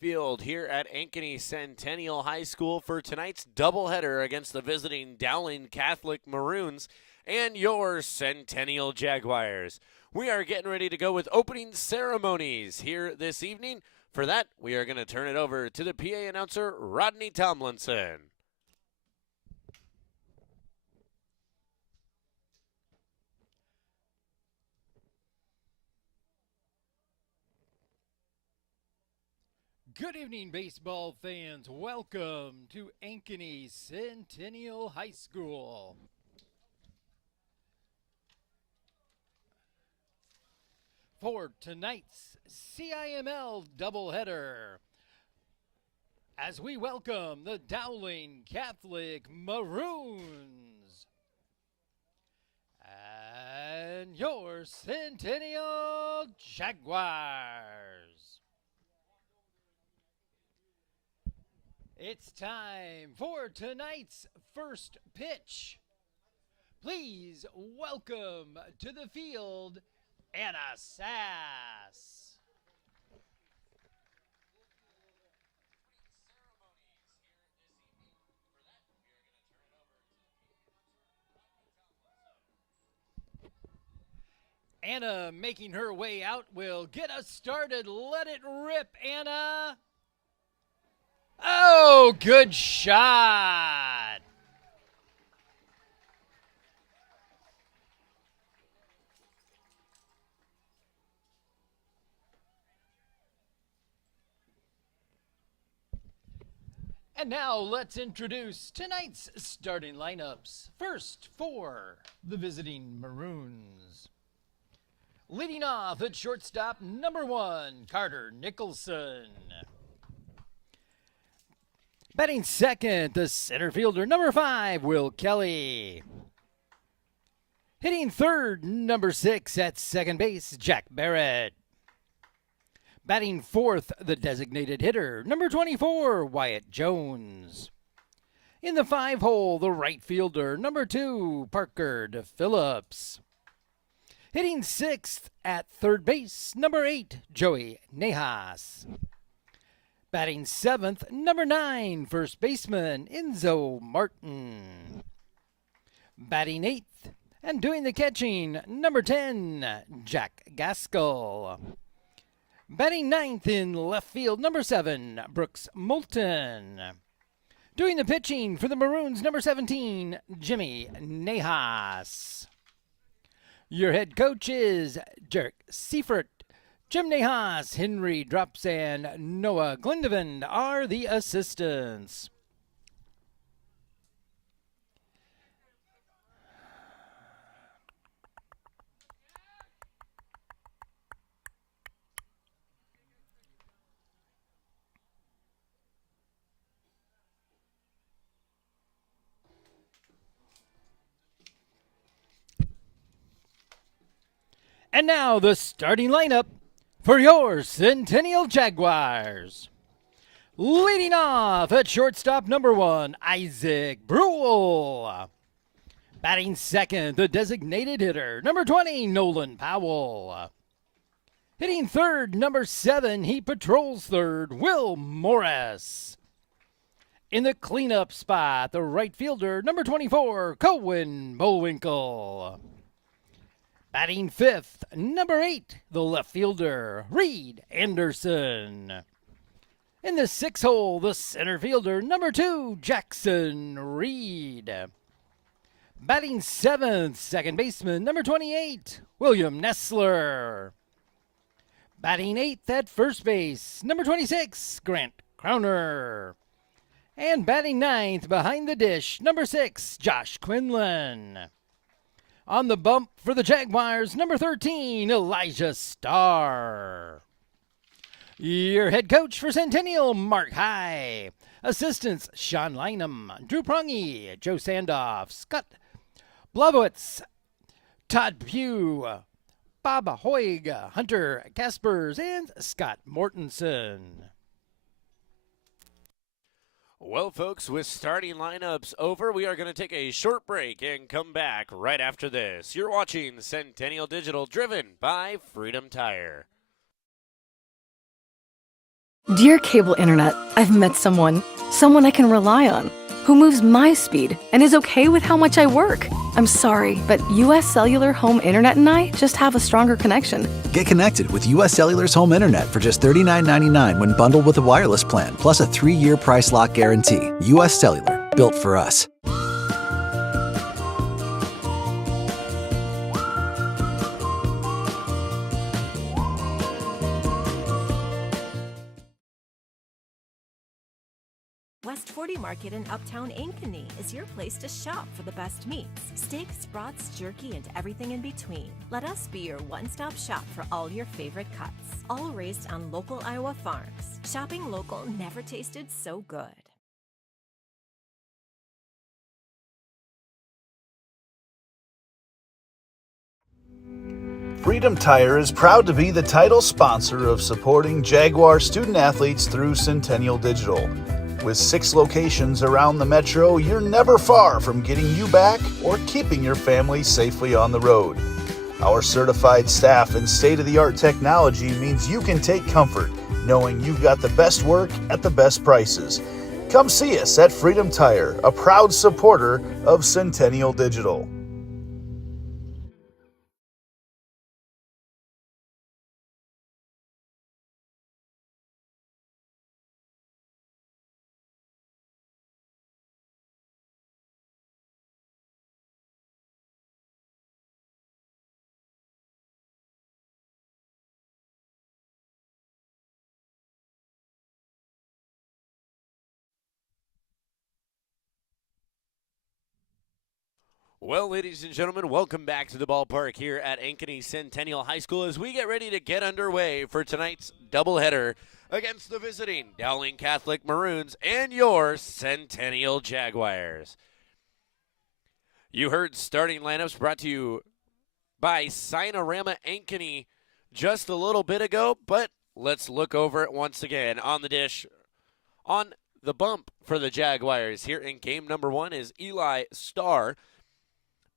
Field here at Ankeny Centennial High School for tonight's doubleheader against the visiting Dowling Catholic Maroons and your Centennial Jaguars. We are getting ready to go with opening ceremonies here this evening. For that, we are going to turn it over to the PA announcer, Rodney Tomlinson. Good evening, baseball fans. Welcome to Ankeny Centennial High School. For tonight's CIML doubleheader, as we welcome the Dowling Catholic Maroons and your Centennial Jaguars. It's time for tonight's first pitch. Please welcome to the field, Anna Sass. Anna making her way out will get us started. Let it rip, Anna. Oh, good shot. And now let's introduce tonight's starting lineups. First for the visiting Maroons. Leading off at shortstop, number 1, Carter Nicholson. Batting second, the center fielder, number 5, Will Kelly. Hitting third, number 6 at second base, Jack Barrett. Batting fourth, the designated hitter, number 24, Wyatt Jones. In the 5-hole, the right fielder, number 2, Parker DePhillips. Hitting sixth at third base, number 8, Joey Nejas. Batting seventh, number 9, first baseman, Enzo Martin. Batting eighth and doing the catching, number 10, Jack Gaskell. Batting ninth in left field, number 7, Brooks Moulton. Doing the pitching for the Maroons, number 17, Jimmy Nejas. Your head coach is Jarek Seifert. Jim Nejas, Henry Drops, and Noah Glendevan are the assistants. And now the starting lineup for your Centennial Jaguars. Leading off at shortstop, number 1, Isaac Brule. Batting second, the designated hitter, number 20, Nolan Powell. Hitting third, number 7, he patrols third, Will Morris. In the cleanup spot, the right fielder, number 24, Cohen Bullwinkle. Batting fifth, number 8, the left fielder, Reed Anderson. In the 6-hole, the center fielder, number 2, Jackson Reed. Batting seventh, second baseman, number 28, William Nessler. Batting eighth at first base, number 26, Grant Crowner. And batting ninth behind the dish, number 6, Josh Quinlan. On the bump for the Jaguars, number 13, Elijah Starr. Your head coach for Centennial, Mark High. Assistants, Sean Lynham, Drew Prongy, Joe Sandoff, Scott Blavowitz, Todd Pugh, Bob Hoig, Hunter Kaspers, and Scott Mortensen. Well, folks, with starting lineups over, we are going to take a short break and come back right after this. You're watching Centennial Digital, driven by Freedom Tire. Dear Cable Internet, I've met someone I can rely on, who moves my speed and is okay with how much I work. I'm sorry, but US Cellular Home Internet and I just have a stronger connection. Get connected with US Cellular's home internet for just $39.99 when bundled with a wireless plan, plus a 3-year price lock guarantee. US Cellular, built for us. West 40 Market in Uptown Ankeny is your place to shop for the best meats, steaks, brats, jerky, and everything in between. Let us be your one-stop shop for all your favorite cuts, all raised on local Iowa farms. Shopping local never tasted so good. Freedom Tire is proud to be the title sponsor of supporting Jaguar student athletes through Centennial Digital. With 6 locations around the metro, you're never far from getting you back or keeping your family safely on the road. Our certified staff and state-of-the-art technology means you can take comfort knowing you've got the best work at the best prices. Come see us at Freedom Tire, a proud supporter of Centennial Digital. Well, ladies and gentlemen, welcome back to the ballpark here at Ankeny Centennial High School as we get ready to get underway for tonight's doubleheader against the visiting Dowling Catholic Maroons and your Centennial Jaguars. You heard starting lineups brought to you by Cinerama Ankeny just a little bit ago, but let's look over it once again. On the dish, on the bump for the Jaguars here in game number 1 is Eli Starr.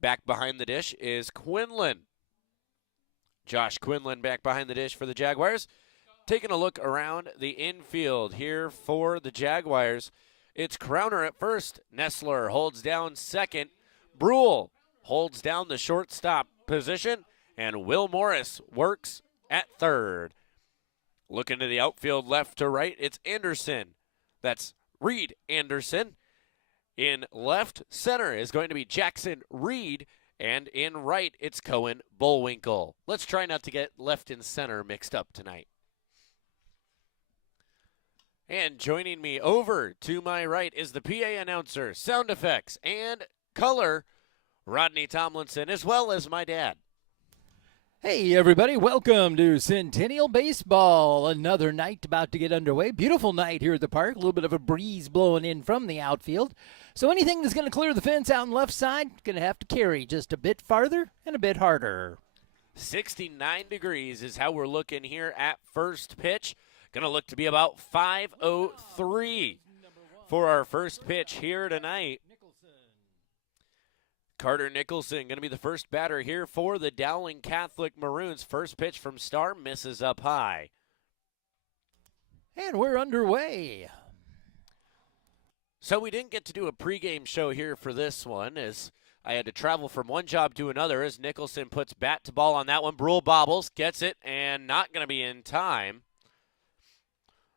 Back behind the dish is Quinlan. Josh Quinlan back behind the dish for the Jaguars. Taking a look around the infield here for the Jaguars. It's Crowner at first. Nestler holds down second. Brule holds down the shortstop position. And Will Morris works at third. Looking to the outfield left to right, it's Anderson. That's Reed Anderson. In left center is going to be Jackson Reed, and in right, it's Cohen Bullwinkle. Let's try not to get left and center mixed up tonight. And joining me over to my right is the PA announcer, sound effects, and color, Rodney Tomlinson, as well as my dad. Hey, everybody. Welcome to Centennial Baseball. Another night about to get underway. Beautiful night here at the park. A little bit of a breeze blowing in from the outfield. So anything that's going to clear the fence out on the left side, going to have to carry just a bit farther and a bit harder. 69 degrees is how we're looking here at first pitch. Going to look to be about 5:03 for our first pitch here tonight. Carter Nicholson going to be the first batter here for the Dowling Catholic Maroons. First pitch from Starr misses up high. And we're underway. So we didn't get to do a pregame show here for this one as I had to travel from one job to another as Nicholson puts bat to ball on that one. Brule bobbles, gets it, and not going to be in time.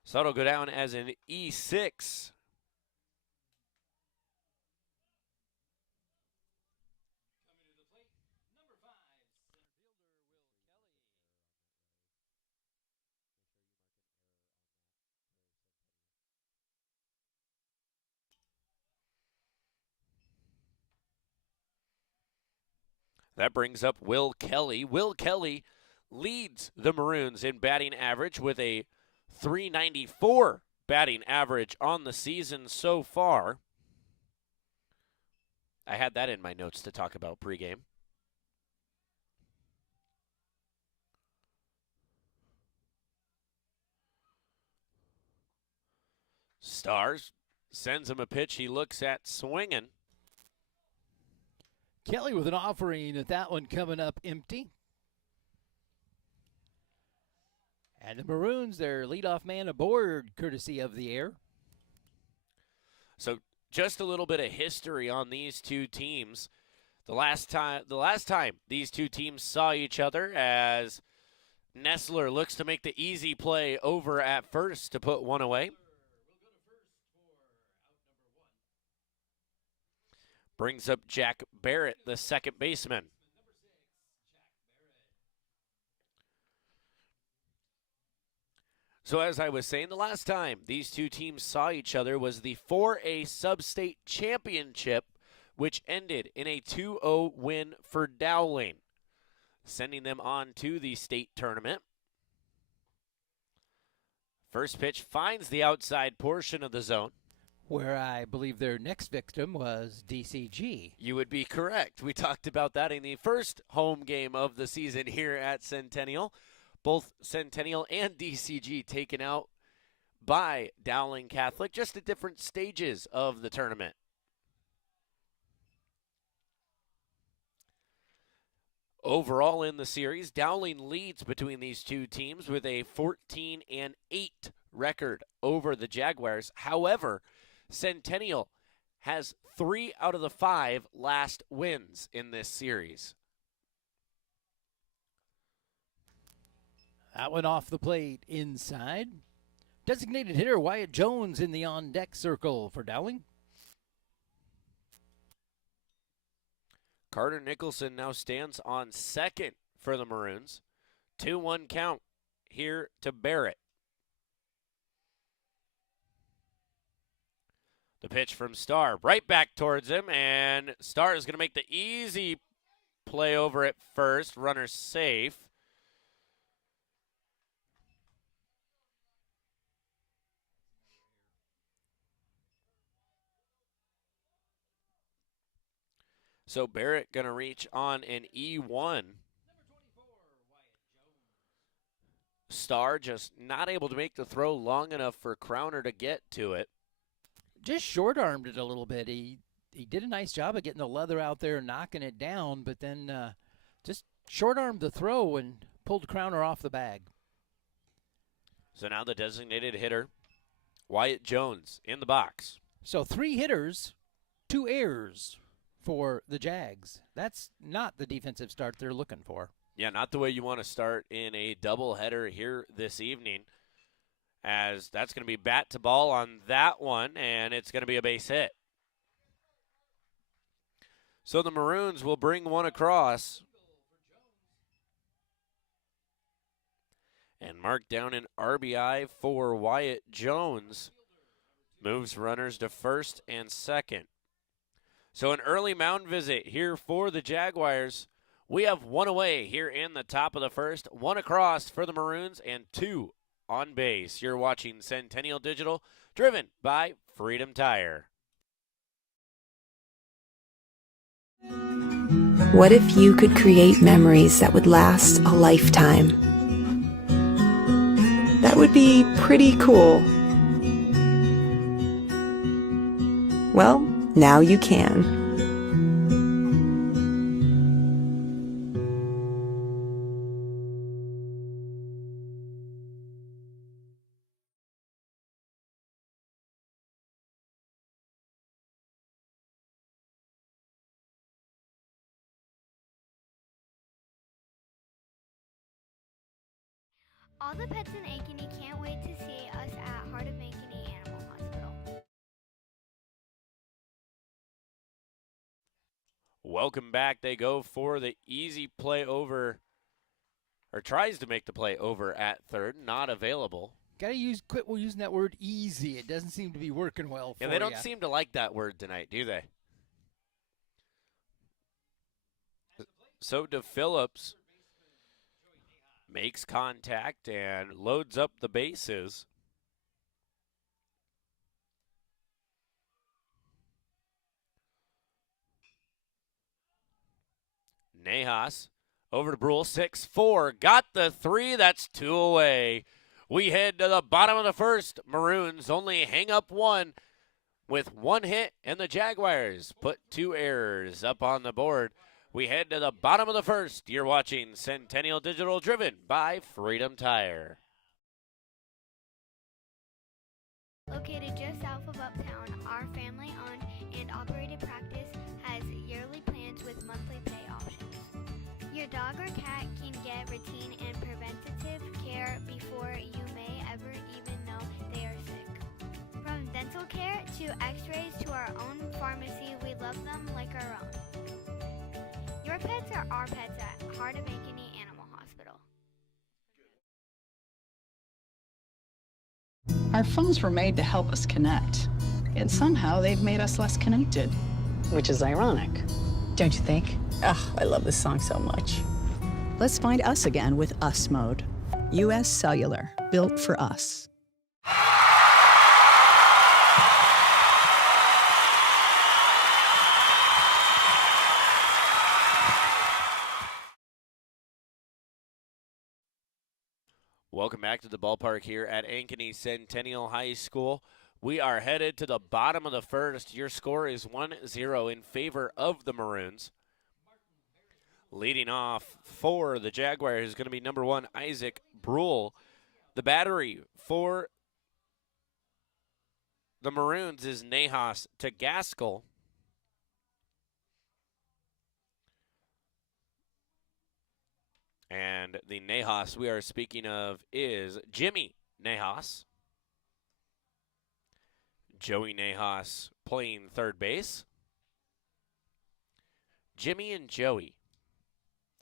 So it'll go down as an E6. That brings up Will Kelly. Will Kelly leads the Maroons in batting average with a .394 batting average on the season so far. I had that in my notes to talk about pregame. Stars sends him a pitch he looks at swinging. Kelly with an offering at that one coming up empty. And the Maroons, their leadoff man aboard, courtesy of the air. So just a little bit of history on these two teams. The last time these two teams saw each other, as Nestler looks to make the easy play over at first to put one away. Brings up Jack Barrett, the second baseman. So as I was saying, the last time these two teams saw each other was the 4A Sub-State Championship, which ended in a 2-0 win for Dowling, sending them on to the state tournament. First pitch finds the outside portion of the zone, where I believe their next victim was DCG. You would be correct. We talked about that in the first home game of the season here at Centennial. Both Centennial and DCG taken out by Dowling Catholic, just at different stages of the tournament. Overall in the series, Dowling leads between these two teams with a 14-8 record over the Jaguars. However, Centennial has 3 out of the 5 last wins in this series. That one off the plate inside. Designated hitter Wyatt Jones in the on-deck circle for Dowling. Carter Nicholson now stands on second for the Maroons. 2-1 count here to Barrett. The pitch from Starr, right back towards him, and Starr is going to make the easy play over at first. Runner safe. So Barrett going to reach on an E1. Starr just not able to make the throw long enough for Crowner to get to it. Just short-armed it a little bit. He did a nice job of getting the leather out there and knocking it down, but then just short-armed the throw and pulled Crowner off the bag. So now the designated hitter, Wyatt Jones, in the box. So 3 hitters, 2 errors for the Jags. That's not the defensive start they're looking for. Yeah, not the way you want to start in a doubleheader here this evening, as that's going to be bat to ball on that one, and it's going to be a base hit. So the Maroons will bring one across and mark down an RBI for Wyatt Jones. Moves runners to first and second. So an early mound visit here for the Jaguars. We have 1 away here in the top of the first, 1 across for the Maroons, and 2 on base. You're watching Centennial Digital, driven by Freedom Tire. What if you could create memories that would last a lifetime? That would be pretty cool. Well, now you can. All the pets in Ankeny can't wait to see us at Heart of Ankeny Animal Hospital. Welcome back. They go for the easy play over, or tries to make the play over at third. Not available. Gotta quit using that word easy. It doesn't seem to be working well for Yeah, they don't ya. seem to like that word tonight, do they? So DePhillips makes contact and loads up the bases. Nejas over to Brule, 6-4. Got the 3. That's 2 away. We head to the bottom of the first. Maroons only hang up 1 with 1 hit, and the Jaguars put 2 errors up on the board. We head to the bottom of the first. You're watching Centennial Digital, driven by Freedom Tire. Located just south of Uptown, our family-owned and operated practice has yearly plans with monthly pay options. Your dog or cat can get routine and preventative care before you may ever even know they are sick. From dental care to x-rays to our own pharmacy, we love them like our own. Your pets are our pets at Heart of Ankeny Animal Hospital. Our phones were made to help us connect, and somehow they've made us less connected. Which is ironic, don't you think? Ugh, I love this song so much. Let's find us again with Us Mode. US Cellular, built for us. Welcome back to the ballpark here at Ankeny Centennial High School. We are headed to the bottom of the first. Your score is 1-0 in favor of the Maroons. Leading off for the Jaguars is going to be number 1, Isaac Brule. The battery for the Maroons is Nahas to Gaskell. And the Nahas we are speaking of is Jimmy Nahas. Joey Nahas playing third base. Jimmy and Joey.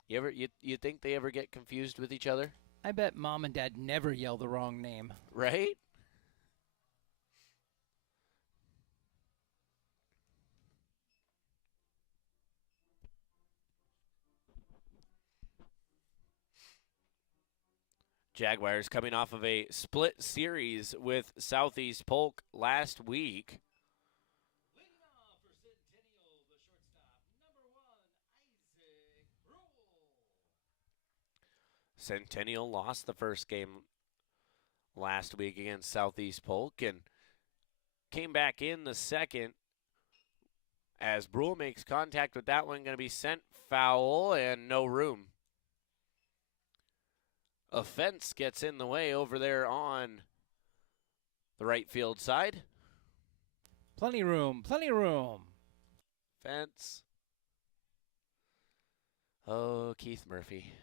You think they ever get confused with each other? I bet Mom and Dad never yell the wrong name. Right? Jaguars coming off of a split series with Southeast Polk last week. Leading off for Centennial, the shortstop, number 1, Isaac Brule. Centennial lost the first game last week against Southeast Polk and came back in the second as Brule makes contact with that one. Going to be sent foul and no room. A fence gets in the way over there on the right field side. Plenty room, plenty room. Fence. Oh, Keith Murphy.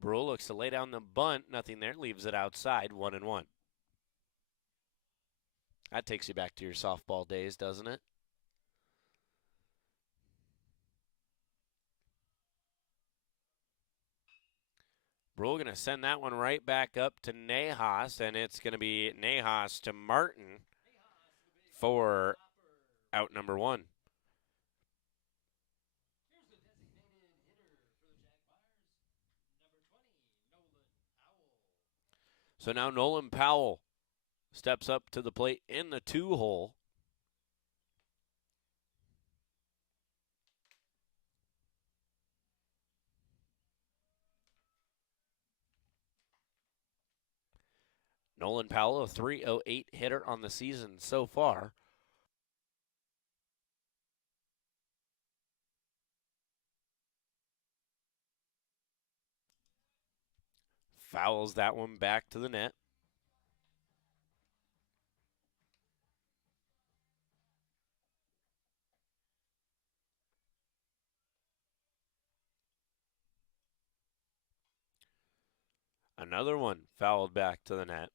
Brule looks to lay down the bunt. Nothing there. Leaves it outside. 1-1. That takes you back to your softball days, doesn't it? Brule going to send that one right back up to Nahas, and it's going to be Nahas to Martin for out number 1. Here's the designated hitter for the Jaguars, number 20, Nolan Powell. So now Nolan Powell steps up to the plate in the 2-hole. Nolan Powell, a .308 hitter on the season so far. Fouls that one back to the net. Another one fouled back to the net.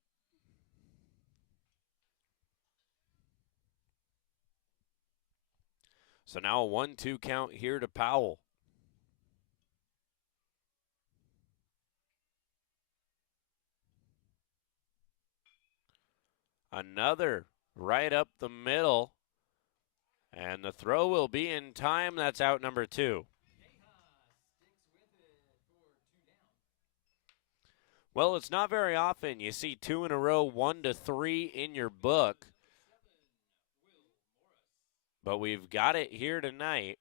So now a 1-2 count here to Powell. Another right up the middle. And the throw will be in time. That's out number 2. Well, it's not very often you see 2 in a row, 1-3 in your book. But we've got it here tonight.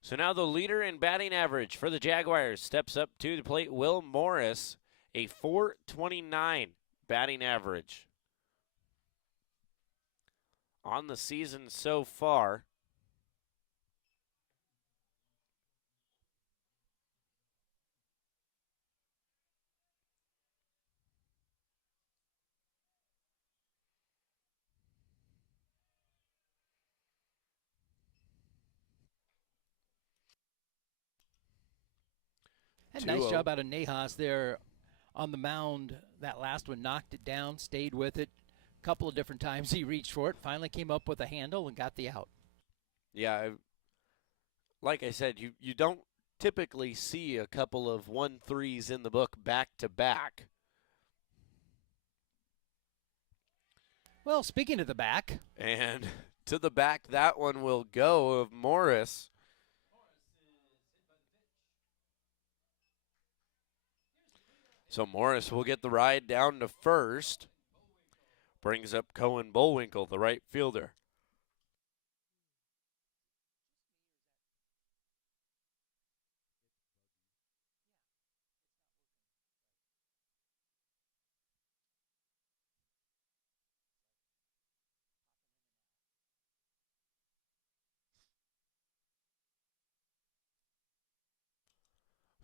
So now the leader in batting average for the Jaguars steps up to the plate, Will Morris, a .429 batting average on the season so far. Had a nice 2-0. job out of Nahas there on the mound. That last one knocked it down, stayed with it. A couple of different times he reached for it, finally came up with a handle and got the out. Yeah, like I said, you don't typically see a couple of 1-3s in the book back to back. Well, speaking of the back. And to the back, that one will go of Morris. So Morris will get the ride down to first. Brings up Cohen Bullwinkle, the right fielder.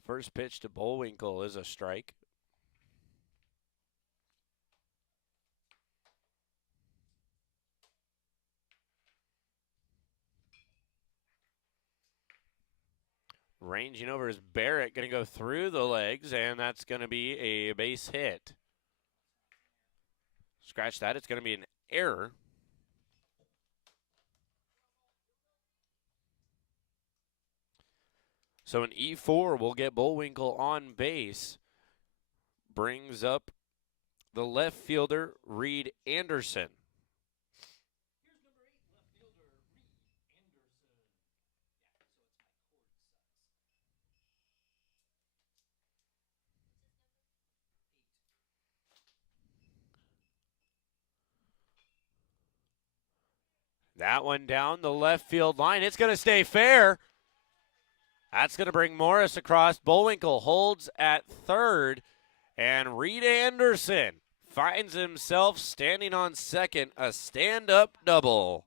First pitch to Bullwinkle is a strike. Ranging over is Barrett, going to go through the legs, and that's going to be a base hit. Scratch that, it's going to be an error. So an E4 will get Bullwinkle on base. Brings up the left fielder, Reed Anderson. That one down the left field line. It's going to stay fair. That's going to bring Morris across. Bullwinkle holds at third. And Reed Anderson finds himself standing on second. A stand-up double.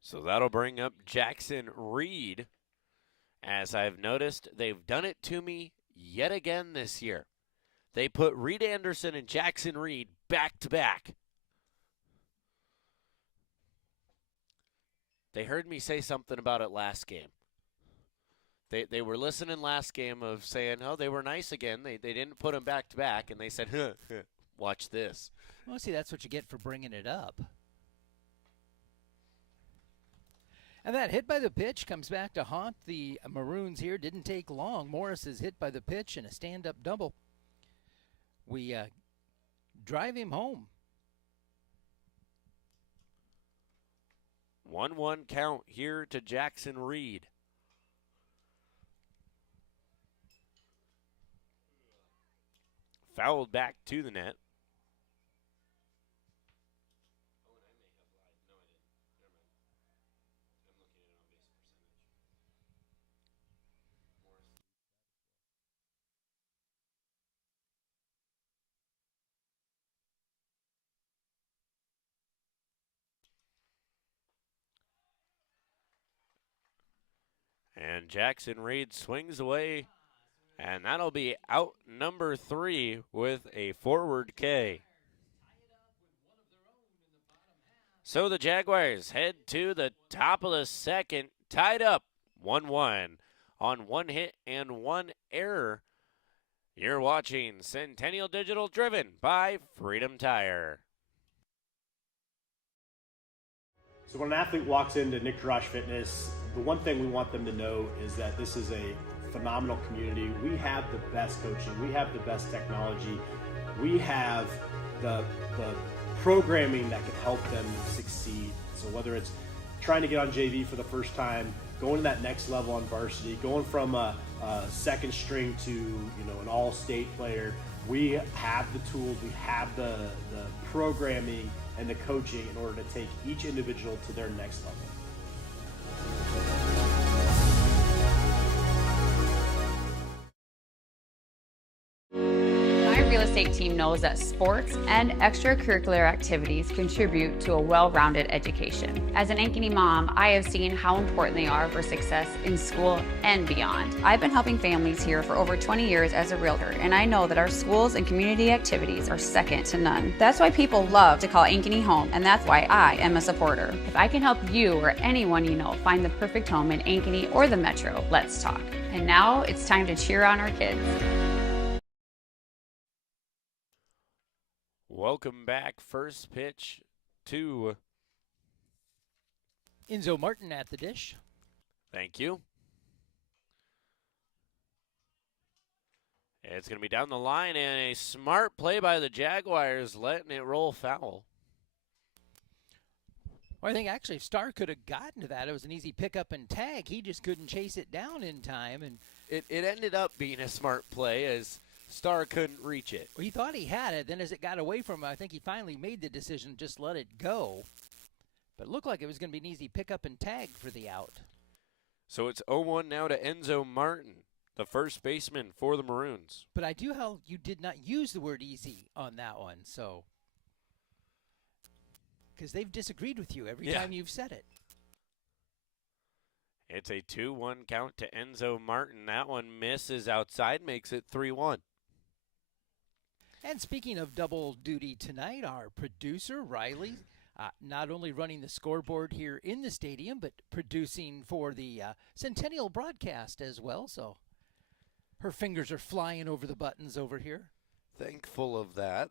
So that'll bring up Jackson Reed. As I've noticed, they've done it to me yet again this year. They put Reed Anderson and Jackson Reed back to back. They heard me say something about it last game. They were listening last game of saying, oh, they were nice again. They didn't put them back to back, and they said, watch this. Well, see, that's what you get for bringing it up. And that hit by the pitch comes back to haunt the Maroons here. Didn't take long. Morris is hit by the pitch and a stand-up double. We drive him home. 1-1 count here to Jackson Reed. Fouled back to the net. And Jackson Reed swings away, and that'll be out number 3 with a forward K. So the Jaguars head to the top of the second, tied up 1-1 on one hit and one error. You're watching Centennial Digital, driven by Freedom Tire. So when an athlete walks into Nick Jarash Fitness, the one thing we want them to know is that this is a phenomenal community. We have the best coaching. We have the best technology. We have the programming that can help them succeed. So whether it's trying to get on JV for the first time, going to that next level on varsity, going from a second string to an all-state player, we have the tools, we have the programming and the coaching in order to take each individual to their next level. My real estate team knows that sports and extracurricular activities contribute to a well-rounded education. As an Ankeny mom, I have seen how important they are for success in school and beyond. I've been helping families here for over 20 years as a realtor, and I know that our schools and community activities are second to none. That's why people love to call Ankeny home, and that's why I am a supporter. If I can help you or anyone you know find the perfect home in Ankeny or the Metro, let's talk. And now it's time to cheer on our kids. Welcome back. First pitch to Enzo Martin at the dish. Thank you. It's going to be down the line, and a smart play by the Jaguars, letting it roll foul. Well, I think actually if Starr could have gotten to that, it was an easy pickup and tag. He just couldn't chase it down in time. And it ended up being a smart play as Starr couldn't reach it. Well, he thought he had it. Then as it got away from him, I think he finally made the decision to just let it go. But it looked like it was going to be an easy pickup and tag for the out. So it's 0-1 now to Enzo Martin, the first baseman for the Maroons. But I do how you did not use the word easy on that one, so. Because they've disagreed with you every time you've said it. It's a 2-1 count to Enzo Martin. That one misses outside, makes it 3-1. And speaking of double duty tonight, our producer, Riley, not only running the scoreboard here in the stadium, but producing for the Centennial broadcast as well. So her fingers are flying over the buttons over here. Thankful of that.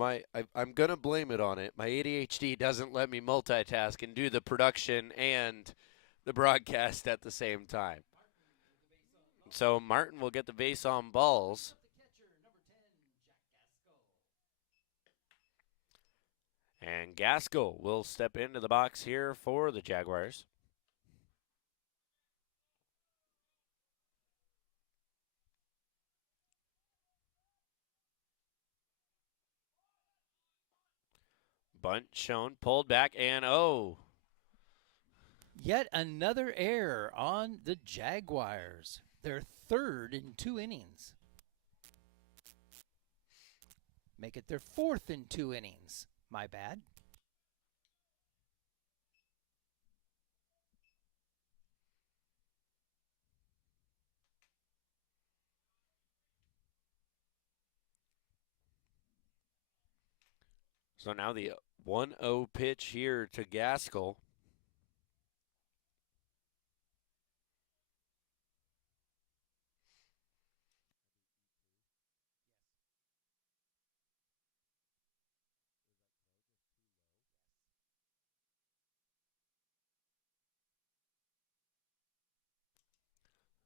I'm going to blame it on it. My ADHD doesn't let me multitask and do the production and the broadcast at the same time. So Martin will get the base on balls. And Gaskell will step into the box here for the Jaguars. Bunt shown, pulled back, and Yet another error on the Jaguars. Their third in 2 innings. Make it their fourth in 2 innings. My bad. So now the 1-0 pitch here to Gaskell.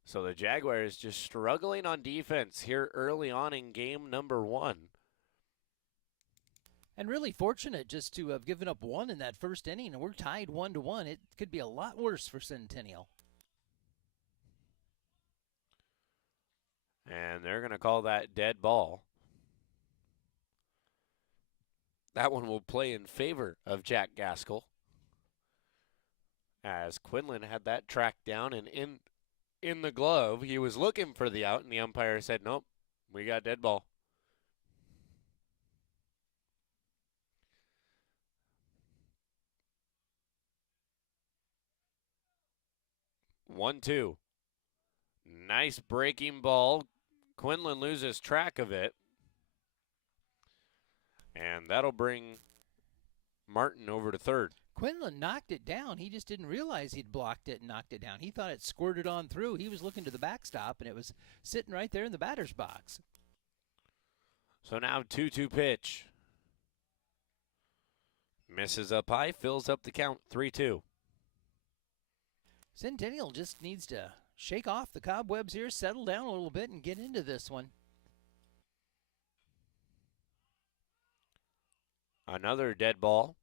So the Jaguars just struggling on defense here early on in game number 1. And really fortunate just to have given up 1 in that first inning, and we're tied 1-1. It could be a lot worse for Centennial. And they're going to call that dead ball. That one will play in favor of Jack Gaskell, as Quinlan had that tracked down and in the glove. He was looking for the out, and the umpire said, nope, we got dead ball. One, two. Nice breaking ball. Quinlan loses track of it. And that'll bring Martin over to third. Quinlan knocked it down. He just didn't realize he'd blocked it and knocked it down. He thought it squirted on through. He was looking to the backstop, and it was sitting right there in the batter's box. So now 2-2 pitch. Misses up high, fills up the count, 3-2. Centennial just needs to shake off the cobwebs here, settle down a little bit, and get into this one. Another dead ball.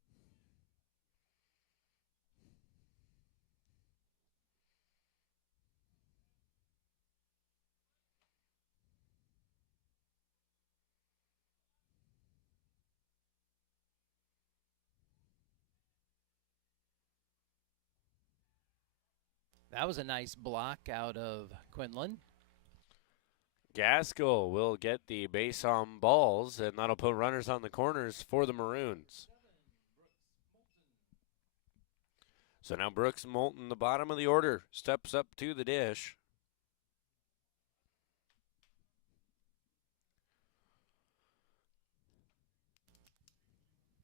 That was a nice block out of Quinlan. Gaskell will get the base on balls, and that'll put runners on the corners for the Maroons. So now Brooks Moulton, the bottom of the order, steps up to the dish.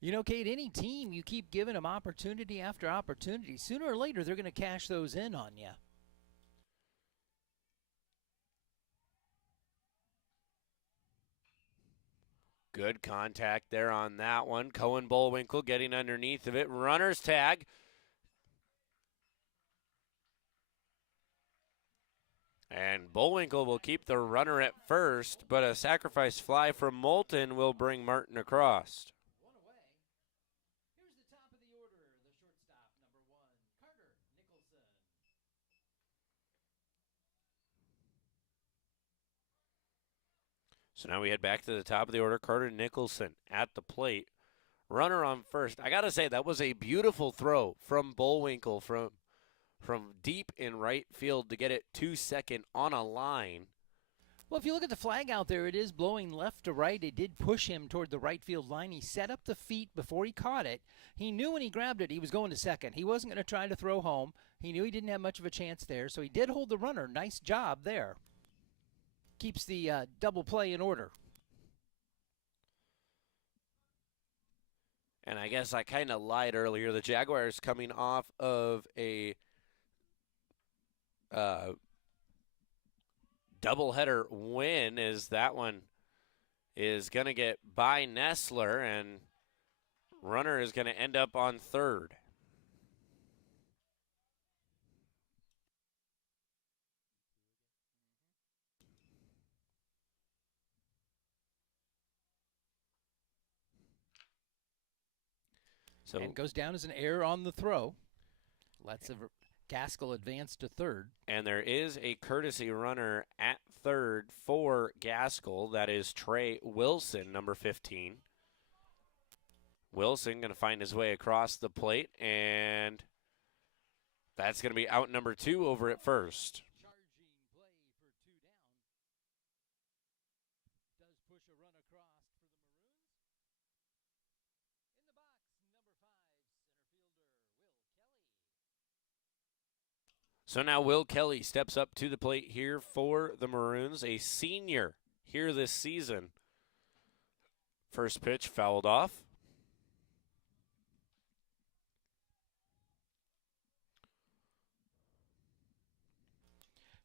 You know, Kate, any team, you keep giving them opportunity after opportunity, sooner or later they're going to cash those in on you. Good contact there on that one. Cohen Bullwinkle getting underneath of it. Runner's tag. And Bullwinkle will keep the runner at first, but a sacrifice fly from Moulton will bring Martin across. So now we head back to the top of the order. Carter Nicholson at the plate. Runner on first. I got to say, that was a beautiful throw from Bullwinkle from deep in right field to get it to second on a line. Well, if you look at the flag out there, it is blowing left to right. It did push him toward the right field line. He set up the feet before he caught it. He knew when he grabbed it he was going to second. He wasn't going to try to throw home. He knew he didn't have much of a chance there, so he did hold the runner. Nice job there. Keeps the double play in order. And I guess I kind of lied earlier. The Jaguars coming off of a doubleheader win, as that one is going to get by Nestler, and runner is going to end up on third. And goes down as an error on the throw. Lets Gaskell advance to third. And there is a courtesy runner at third for Gaskell. That is Trey Wilson, number 15. Wilson going to find his way across the plate, and that's going to be out number 2 over at first. So now Will Kelly steps up to the plate here for the Maroons, a senior here this season. First pitch fouled off.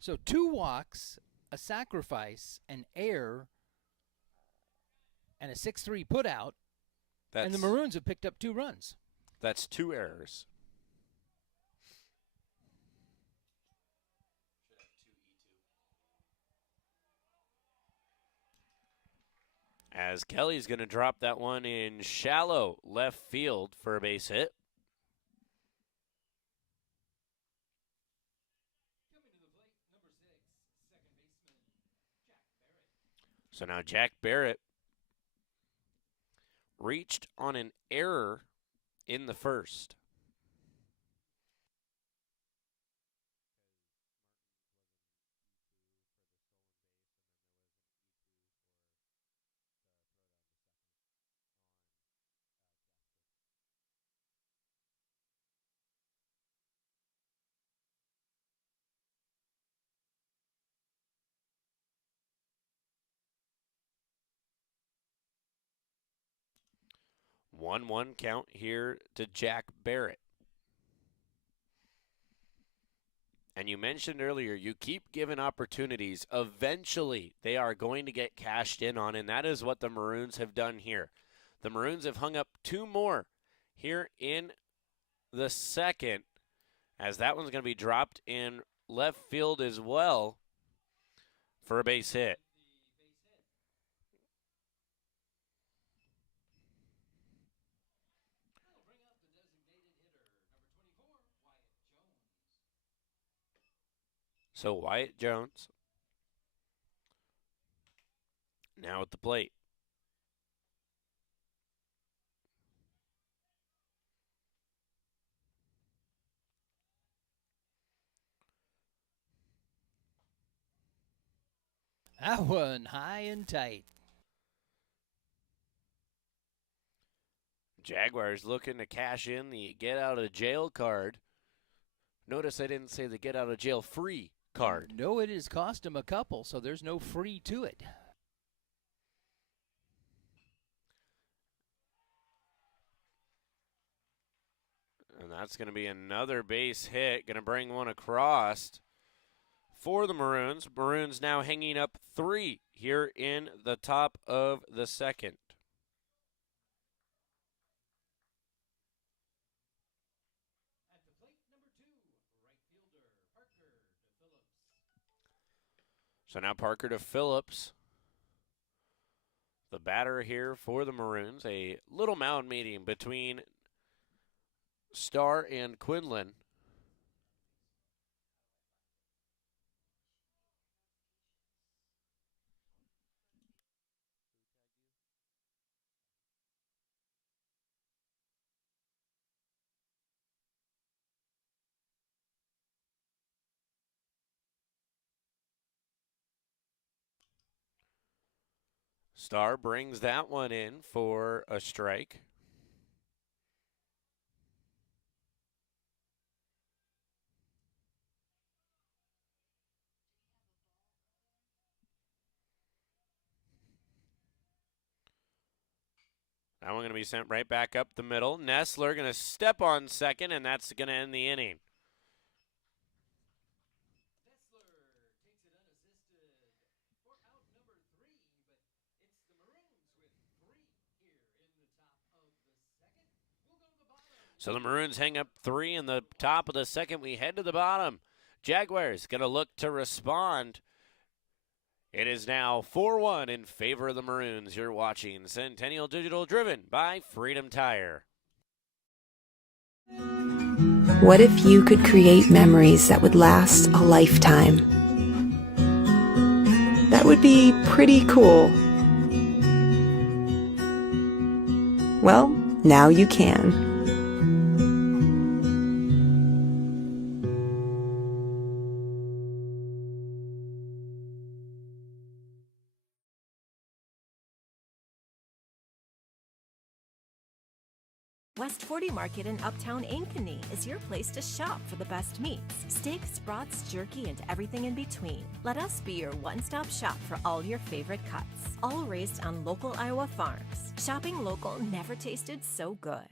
So 2 walks, a sacrifice, an error, and a 6-3 putout, and the Maroons have picked up 2 runs. That's 2 errors. As Kelly's going to drop that one in shallow left field for a base hit. So now Jack Barrett reached on an error in the first. One count here to Jack Barrett. And you mentioned earlier, you keep giving opportunities. Eventually, they are going to get cashed in on, and that is what the Maroons have done here. The Maroons have hung up 2 more here in the second, as that one's going to be dropped in left field as well for a base hit. So Wyatt Jones now at the plate. That one high and tight. Jaguars looking to cash in the get out of jail card. Notice I didn't say the get out of jail free card. No, it has cost him a couple, so there's no free to it. And that's going to be another base hit, going to bring one across for the Maroons. Maroons now hanging up 3 here in the top of the second. At the plate, number 2, right fielder, Parker to Phillips. So now Parker to Phillips, the batter here for the Maroons. A little mound meeting between Starr and Quinlan. Starr brings that one in for a strike. That one going to be sent right back up the middle. Nestler going to step on second, and that's going to end the inning. Nestler takes it unassisted for out number 3, but it's the Maroons with 3 here in the top of the second. We'll go to the bottom. So the Maroons hang up 3 in the top of the second. We head to the bottom. Jaguars going to look to respond. It is now 4-1 in favor of the Maroons. You're watching Centennial Digital, driven by Freedom Tire. What if you could create memories that would last a lifetime? That would be pretty cool. Well, now you can. West 40 Market in Uptown Ankeny is your place to shop for the best meats, steaks, brats, jerky, and everything in between. Let us be your one-stop shop for all your favorite cuts, all raised on local Iowa farms. Shopping local never tasted so good.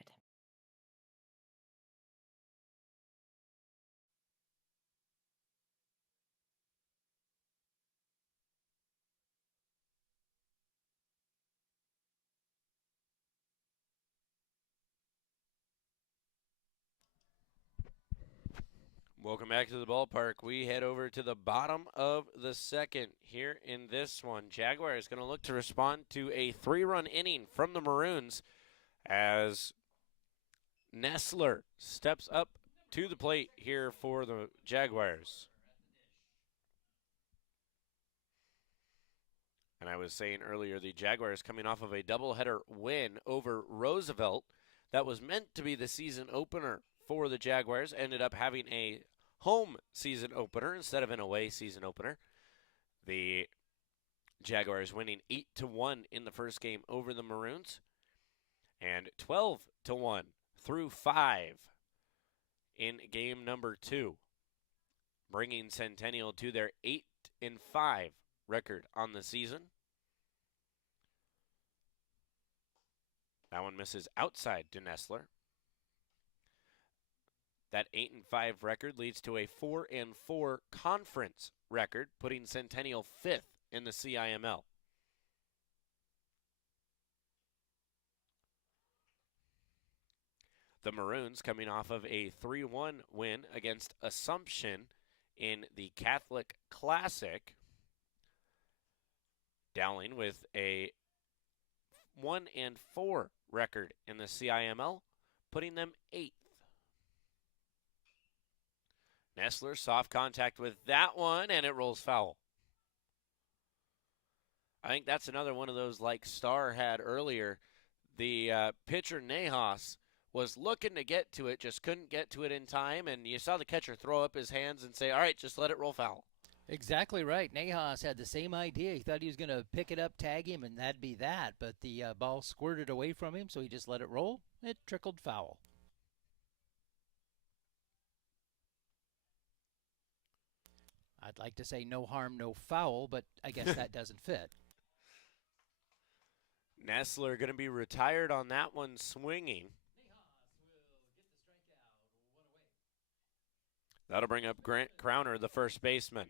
Welcome back to the ballpark. We head over to the bottom of the second here in this one. Jaguars going to look to respond to a 3-run inning from the Maroons as Nestler steps up to the plate here for the Jaguars. And I was saying earlier, the Jaguars coming off of a doubleheader win over Roosevelt. That was meant to be the season opener for the Jaguars. Ended up having a home season opener instead of an away season opener. The Jaguars winning 8-1 in the first game over the Maroons, and 12-1 through 5 in game number 2, bringing Centennial to their 8-5 record on the season. That one misses outside to Nestler. That 8-5 record leads to a 4-4 conference record, putting Centennial 5th in the CIML. The Maroons coming off of a 3-1 win against Assumption in the Catholic Classic. Dowling with a 1-4 record in the CIML, putting them 8th. Nestler, soft contact with that one, and it rolls foul. I think that's another one of those like Starr had earlier. The pitcher, Nahas, was looking to get to it, just couldn't get to it in time, and you saw the catcher throw up his hands and say, all right, just let it roll foul. Exactly right. Nahas had the same idea. He thought he was going to pick it up, tag him, and that'd be that. But the ball squirted away from him, so he just let it roll. It trickled foul. I'd like to say no harm, no foul, but I guess that doesn't fit. Nestler going to be retired on that one swinging. That'll bring up Grant Crowner, the first baseman.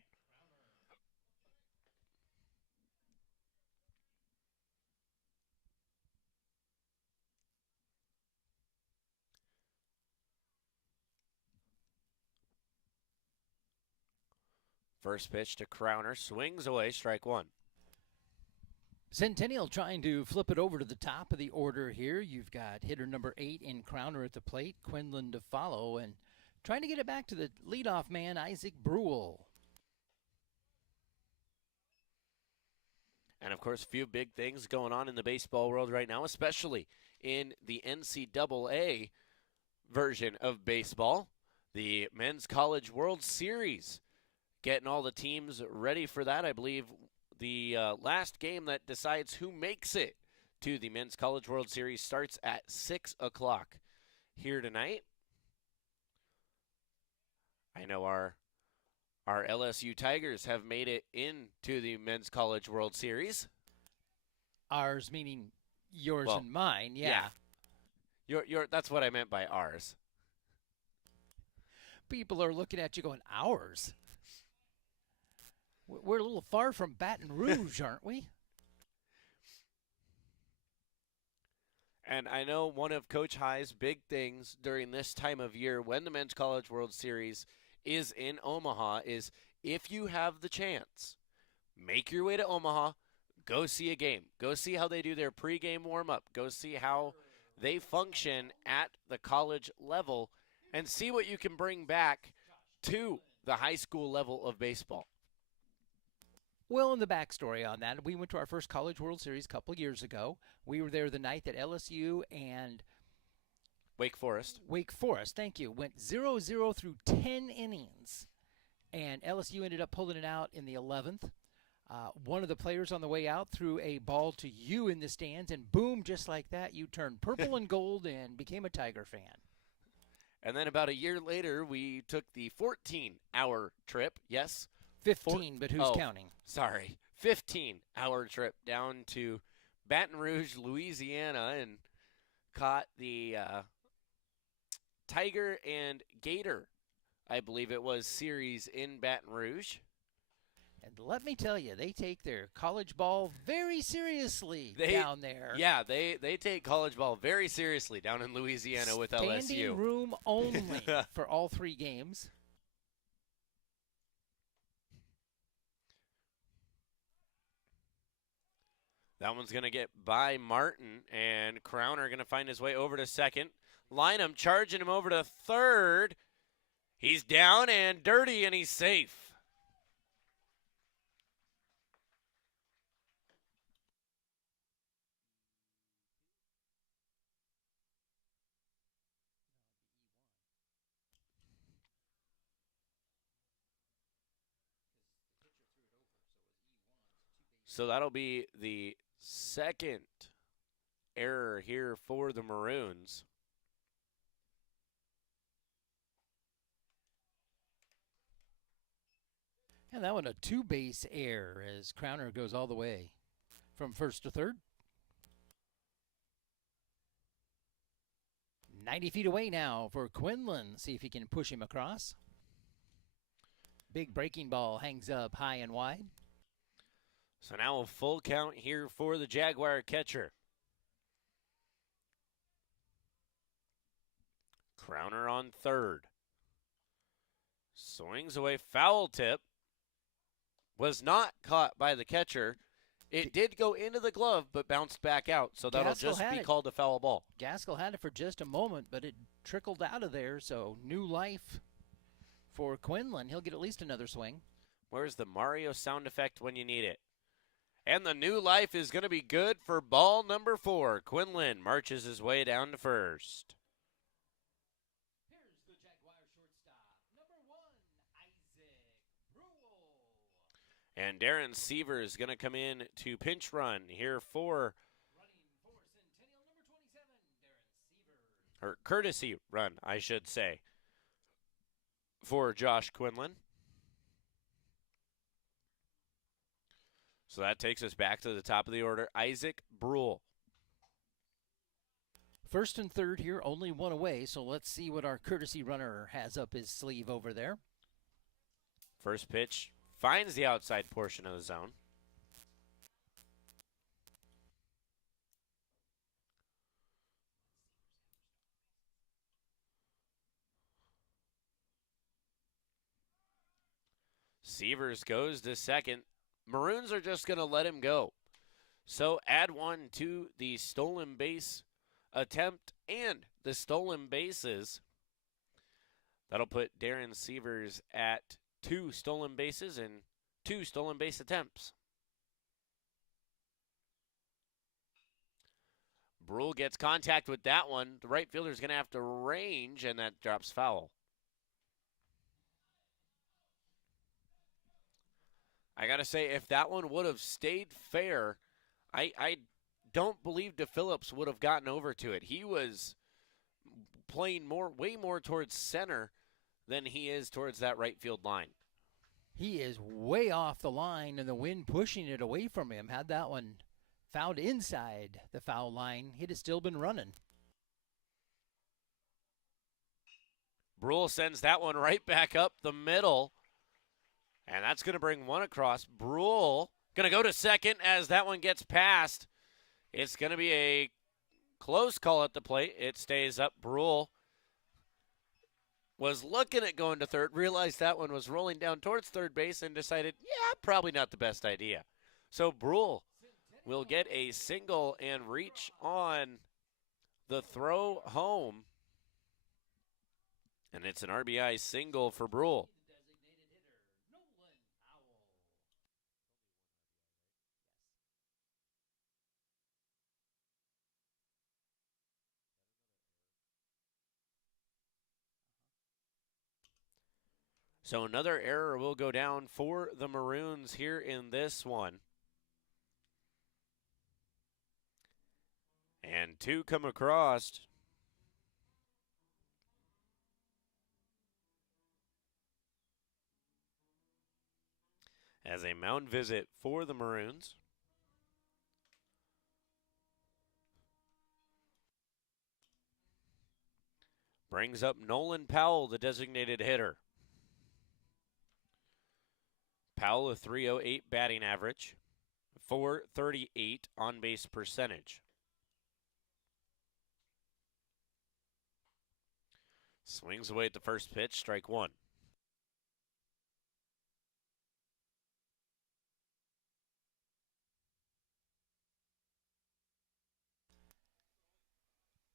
First pitch to Crowner, swings away, strike one. Centennial trying to flip it over to the top of the order here. You've got hitter number 8 in Crowner at the plate, Quinlan to follow, and trying to get it back to the leadoff man, Isaac Brewell. And, of course, a few big things going on in the baseball world right now, especially in the NCAA version of baseball. The Men's College World Series, getting all the teams ready for that. I believe the last game that decides who makes it to the Men's College World Series starts at 6 o'clock here tonight. I know our LSU Tigers have made it into the Men's College World Series. Ours meaning yours and mine, yeah. Your that's what I meant by ours. People are looking at you going, ours? We're a little far from Baton Rouge, aren't we? And I know one of Coach High's big things during this time of year when the Men's College World Series is in Omaha is if you have the chance, make your way to Omaha, go see a game. Go see how they do their pregame warm-up. Go see how they function at the college level and see what you can bring back to the high school level of baseball. Well, in the backstory on that, we went to our first College World Series a couple years ago. We were there the night that LSU and Wake Forest, thank you, went 0-0 through 10 innings. And LSU ended up pulling it out in the 11th. One of the players on the way out threw a ball to you in the stands, and boom, just like that, you turned purple and gold and became a Tiger fan. And then about a year later, we took the 14-hour trip, yes? 15, but who's counting? Sorry, 15-hour trip down to Baton Rouge, Louisiana, and caught the Tiger and Gator, I believe it was, series in Baton Rouge. And let me tell you, they take their college ball very seriously down there. Yeah, they take college ball very seriously down in Louisiana with LSU. Standing room only for all 3 games. That one's going to get by Martin, and Crowner going to find his way over to second. Lynham charging him over to third. He's down and dirty, and he's safe. So that'll be the second error here for the Maroons. And that one a 2-base error as Crowner goes all the way from first to third. 90 feet away now for Quinlan. See if he can push him across. Big breaking ball hangs up high and wide. So now a full count here for the Jaguar catcher. Crowner on third. Swings away, foul tip. Was not caught by the catcher. It did go into the glove, but bounced back out, so that'll just be called a foul ball. Gaskell had it for just a moment, but it trickled out of there, so new life for Quinlan. He'll get at least another swing. Where's the Mario sound effect when you need it? And the new life is going to be good for ball number 4. Quinlan marches his way down to first. Here's the Jaguar shortstop, number 1, Isaac Brewell. And Darren Seaver is going to come in to pinch run here for or courtesy run, I should say, for Josh Quinlan. So that takes us back to the top of the order. Isaac Brule. First and third here, only one away, so let's see what our courtesy runner has up his sleeve over there. First pitch finds the outside portion of the zone. Severs goes to second. Maroons are just going to let him go. So add one to the stolen base attempt and the stolen bases. That'll put Darren Severs at 2 stolen bases and 2 stolen base attempts. Brule gets contact with that one. The right fielder's going to have to range, and that drops foul. I got to say, if that one would have stayed fair, I don't believe DePhillips would have gotten over to it. He was playing way more towards center than he is towards that right field line. He is way off the line, and the wind pushing it away from him. Had that one fouled inside the foul line, he'd have still been running. Brule sends that one right back up the middle, and that's going to bring one across. Brule going to go to second as that one gets past. It's going to be a close call at the plate. It stays up. Brule was looking at going to third, realized that one was rolling down towards third base, and decided, yeah, probably not the best idea. So Brule will get a single and reach on the throw home. And it's an RBI single for Brule. So another error will go down for the Maroons here in this one. And 2 come across. As a mound visit for the Maroons. Brings up Nolan Powell, the designated hitter. Powell, a .308 batting average, .438 on-base percentage. Swings away at the first pitch, strike one.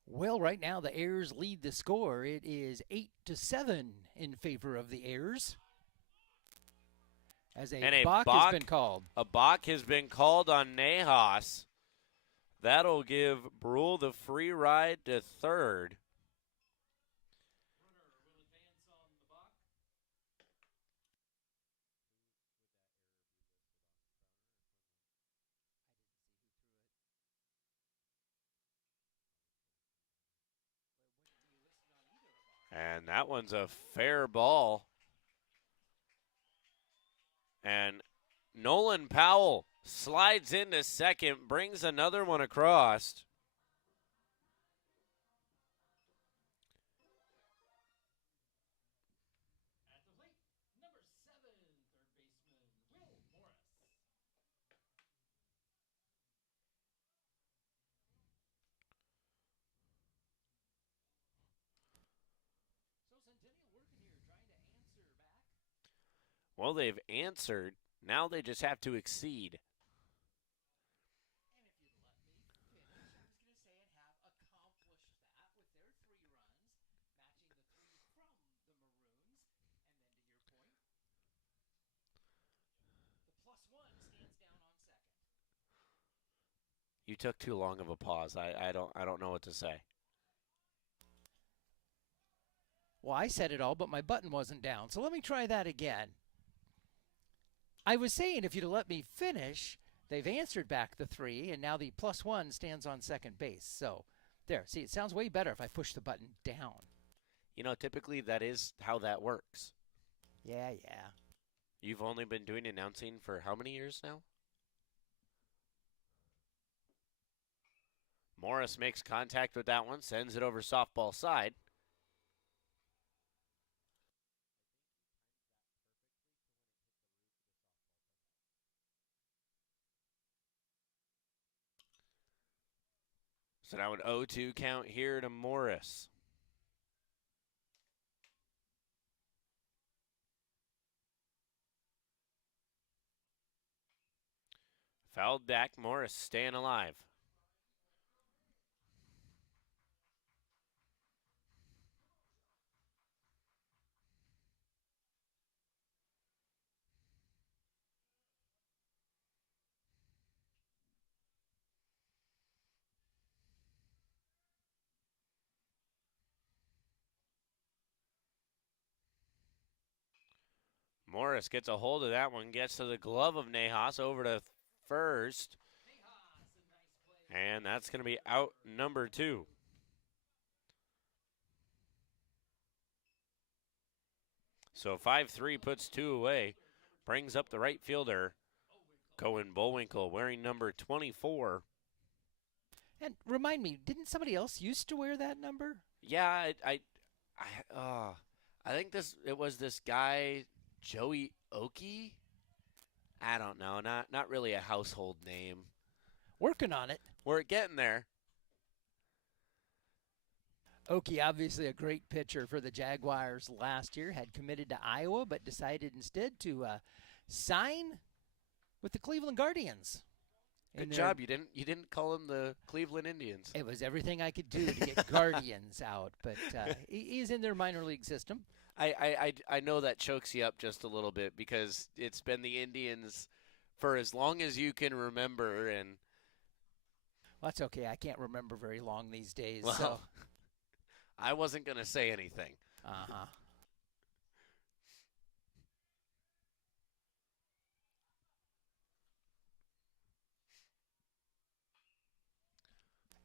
Well, right now the Airs lead the score. It is 8-7 in favor of the Airs. As a balk has been called. A balk has been called on Nejas. That'll give Brule the free ride to third. And that one's a fair ball. And Nolan Powell slides into second, brings another one across. At the plate, number 7, third baseman Will Morris. So Centennial working here, trying to answer back. Well, they've answered. Now they just have to exceed. And if you'd let me finish, I was going to say and have accomplished that with their 3 runs, matching the 3 from the Maroons. And then to your point, the +1 stands down on second. You took too long of a pause. I don't know what to say. Well, I said it all, but my button wasn't down. So let me try that again. I was saying if you'd have let me finish, they've answered back the 3, and now the +1 stands on second base. So there, see, it sounds way better if I push the button down. You know, typically that is how that works. Yeah. You've only been doing announcing for how many years now? Morris makes contact with that one, sends it over softball side. So now an 0-2 count here to Morris. Fouled back, Morris staying alive. Morris gets a hold of that one, gets to the glove of Nejas over to first. And that's going to be out number 2. So 5-3 puts 2 away, brings up the right fielder, Cohen Bullwinkle, wearing number 24. And remind me, didn't somebody else used to wear that number? Yeah, I think it was this guy, Joey Oki. I don't know, not really a household name. Working on it. We're getting there. Oki, obviously a great pitcher for the Jaguars last year, had committed to Iowa, but decided instead to sign with the Cleveland Guardians. Good job. You didn't call him the Cleveland Indians. It was everything I could do to get Guardians out, but he's in their minor league system. I know that chokes you up just a little bit because it's been the Indians for as long as you can remember, and well, that's okay. I can't remember very long these days. Well, so I wasn't going to say anything.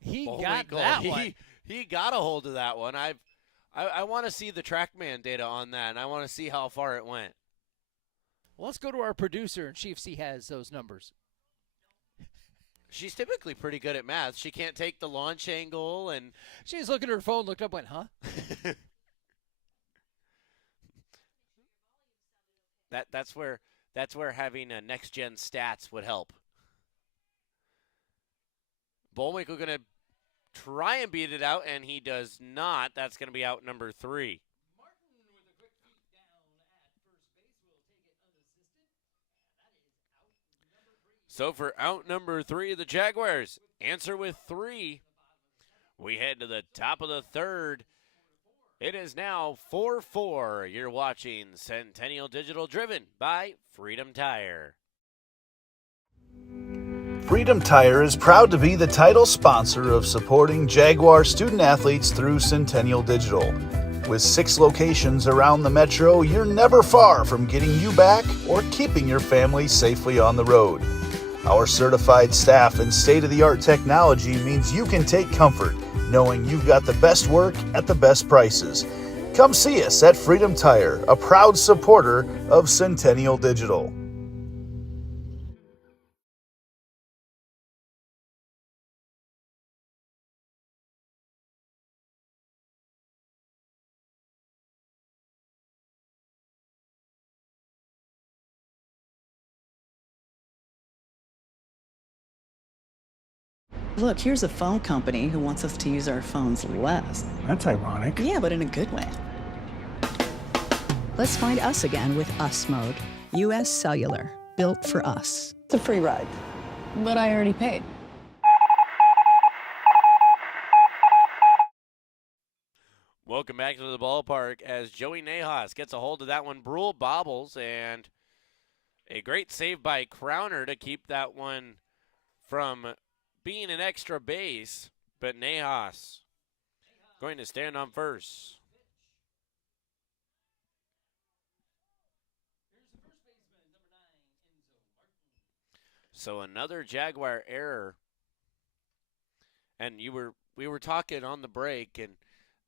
He Bullwinkle, got that one. He got a hold of that one. I want to see the TrackMan data on that, and I want to see how far it went. Well, let's go to our producer and see if she has those numbers. She's typically pretty good at math. She can't take the launch angle, and she's looking at her phone, looked up, went, huh? That's where having a next-gen stats would help. Bullwinkle going to try and beat it out, and he does not. That's going to be out number 3. So for out number 3, the Jaguars answer with 3. We head to the top of the 3rd. It is now 4-4. You're watching Centennial Digital, driven by Freedom Tire. Freedom Tire is proud to be the title sponsor of supporting Jaguar student athletes through Centennial Digital. With 6 locations around the metro, you're never far from getting you back or keeping your family safely on the road. Our certified staff and state-of-the-art technology means you can take comfort knowing you've got the best work at the best prices. Come see us at Freedom Tire, a proud supporter of Centennial Digital. Look, here's a phone company who wants us to use our phones less. That's ironic. Yeah, but in a good way. Let's find us again with Us Mode. U.S. Cellular, built for us. It's a free ride. But I already paid. Welcome back to the ballpark as Joey Nejas gets a hold of that one. Brule bobbles, and a great save by Crowner to keep that one from being an extra base, but Nejas going to stand on first. So another Jaguar error. And we were talking on the break, and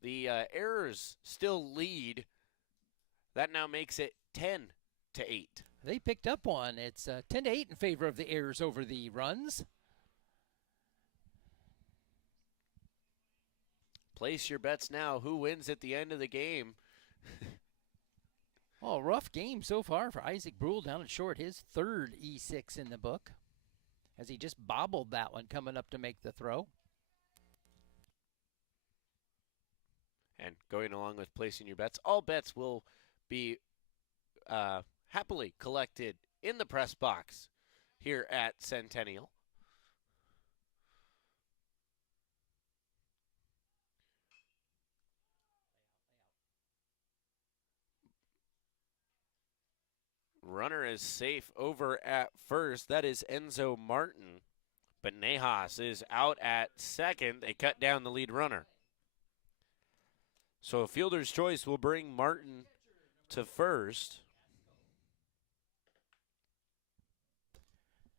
the errors still lead. That now makes it 10-8. They picked up one. It's 10-8 in favor of the errors over the runs. Place your bets now. Who wins at the end of the game? Oh, rough game so far for Isaac Brule down at short. His third E6 in the book, as he just bobbled that one coming up to make the throw. And going along with placing your bets, all bets will be happily collected in the press box here at Centennial. Runner is safe over at first. That is Enzo Martin. But Nejas is out at second. They cut down the lead runner. So a fielder's choice will bring Martin to first.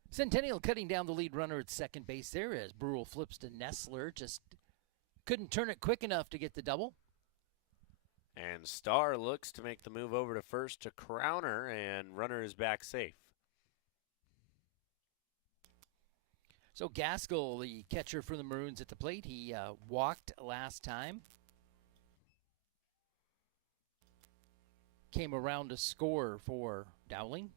Centennial cutting down the lead runner at second base there as Brule flips to Nestler. Just couldn't turn it quick enough to get the double. And Starr looks to make the move over to first to Crowner, and runner is back safe. So Gaskell, the catcher for the Maroons at the plate, he walked last time. Came around to score for Dowling.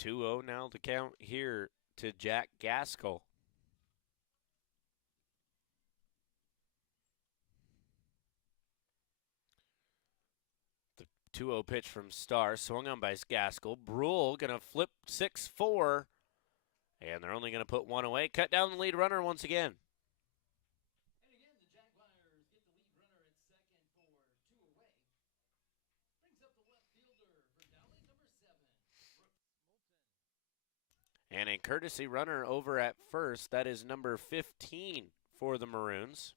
(2-0) now to count here to Jack Gaskell. The 2-0 pitch from Starr, swung on by Gaskell. Brule going to flip 6-4, and they're only going to put one away. Cut down the lead runner once again. And again, the Jaguars get the lead runner at second for 2 away. Brings up the left fielder for Dowling, number 7, Brooks Moulton. And a courtesy runner over at first. That is number 15 for the Maroons.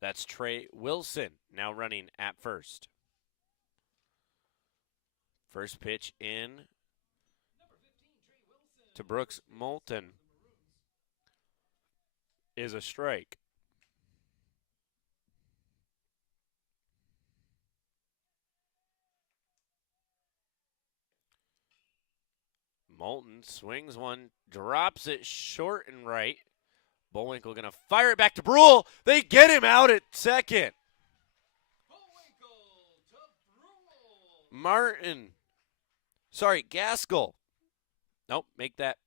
That's Trey Wilson now running at first. First pitch in to Brooks Moulton is a strike. Moulton swings one, drops it short and right. Bullwinkle going to fire it back to Brule. They get him out at second. Gaskell. Nope, make that.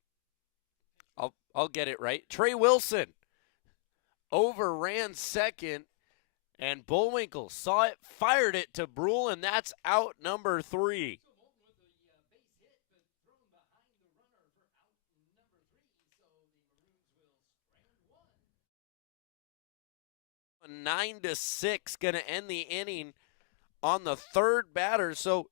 I'll get it right. Trey Wilson overran second, and Bullwinkle saw it, fired it to Brule, and that's out number 3. 9-6, going to end the inning on the third batter. So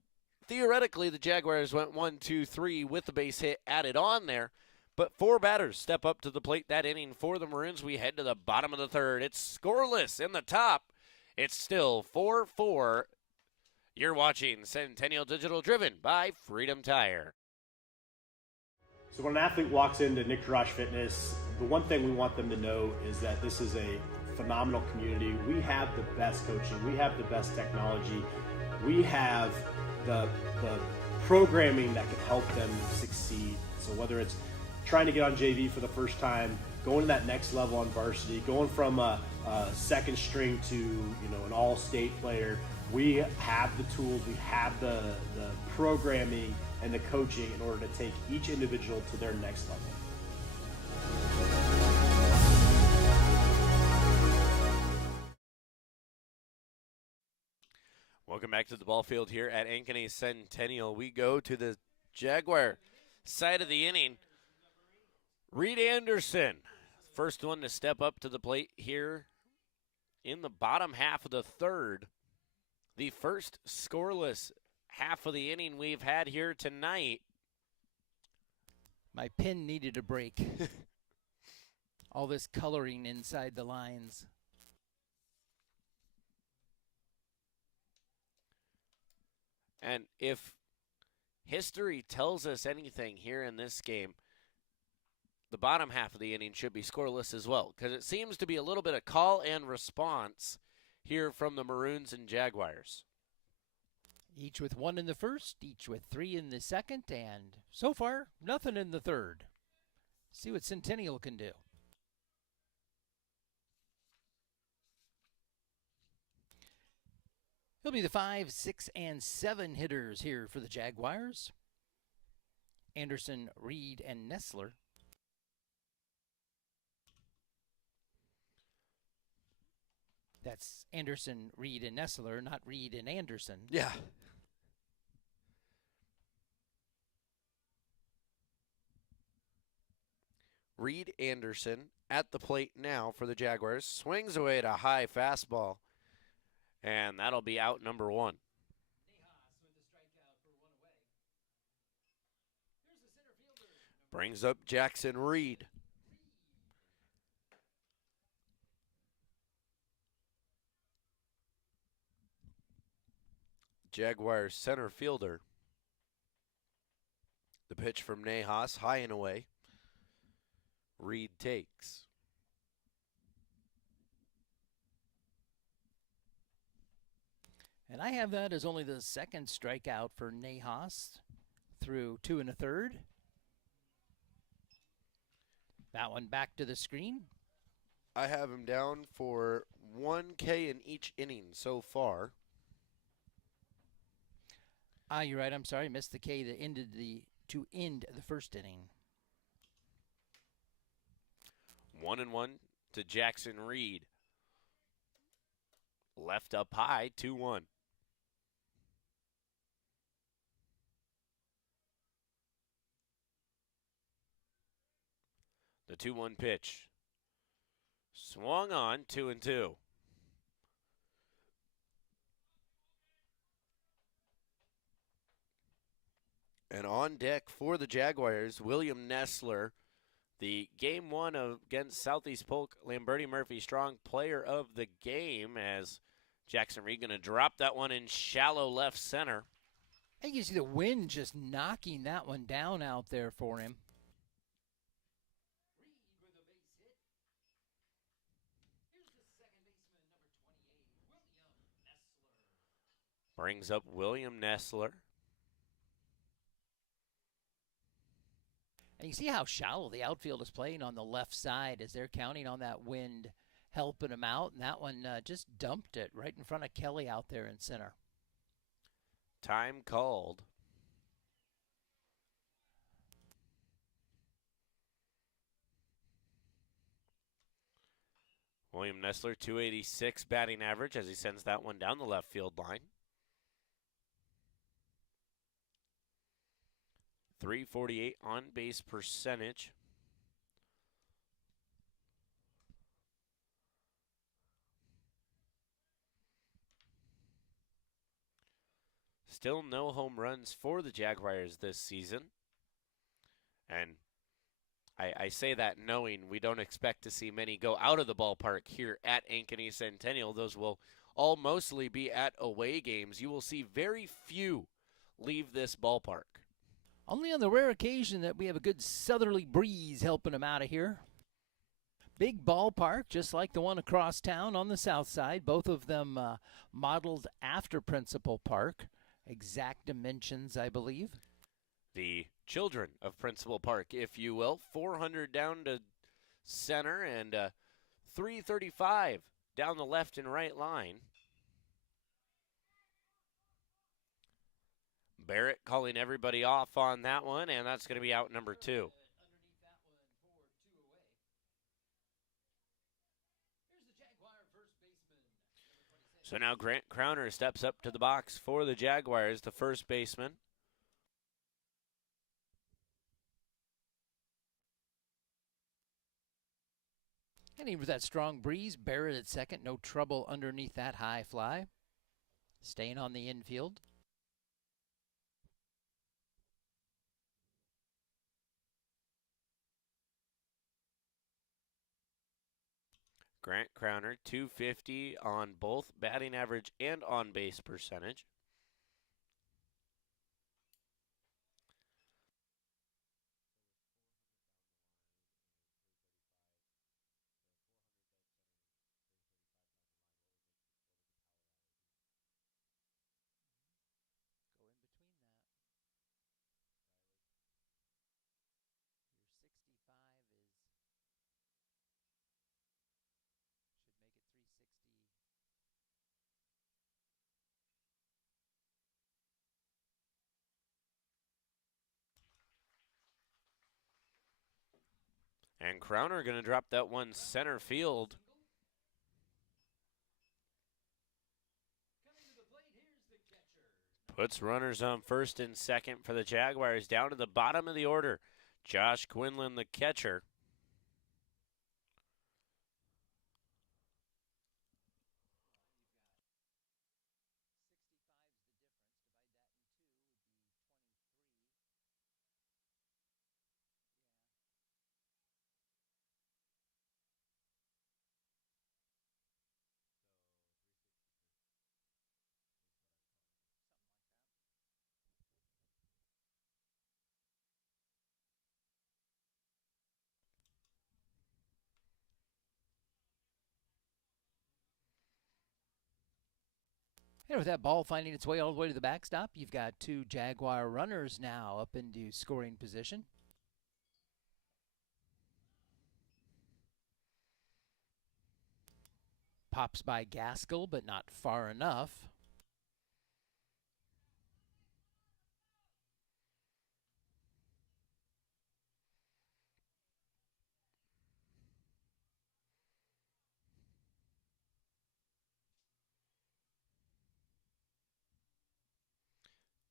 theoretically, the Jaguars went 1, 2, 3 with the base hit added on there. But 4 batters step up to the plate that inning for the Maroons. We head to the bottom of the third. It's scoreless in the top. It's still 4-4. You're watching Centennial Digital, driven by Freedom Tire. So when an athlete walks into Nick Rush Fitness, the one thing we want them to know is that this is a phenomenal community. We have the best coaching. We have the best technology. We have the programming that can help them succeed. So whether it's trying to get on JV for the first time, going to that next level on varsity, going from a second string to an all-state player, we have the tools, we have the programming and the coaching in order to take each individual to their next level. Welcome back to the ball field here at Ankeny Centennial. We go to the Jaguar side of the inning. Reed Anderson, first one to step up to the plate here in the bottom half of the third. The first scoreless half of the inning we've had here tonight. My pen needed a break. All this coloring inside the lines. And if history tells us anything here in this game, the bottom half of the inning should be scoreless as well, because it seems to be a little bit of call and response here from the Maroons and Jaguars. Each with 1 in the first, each with 3 in the second, and so far, nothing in the third. See what Centennial can do. He'll be the 5, 6, and 7 hitters here for the Jaguars. Anderson, Reed, and Nessler. That's Anderson, Reed, and Nessler, not Reed and Anderson. Yeah. Reed Anderson at the plate now for the Jaguars. Swings away at a high fastball. And that'll be out number 1. Brings up Jackson Reed. Jaguars center fielder. The pitch from Nahas, high and away. Reed takes. And I have that as only the second strikeout for Nahas through 2 1/3. That one back to the screen. I have him down for 1 K in each inning so far. You're right. I'm sorry. Missed the K that ended to end the first inning. 1-1 to Jackson Reed. Left up high, 2-1. The 2-1 pitch. Swung on, 2-2. And on deck for the Jaguars, William Nessler, the Game 1 against Southeast Polk Lamberti Murphy Strong Player of the Game, as Jackson Reed going to drop that one in shallow left center. I think you see the wind just knocking that one down out there for him. Brings up William Nessler. And you see how shallow the outfield is playing on the left side as they're counting on that wind helping him out. And that one just dumped it right in front of Kelly out there in center. Time called. William Nessler, 286 batting average as he sends that one down the left field line. 348 on base percentage. Still no home runs for the Jaguars this season. And I say that knowing we don't expect to see many go out of the ballpark here at Ankeny Centennial. Those will all mostly be at away games. You will see very few leave this ballpark. Only on the rare occasion that we have a good southerly breeze helping them out of here. Big ballpark, just like the one across town on the south side. Both of them modeled after Principal Park. Exact dimensions, I believe. The children of Principal Park, if you will. 400 down to center and 335 down the left and right line. Barrett calling everybody off on that one, and that's going to be out number 2. So now Grant Crowner steps up to the box for the Jaguars, the first baseman. And even with that strong breeze, Barrett at second, no trouble underneath that high fly. Staying on the infield. Grant Crowner, 250 on both batting average and on base percentage. And Crowner going to drop that one center field. Puts runners on first and second for the Jaguars. Down to the bottom of the order, Josh Quinlan, the catcher. And with that ball finding its way all the way to the backstop, you've got two Jaguar runners now up into scoring position. Pops by Gaskell, but not far enough.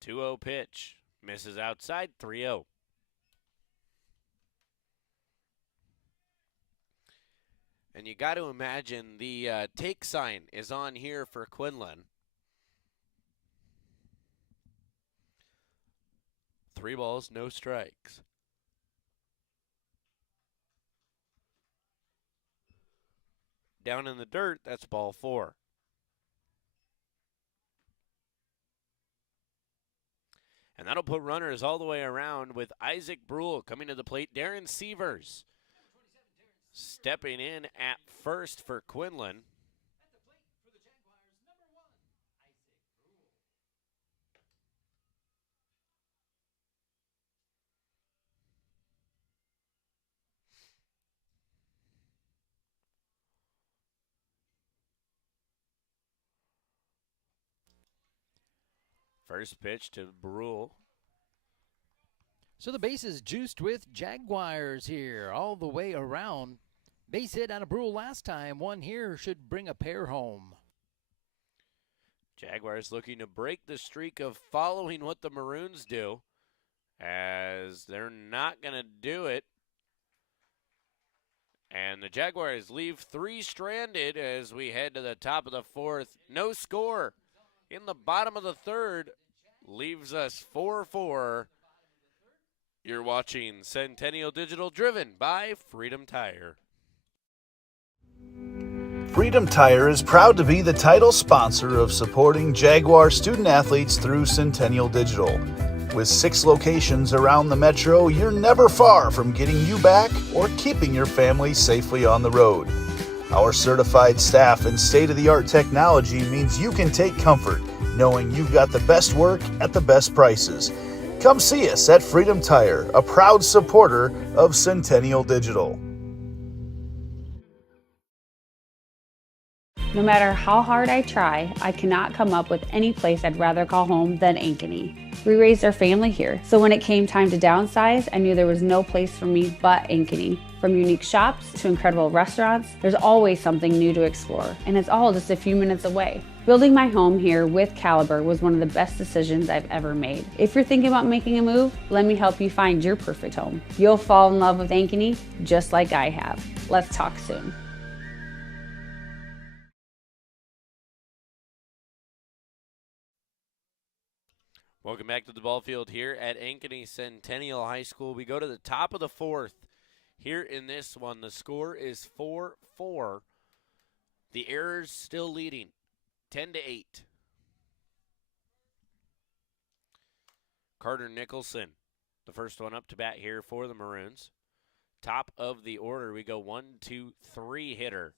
Two-zero pitch. Misses outside, 3-0. And you got to imagine the take sign is on here for Quinlan. 3 balls, no strikes. Down in the dirt, that's ball 4. And that'll put runners all the way around with Isaac Brule coming to the plate. Darren Sievers stepping in at first for Quinlan. First pitch to Brule. So the base is juiced with Jaguars here all the way around. Base hit on a Brule last time. One here should bring a pair home. Jaguars looking to break the streak of following what the Maroons do, as they're not going to do it. And the Jaguars leave 3 stranded as we head to the top of the 4th. No score in the bottom of the 3rd. Leaves us 4-4. You're watching Centennial Digital, driven by Freedom Tire. Freedom Tire is proud to be the title sponsor of supporting Jaguar student athletes through Centennial Digital. With 6 locations around the metro, you're never far from getting you back or keeping your family safely on the road. Our certified staff and state-of-the-art technology means you can take comfort knowing you've got the best work at the best prices. Come see us at Freedom Tire, a proud supporter of Centennial Digital. No matter how hard I try, I cannot come up with any place I'd rather call home than Ankeny. We raised our family here, so when it came time to downsize, I knew there was no place for me but Ankeny. From unique shops to incredible restaurants, there's always something new to explore, and it's all just a few minutes away. Building my home here with Caliber was one of the best decisions I've ever made. If you're thinking about making a move, let me help you find your perfect home. You'll fall in love with Ankeny just like I have. Let's talk soon. Welcome back to the ball field here at Ankeny Centennial High School. We go to the top of the 4th here in this one. The score is 4-4. The Errors still leading, 10-8. Carter Nicholson, the first one up to bat here for the Maroons. Top of the order, we go 1, 2, 3 hitter.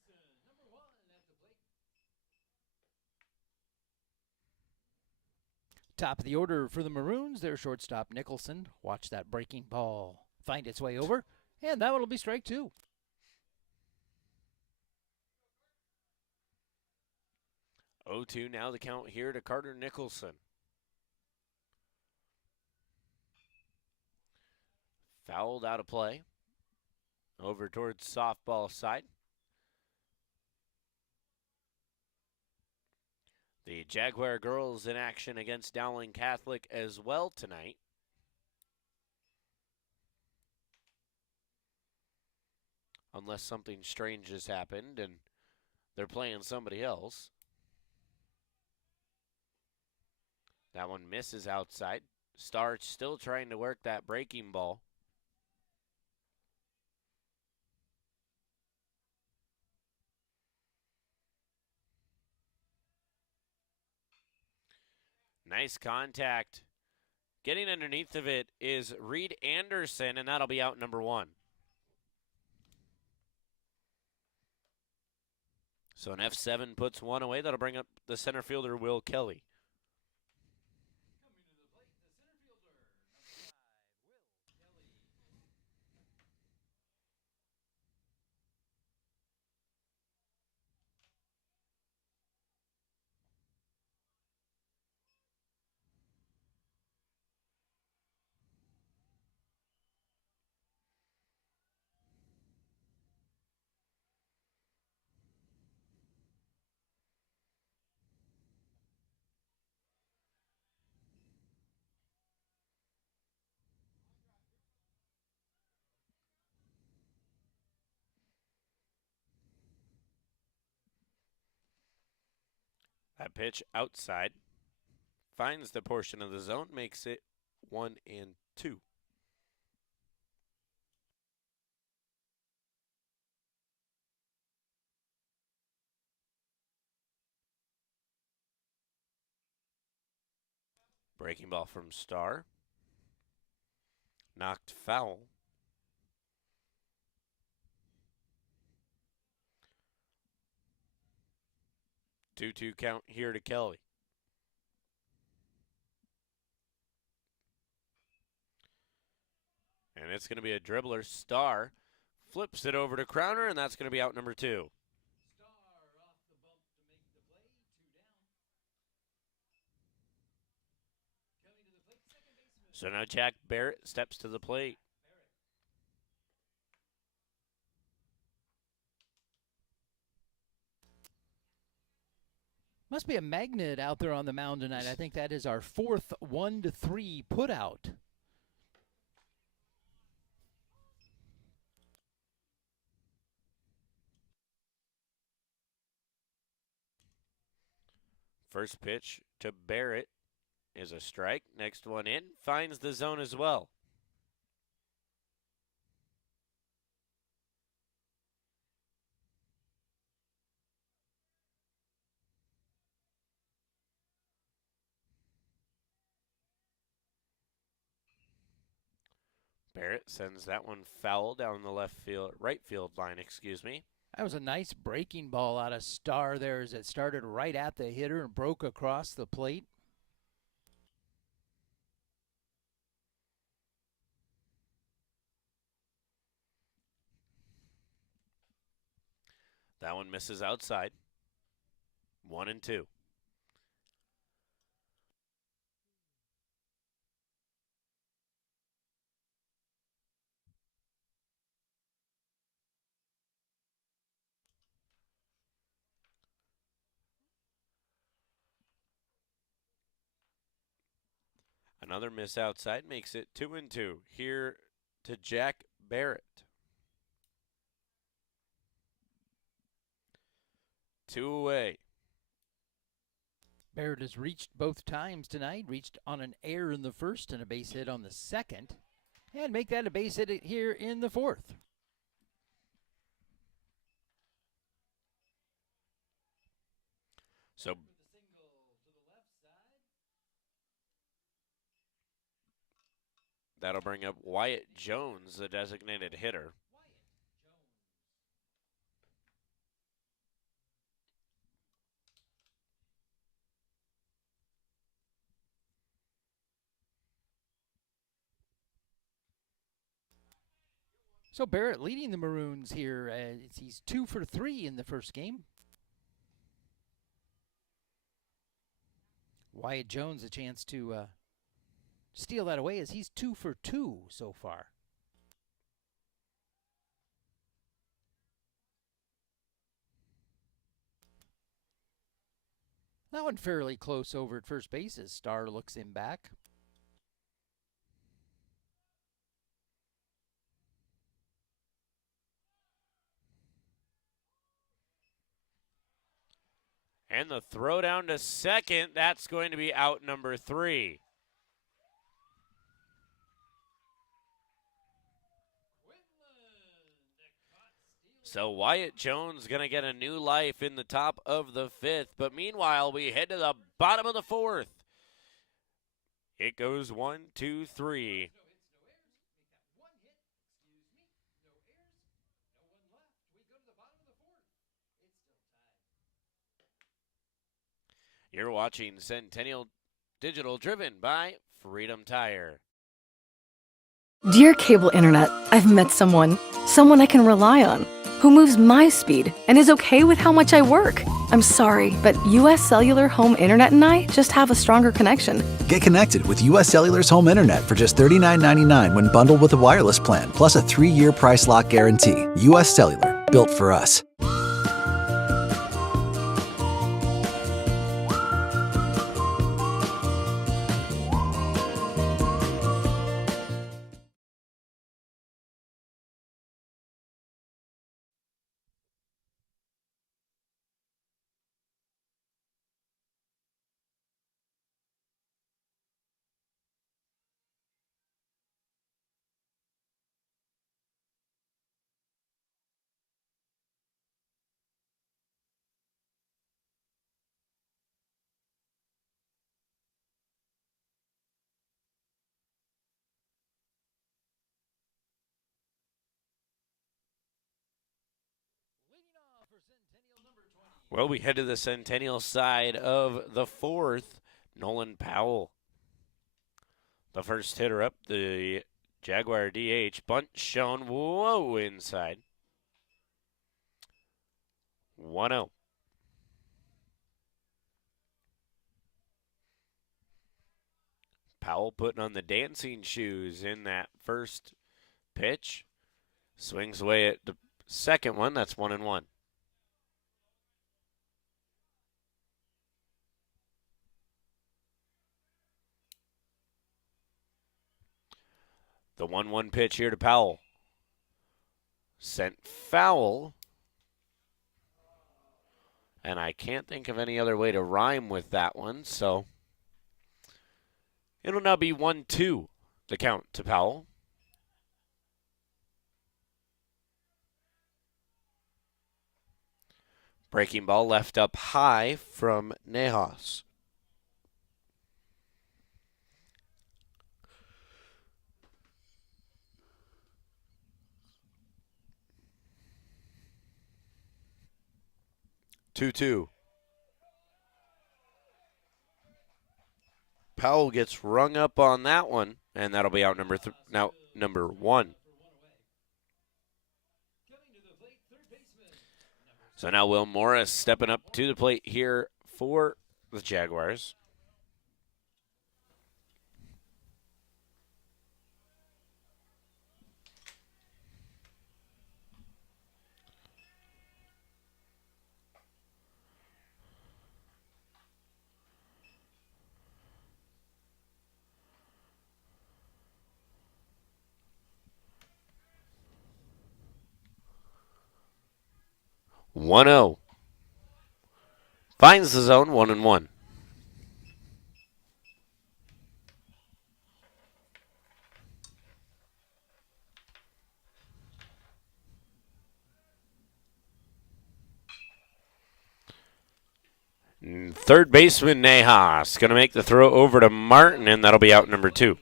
Top of the order for the Maroons, their shortstop Nicholson. Watch that breaking ball find its way over, and that one will be strike 2. 0-2 now the count here to Carter Nicholson. Fouled out of play. Over towards softball side. The Jaguar girls in action against Dowling Catholic as well tonight. Unless something strange has happened and they're playing somebody else. That one misses outside. Starch still trying to work that breaking ball. Nice contact. Getting underneath of it is Reed Anderson, and that'll be out number 1. So an F7 puts one away. That'll bring up the center fielder, Will Kelly. That pitch outside finds the portion of the zone, makes it 1-2. Breaking ball from Starr. Knocked foul. 2-2 count here to Kelly. And it's going to be a dribbler. Starr flips it over to Crowner, and that's going to be out number 2. So now Jack Barrett steps to the plate. Must be a magnet out there on the mound tonight. I think that is our 4th 1-3 put out. First pitch to Barrett is a strike. Next one in, finds the zone as well. Barrett sends that one foul down the right field line, excuse me. That was a nice breaking ball out of Starr there as it started right at the hitter and broke across the plate. That one misses outside. 1-2. Another miss outside makes it 2-2. Here to Jack Barrett. 2 away. Barrett has reached both times tonight, reached on an error in the first and a base hit on the second, and make that a base hit here in the 4th. So that'll bring up Wyatt Jones, the designated hitter. So Barrett leading the Maroons here. He's 2 for 3 in the first game. Wyatt Jones a chance to steal that away as he's 2 for 2 so far. That one fairly close over at first base as Starr looks him back. And the throw down to second, that's going to be out number 3. So Wyatt Jones going to get a new life in the top of the 5th. But meanwhile, we head to the bottom of the 4th. It goes 1, 2, 3. You're watching Centennial Digital, driven by Freedom Tire. Dear cable internet, I've met someone I can rely on, who moves my speed and is okay with how much I work. I'm sorry, but US Cellular Home Internet and I just have a stronger connection. Get connected with US Cellular's home internet for just $39.99 when bundled with a wireless plan, plus a 3-year price lock guarantee. US Cellular, built for us. Well, we head to the Centennial side of the 4th. Nolan Powell, the first hitter up, the Jaguar DH. Bunt shown, whoa, inside. 1-0. Powell putting on the dancing shoes in that first pitch. Swings away at the second one. That's 1-1. The 1-1 pitch here to Powell. Sent foul. And I can't think of any other way to rhyme with that one, so it'll now be 1-2, the count to Powell. Breaking ball left up high from Nejas. Two. Powell gets rung up on that one, and that'll be out number 1. So now Will Morris stepping up to the plate here for the Jaguars. One 0. Finds the zone 1-1. Third baseman Nahas going to make the throw over to Martin, and that'll be out number 2.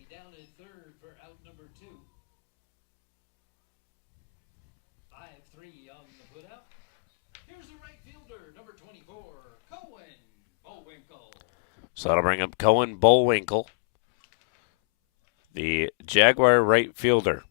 So that'll bring up Cohen Bullwinkle, the Jaguar right fielder.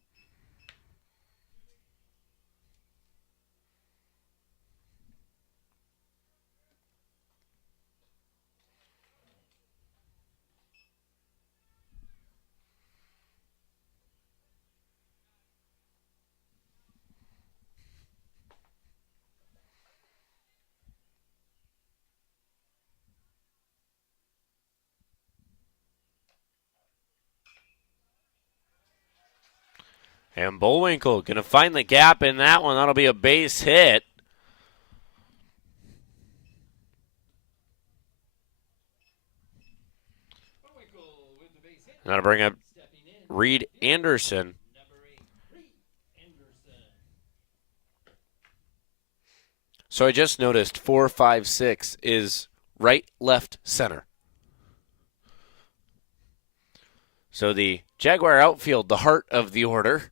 And Bullwinkle going to find the gap in that one. That'll be a base hit. That'll bring up Reed Anderson. So I just noticed 4, 5, 6 is right, left, center. So the Jaguar outfield, the heart of the order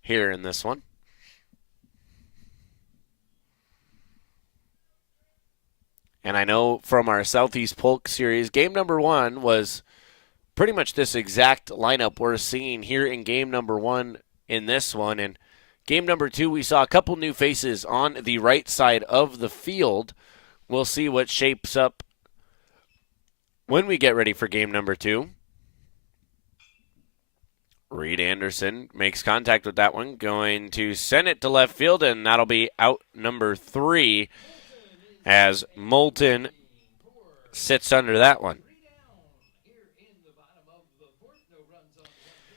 here in this one. And I know from our Southeast Polk series, game number 1 was pretty much this exact lineup we're seeing here in game number 1 in this one. And game number 2, we saw a couple new faces on the right side of the field. We'll see what shapes up when we get ready for game number 2. Reed Anderson makes contact with that one, going to send it to left field, and that'll be out number 3 as Moulton sits under that one.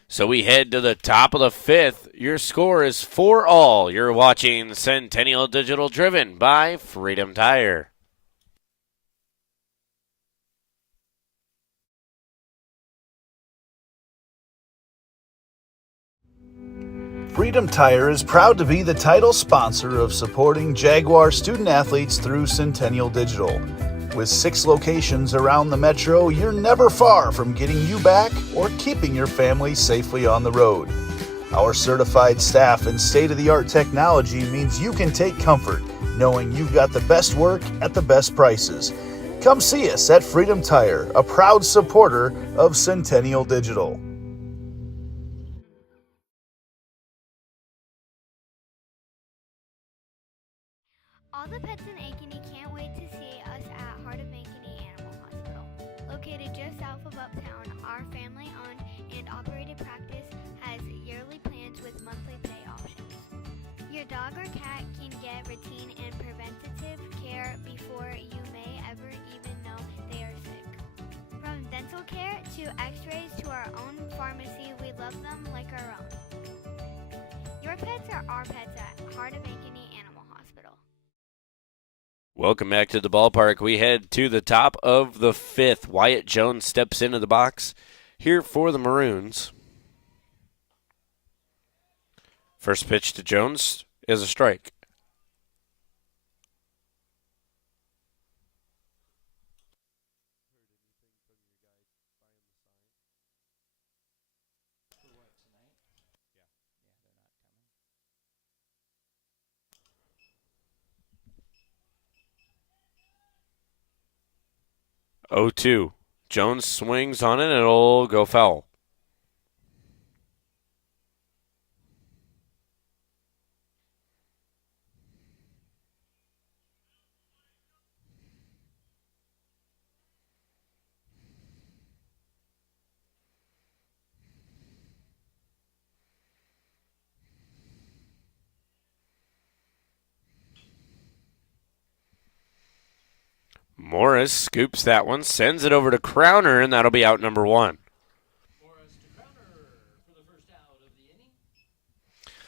So we head to the top of the 5th. Your score is 4-all. You're watching Centennial Digital, driven by Freedom Tire. Freedom Tire is proud to be the title sponsor of supporting Jaguar student athletes through Centennial Digital. With 6 locations around the metro, you're never far from getting you back or keeping your family safely on the road. Our certified staff and state-of-the-art technology means you can take comfort knowing you've got the best work at the best prices. Come see us at Freedom Tire, a proud supporter of Centennial Digital. All the pets in Ankeny can't wait to see us at Heart of Ankeny Animal Hospital. Located just south of Uptown, our family-owned and operated practice has yearly plans with monthly pay options. Your dog or cat can get routine and preventative care before you may ever even know they are sick. From dental care to x-rays to our own pharmacy, we love them like our own. Your pets are our pets at Heart of Ankeny Animal Hospital. Welcome back to the ballpark. We head to the top of the 5th. Wyatt Jones steps into the box here for the Maroons. First pitch to Jones is a strike. Oh, 2. Jones swings on it, and it'll go foul. Morris scoops that one, sends it over to Crowner, and that'll be out number 1.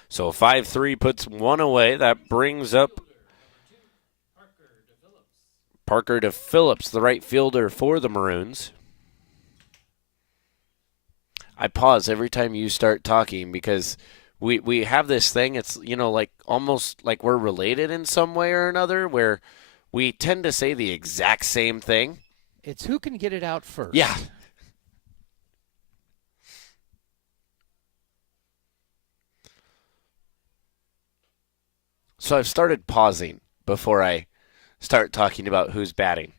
So 5-3 puts one away. That brings up Parker to Phillips, the right fielder for the Maroons. I pause every time you start talking because we have this thing. It's, like almost like we're related in some way or another, where we tend to say the exact same thing. It's who can get it out first. Yeah. So I've started pausing before I start talking about who's batting.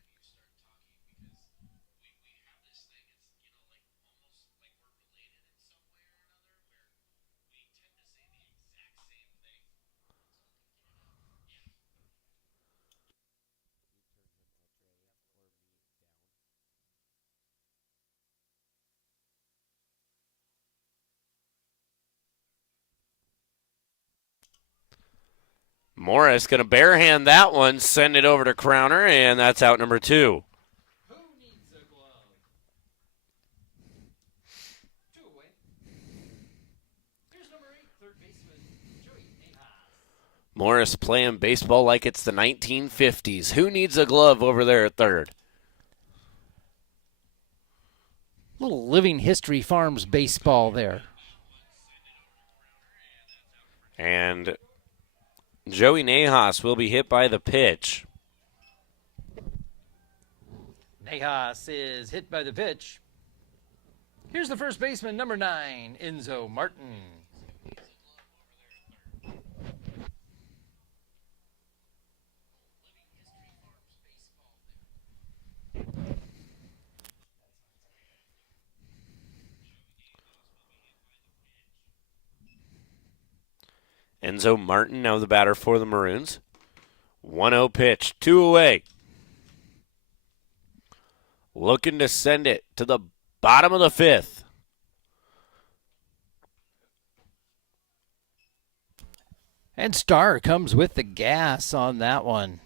Morris going to barehand that one, send it over to Crowner, and that's out number 2. Morris playing baseball like it's the 1950s. Who needs a glove over there at third? Little Living History Farms baseball there. And Joey Nahas will be hit by the pitch. Nahas is hit by the pitch. Here's the first baseman, number 9, Enzo Martin. Enzo Martin now the batter for the Maroons. 1-0 pitch, 2 away. Looking to send it to the bottom of the 5th. And Starr comes with the gas on that one.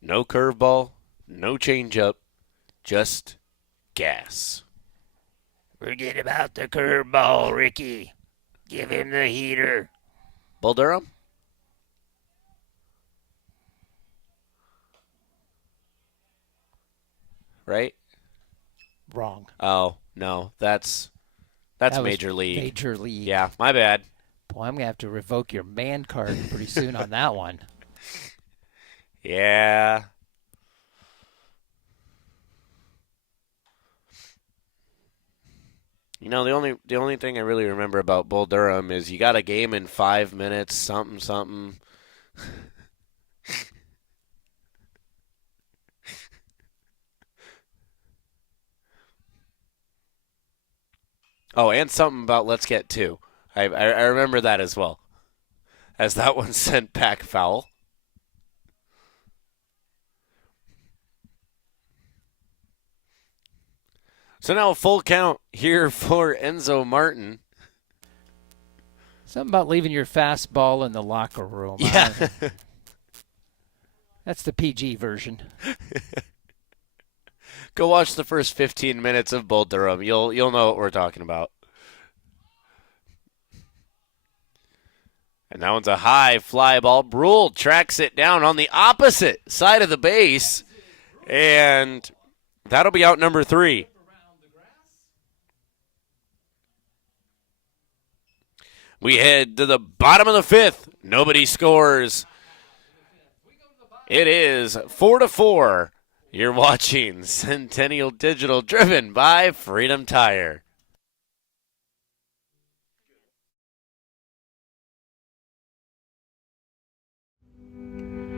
No curveball, no changeup, just gas. Forget about the curveball, Ricky. Give him the heater. Bull Durham? Right? Wrong. Oh, no. That's Major League. Major League. Yeah, my bad. Boy, I'm going to have to revoke your man card pretty soon on that one. Yeah. You know, the only thing I really remember about Bull Durham is you got a game in 5 minutes, something. Oh, and something about let's get 2. I remember that as well, as that one sent back foul. So now a full count here for Enzo Martin. Something about leaving your fastball in the locker room. Yeah. That's the PG version. Go watch the first 15 minutes of Bull Durham. You'll know what we're talking about. And that one's a high fly ball. Brule tracks it down on the opposite side of the base. And that'll be out number 3. We head to the bottom of the 5th. Nobody scores. It is 4-4. You're watching Centennial Digital, driven by Freedom Tire.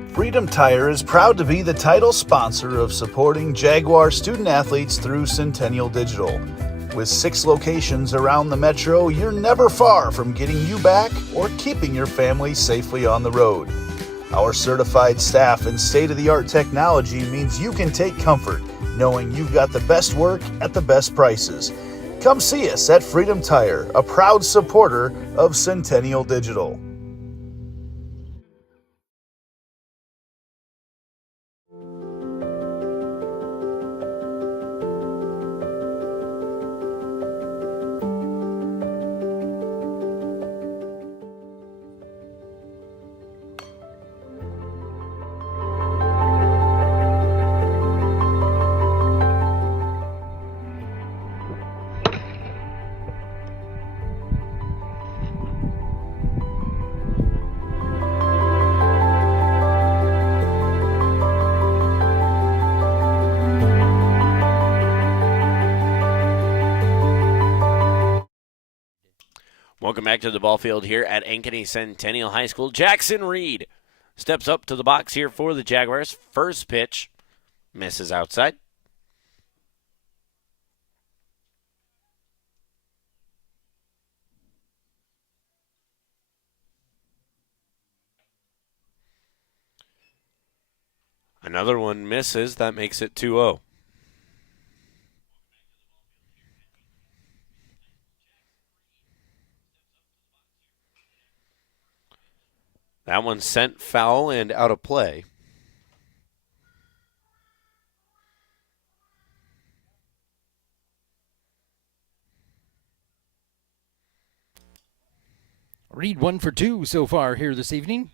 Freedom Tire is proud to be the title sponsor of supporting Jaguar student athletes through Centennial Digital. With 6 locations around the metro, you're never far from getting you back or keeping your family safely on the road. Our certified staff and state-of-the-art technology means you can take comfort knowing you've got the best work at the best prices. Come see us at Freedom Tire, a proud supporter of Centennial Digital. Welcome back to the ball field here at Ankeny Centennial High School. Jackson Reed steps up to the box here for the Jaguars. First pitch misses outside. Another one misses. That makes it 2-0. That one sent foul and out of play. Reed 1 for 2 so far here this evening.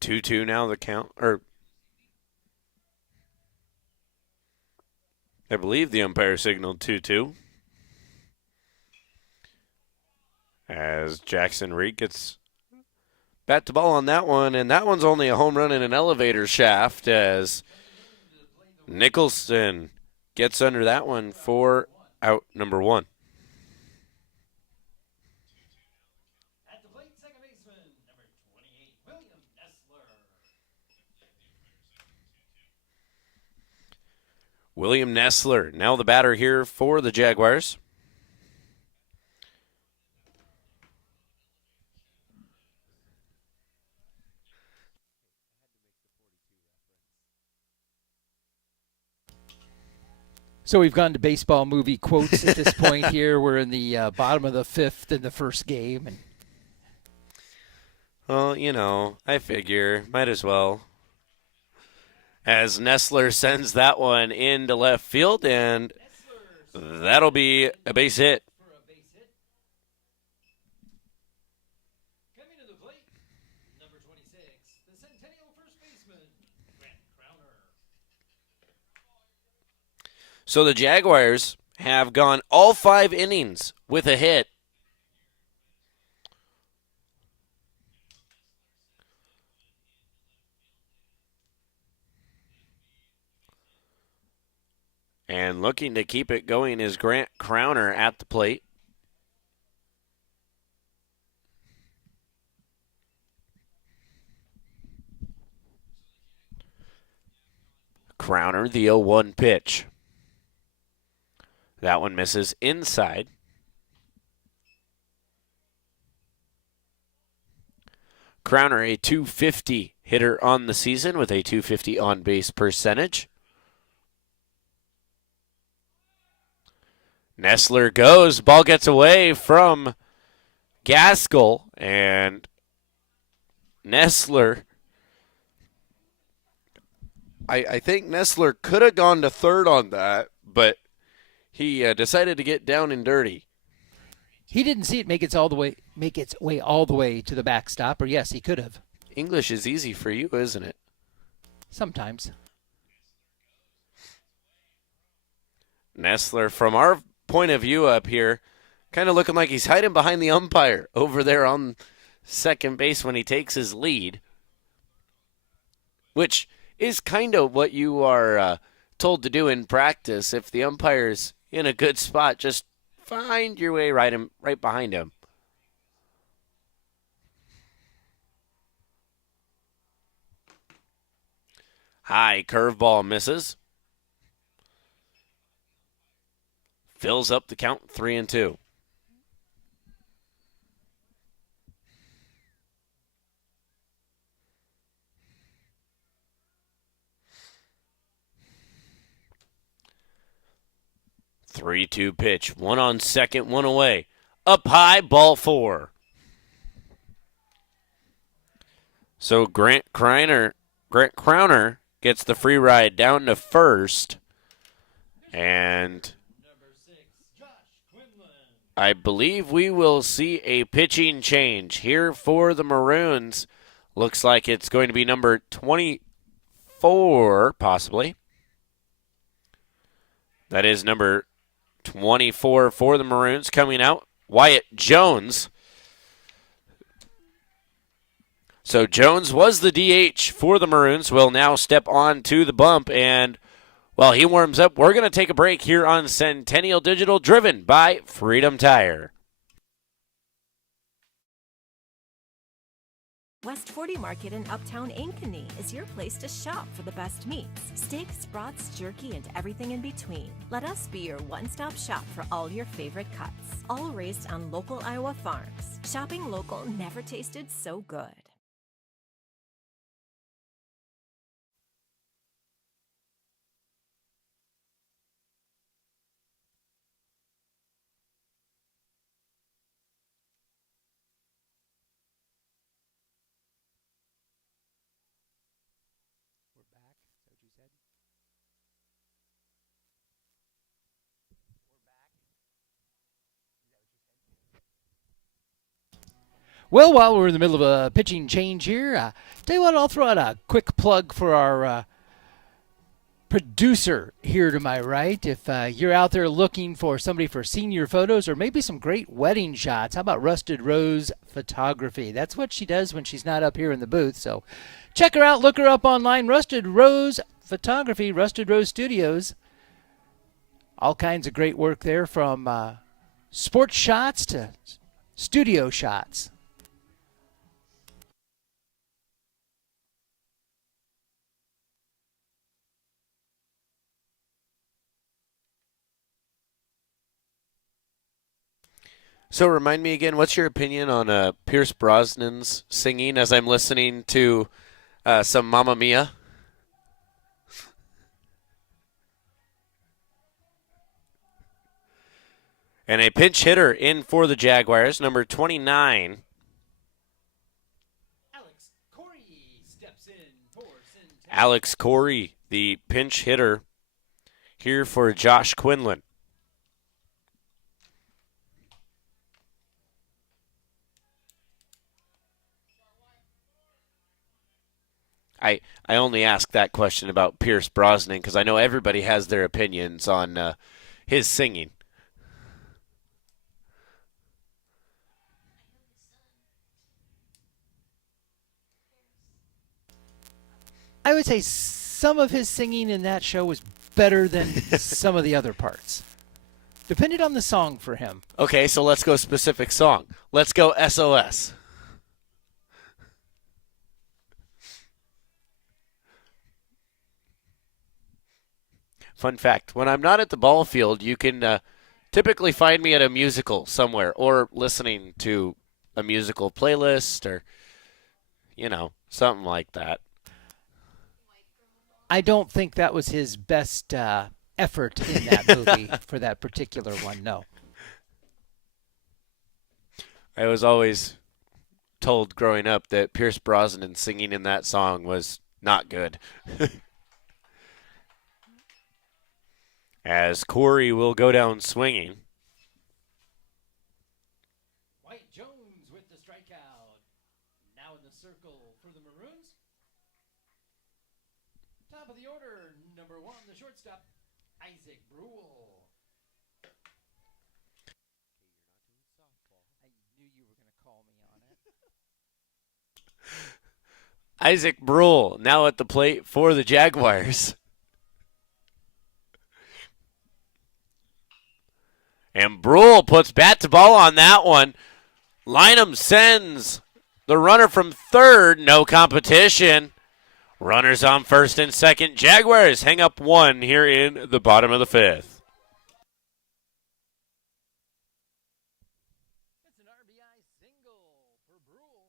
Two now the count, or I believe the umpire signaled 2-2. As Jackson Reed gets bat to ball on that one, and that one's only a home run in an elevator shaft as Nicholson gets under that one for out number 1. At the plate, second baseman, number 28, William Nessler. William Nessler, now the batter here for the Jaguars. So we've gone to baseball movie quotes at this point here. We're in the bottom of the 5th in the first game. And well, you know, I figure, might as well. As Nessler sends that one into left field, and that'll be a base hit. Coming to the plate, number 26, the Centennial first baseman, Grant Crowner. So the Jaguars have gone all 5 innings with a hit. And looking to keep it going is Grant Crowner at the plate. Crowner, the 0-1 pitch. That one misses inside. Crowner, a .250 hitter on the season with a .250 on-base percentage. Nessler goes. Ball gets away from Gaskell, and Nessler, I think Nessler could have gone to third on that, but he decided to get down and dirty. He didn't see it make its way all the way to the backstop, or yes, he could have. English is easy for you, isn't it? Sometimes. Nessler, from our point of view up here, kind of looking like he's hiding behind the umpire over there on second base when he takes his lead, which is kind of what you are told to do in practice. If the umpire's in a good spot, just find your way right behind him. High curveball misses. Fills up the count, 3-2. Three-two pitch. One on second, one away. Up high, ball 4. So Grant Crowner gets the free ride down to first. And I believe we will see a pitching change here for the Maroons. Looks like it's going to be number 24, possibly. That is number 24 for the Maroons coming out, Wyatt Jones. So Jones was the DH for the Maroons, will now step on to the bump, and while he warms up, we're going to take a break here on Centennial Digital, driven by Freedom Tire. West 40 Market in Uptown Ankeny is your place to shop for the best meats, steaks, brats, jerky, and everything in between. Let us be your one-stop shop for all your favorite cuts, all raised on local Iowa farms. Shopping local never tasted so good. Well, while we're in the middle of a pitching change here, tell you what, I'll throw out a quick plug for our producer here to my right. If you're out there looking for somebody for senior photos or maybe some great wedding shots, how about Rusted Rose Photography? That's what she does when she's not up here in the booth. So check her out. Look her up online. Rusted Rose Photography, Rusted Rose Studios. All kinds of great work there, from sports shots to studio shots. So remind me again, what's your opinion on Pierce Brosnan's singing as I'm listening to some Mamma Mia? And a pinch hitter in for the Jaguars, number 29. Alex Corey steps in for Centennial. Alex Corey, the pinch hitter here for Josh Quinlan. I only ask that question about Pierce Brosnan because I know everybody has their opinions on his singing. I would say some of his singing in that show was better than some of the other parts. Depended on the song for him. Okay, so let's go specific song. Let's go SOS. Fun fact, when I'm not at the ball field, you can typically find me at a musical somewhere or listening to a musical playlist or, something like that. I don't think that was his best effort in that movie for that particular one, no. I was always told growing up that Pierce Brosnan singing in that song was not good. As Corey will go down swinging. Wyatt Jones with the strikeout. Now in the circle for the Maroons. Top of the order, number 1, the shortstop, Isaac Brule. I knew you were going to call me on it. Isaac Brule now at the plate for the Jaguars. And Brule puts bat to ball on that one. Lynham sends the runner from third. No competition. Runners on first and second. Jaguars hang up one here in the bottom of the fifth. It's an RBI single for Brule.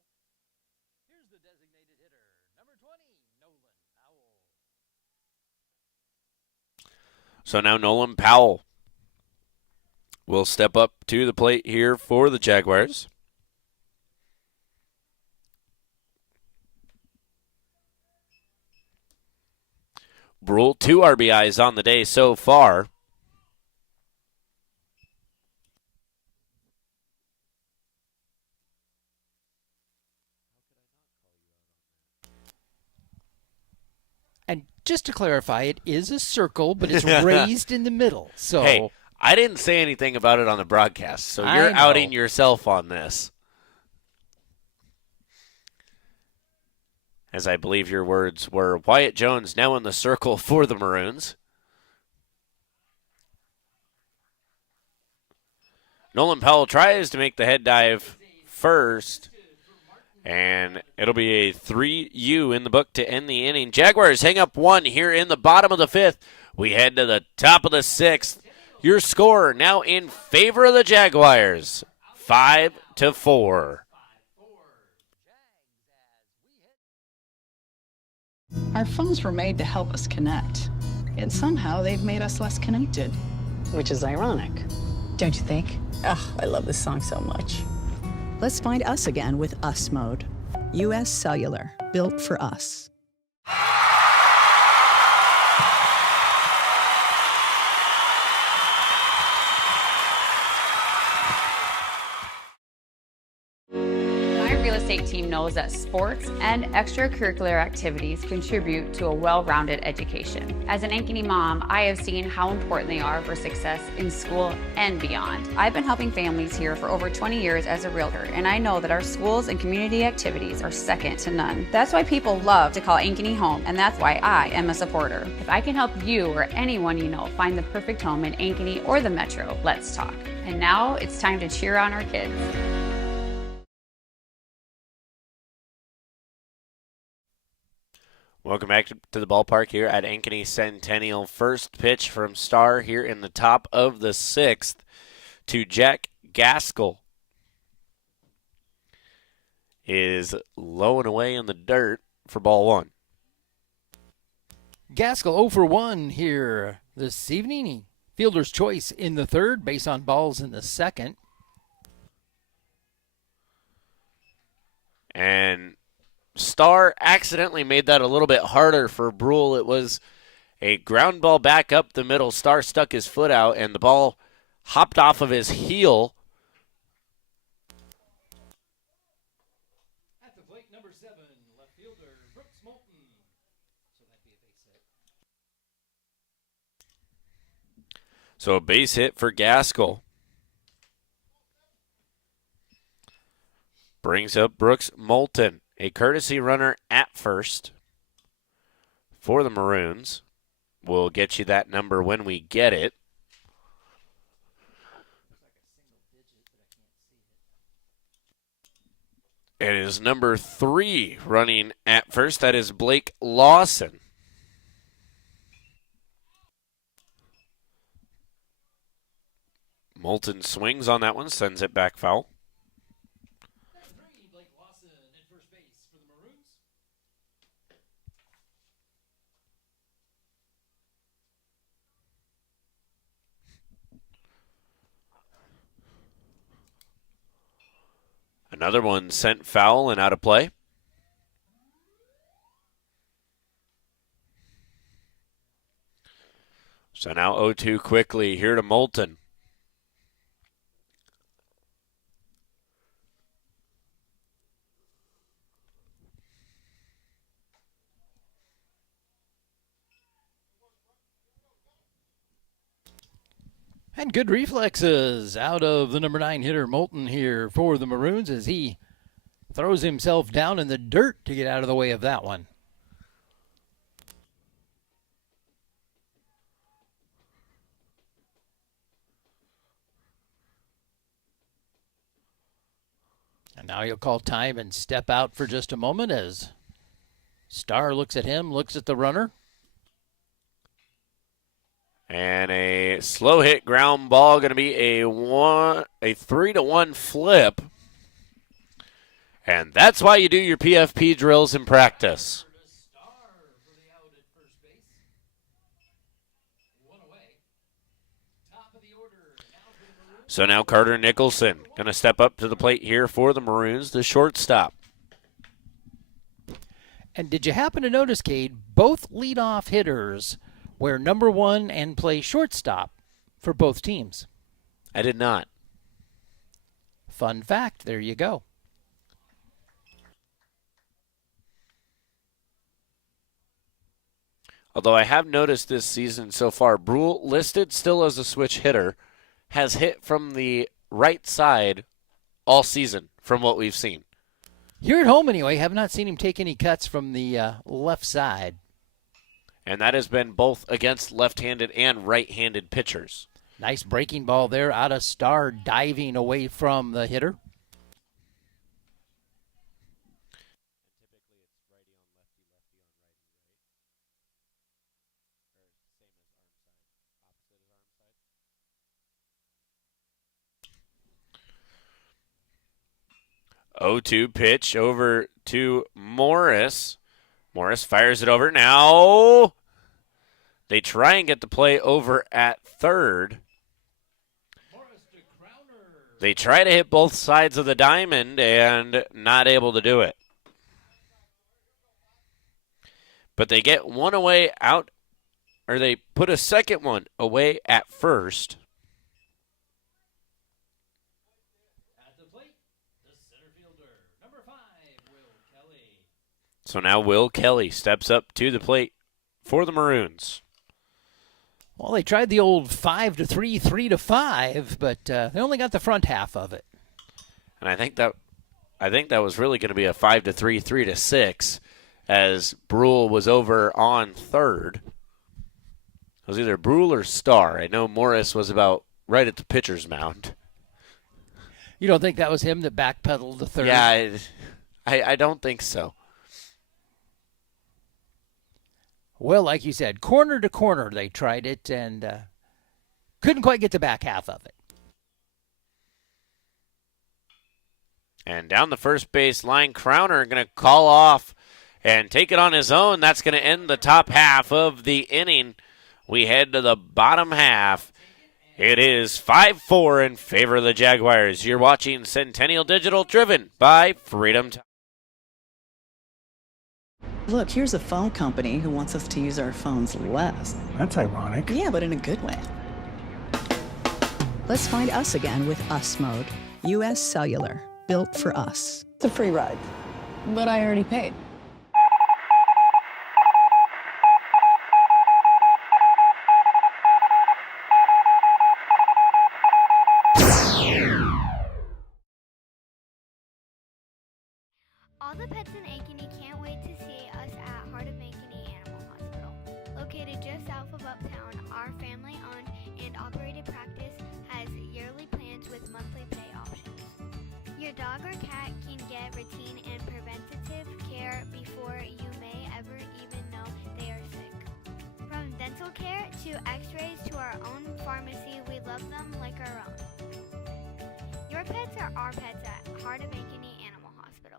Here's the designated hitter, number 20, Nolan Powell. So now Nolan Powell will step up to the plate here for the Jaguars. Brule, 2 RBIs on the day so far. And Just to clarify, it is a circle, but it's raised in the middle. So hey, I didn't say anything about it on the broadcast, so you're outing yourself on this. As I believe your words were, Wyatt Jones now in the circle for the Maroons. Nolan Powell tries to make the head dive first, and it'll be a 3U in the book to end the inning. Jaguars hang up one here in the bottom of the fifth. We head to the top of the sixth. Your score now in favor of the Jaguars, 5-4. Our phones were made to help us connect, and somehow they've made us less connected. Which is ironic, don't you think? Oh, I love this song so much. Let's find us again with Us Mode. U.S. Cellular, built for us. My real estate team knows that sports and extracurricular activities contribute to a well-rounded education. As an Ankeny mom, I have seen how important they are for success in school and beyond. I've been helping families here for over 20 years as a realtor, and I know that our schools and community activities are second to none. That's why people love to call Ankeny home, and that's why I am a supporter. If I can help you or anyone you know find the perfect home in Ankeny or the Metro, let's talk. And now it's time to cheer on our kids. Welcome back to the ballpark here at Ankeny Centennial. First pitch from Starr here in the top of the sixth to Jack Gaskell. Is low and away in the dirt for ball one. Gaskell 0 for 1 here this evening. Fielder's choice in the third, base on balls in the second. And Starr accidentally made that a little bit harder for Brule. It was a ground ball back up the middle. Starr stuck his foot out, and the ball hopped off of his heel. At the plate, number 7, left fielder Brooks Moulton. So that'd be a base hit. So a base hit for Gaskell. Brings up Brooks Moulton. A courtesy runner at first for the Maroons. We'll get you that number when we get it. It is number 3 running at first. That is Blake Lawson. Moulton swings on that one, sends it back foul. Another one sent foul and out of play. So now 0-2 quickly here to Moulton. And good reflexes out of the number 9 hitter Moulton here for the Maroons as he throws himself down in the dirt to get out of the way of that one. And now he'll call time and step out for just a moment as Starr looks at him, looks at the runner. And a slow hit ground ball, going to be a 3-1 flip. And that's why you do your PFP drills in practice. So now Carter Nicholson going to step up to the plate here for the Maroons, the shortstop. And did you happen to notice, Cade, both leadoff hitters wear number 1 and play shortstop for both teams? I did not. Fun fact, there you go. Although I have noticed this season so far, Brule, listed still as a switch hitter, has hit from the right side all season from what we've seen. Here at home, anyway, have not seen him take any cuts from the left side. And that has been both against left-handed and right-handed pitchers. Nice breaking ball there out of Starr, diving away from the hitter. O2 pitch over to Morris. Morris fires it over. Now they try and get the play over at third. They try to hit both sides of the diamond and not able to do it. But they get one away out, or they put a second one away at first. So now Will Kelly steps up to the plate for the Maroons. Well, they tried the old 5-3, 3-5, but they only got the front half of it. And I think that was really going to be a 5-3, 3-6, as Brule was over on third. It was either Brule or Starr. I know Morris was about right at the pitcher's mound. You don't think that was him that backpedaled to third? Yeah, I don't think so. Well, like you said, corner to corner they tried it and couldn't quite get the back half of it. And down the first base line, Crowner going to call off and take it on his own. That's going to end the top half of the inning. We head to the bottom half. It is 5-4 in favor of the Jaguars. You're watching Centennial Digital, driven by Freedom Time. Look, here's a phone company who wants us to use our phones less. That's ironic. Yeah, but in a good way. Let's find us again with Us Mode. U.S. Cellular, built for us. It's a free ride. But I already paid. All the pets in Ankeny can't wait to see us at Heart of Ankeny Animal Hospital. Located just south of Uptown, our family-owned and operated practice has yearly plans with monthly pay options. Your dog or cat can get routine and preventative care before you may ever even know they are sick. From dental care to x-rays to our own pharmacy, we love them like our own. Your pets are our pets at Heart of Ankeny Animal Hospital.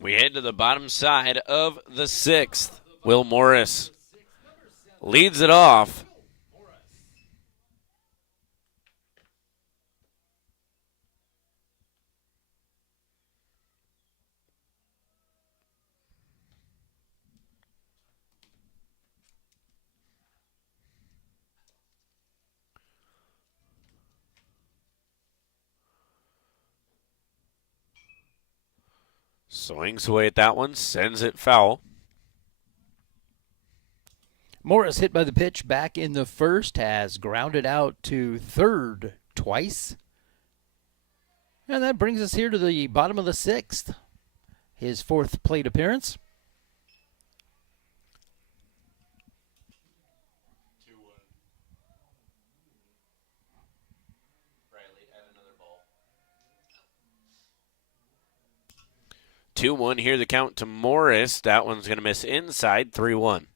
We head to the bottom side of the sixth. Will Morris leads it off. Swings away at that one, sends it foul. Morris, hit by the pitch back in the first, has grounded out to third twice. And that brings us here to the bottom of the sixth. His fourth plate appearance. Two 2-1 here, the count to Morris. That one's going to miss inside, 3-1.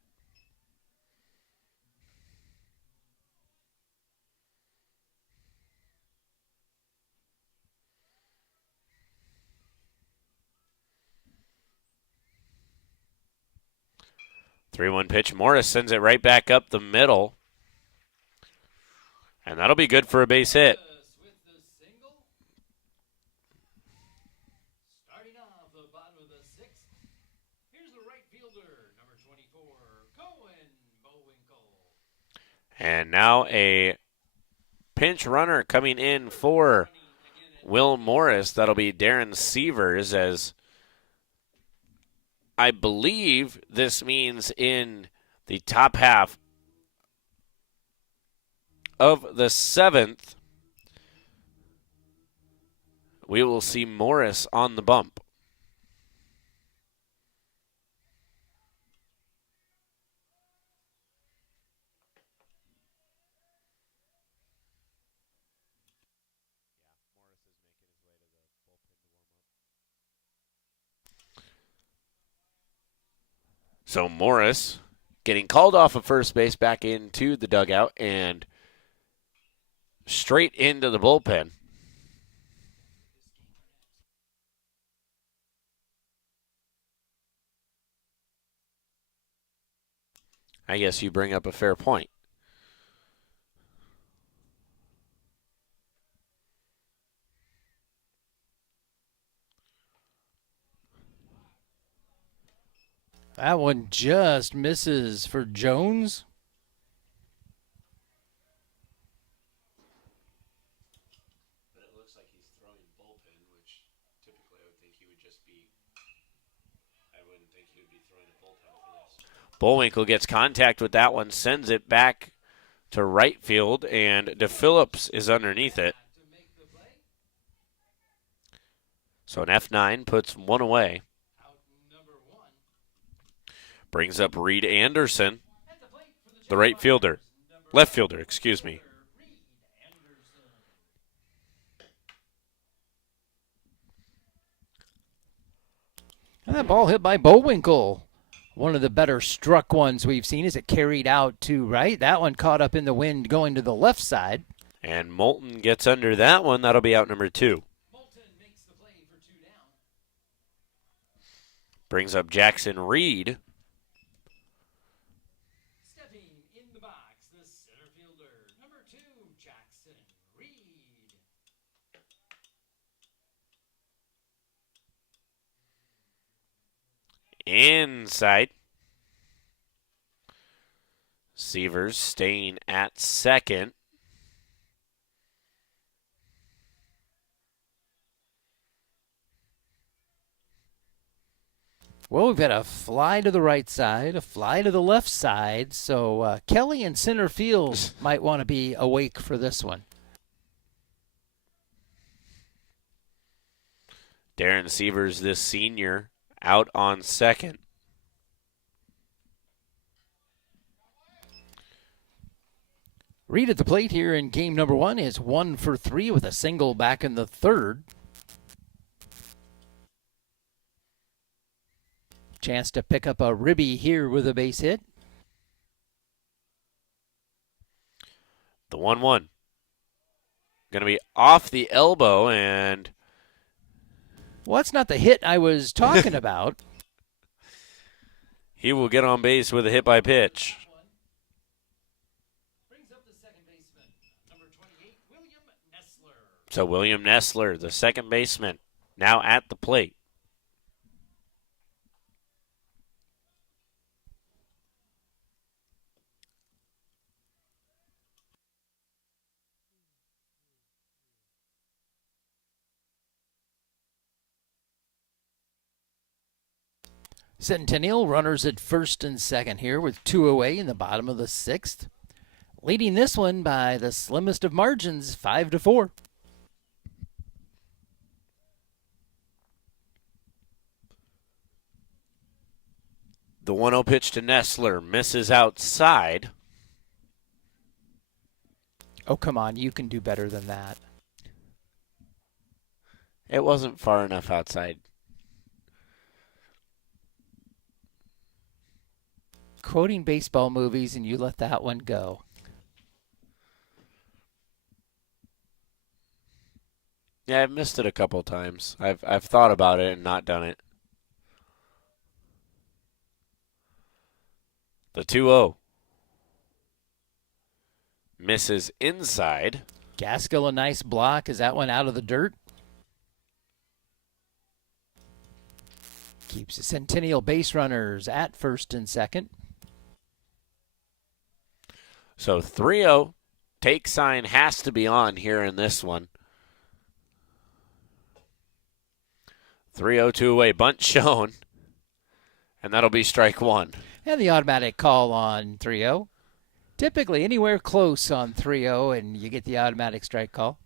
3-1 pitch. Morris sends it right back up the middle. And that'll be good for a base hit. Starting off the bottom of the sixth, here's the right fielder, number 24, Cohen Bowinkle. And now a pinch runner coming in for Will Morris. That'll be Darren Sievers, as I believe this means in the top half of the seventh, we will see Morris on the bump. So Morris getting called off of first base back into the dugout and straight into the bullpen. I guess you bring up a fair point. That one just misses for Jones. But it looks like he's throwing bullpen, which typically I would think he would just be. I wouldn't think he would be throwing a bullpen for this. Bullwinkle gets contact with that one, sends it back to right field, and DePhillips is underneath it. So an F9 puts one away. Brings up Reed Anderson, the right fielder. Left fielder, excuse me. And that ball hit by Bowinkle. One of the better struck ones we've seen. Is it carried out to right? That one caught up in the wind going to the left side. And Moulton gets under that one. That'll be out number 2. Brings up Jackson Reed. Inside. Sievers staying at second. Well, we've got a fly to the right side, a fly to the left side, so Kelly in center field might want to be awake for this one. Darren Sievers, this senior, out on second. Reed at the plate here in game number 1 is 1 for 3 with a single back in the third. Chance to pick up a ribby here with a base hit. The 1-1. Going to be off the elbow, and well, that's not the hit I was talking about. He will get on base with a hit by pitch. So William Nessler, the second baseman, now at the plate. Centennial runners at first and second here with 2 away in the bottom of the 6th. Leading this one by the slimmest of margins, 5-4. The 1-0 pitch to Nessler misses outside. Oh, come on. You can do better than that. It wasn't far enough outside. Quoting baseball movies and you let that one go. Yeah, I've missed it a couple times. I've thought about it and not done it. The 2-0. Misses inside. Gaskell, a nice block. Is that one out of the dirt? Keeps the Centennial base runners at first and second. So 3-0. Take sign has to be on here in this one. 3-0 two-away bunt shown. And that'll be strike one. And the automatic call on 3-0. Typically anywhere close on 3-0 and you get the automatic strike call.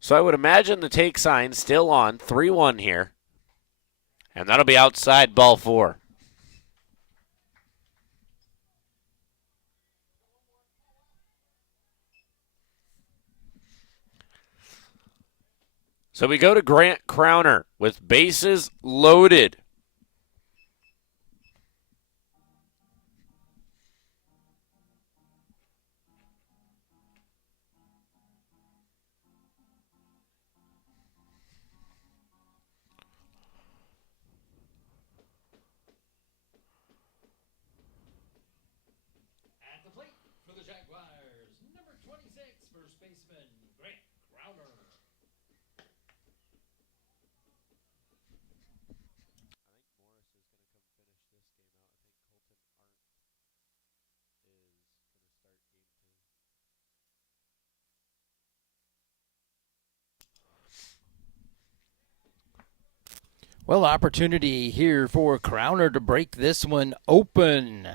So I would imagine the take sign still on. 3-1 here. And that'll be outside ball 4. So we go to Grant Crowner with bases loaded. At the plate for the Jaguars, number 26, first baseman, Grant Crowner. Well, opportunity here for Crowner to break this one open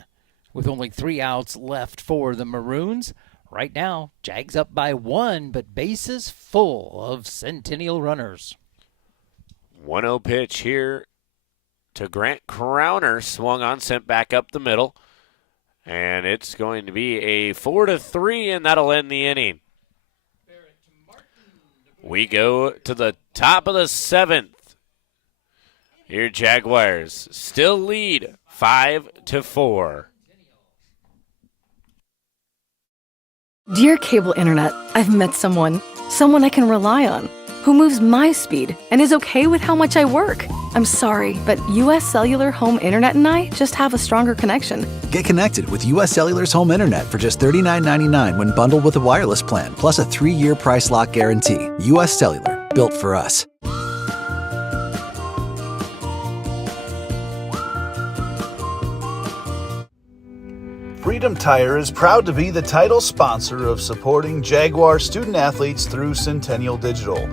with only 3 outs left for the Maroons. Right now, Jags up by 1, but bases full of Centennial runners. 1-0 pitch here to Grant Crowner. Swung on, sent back up the middle. And it's going to be a 4-3, and that'll end the inning. We go to the top of the 7th. Here, Jaguars still lead 5-4. Dear cable internet, I've met someone I can rely on, who moves my speed and is okay with how much I work. I'm sorry, but US Cellular Home Internet and I just have a stronger connection. Get connected with US Cellular's home internet for just $39.99 when bundled with a wireless plan, plus a 3-year price lock guarantee. US Cellular, built for us. Freedom Tire is proud to be the title sponsor of supporting Jaguar student athletes through Centennial Digital.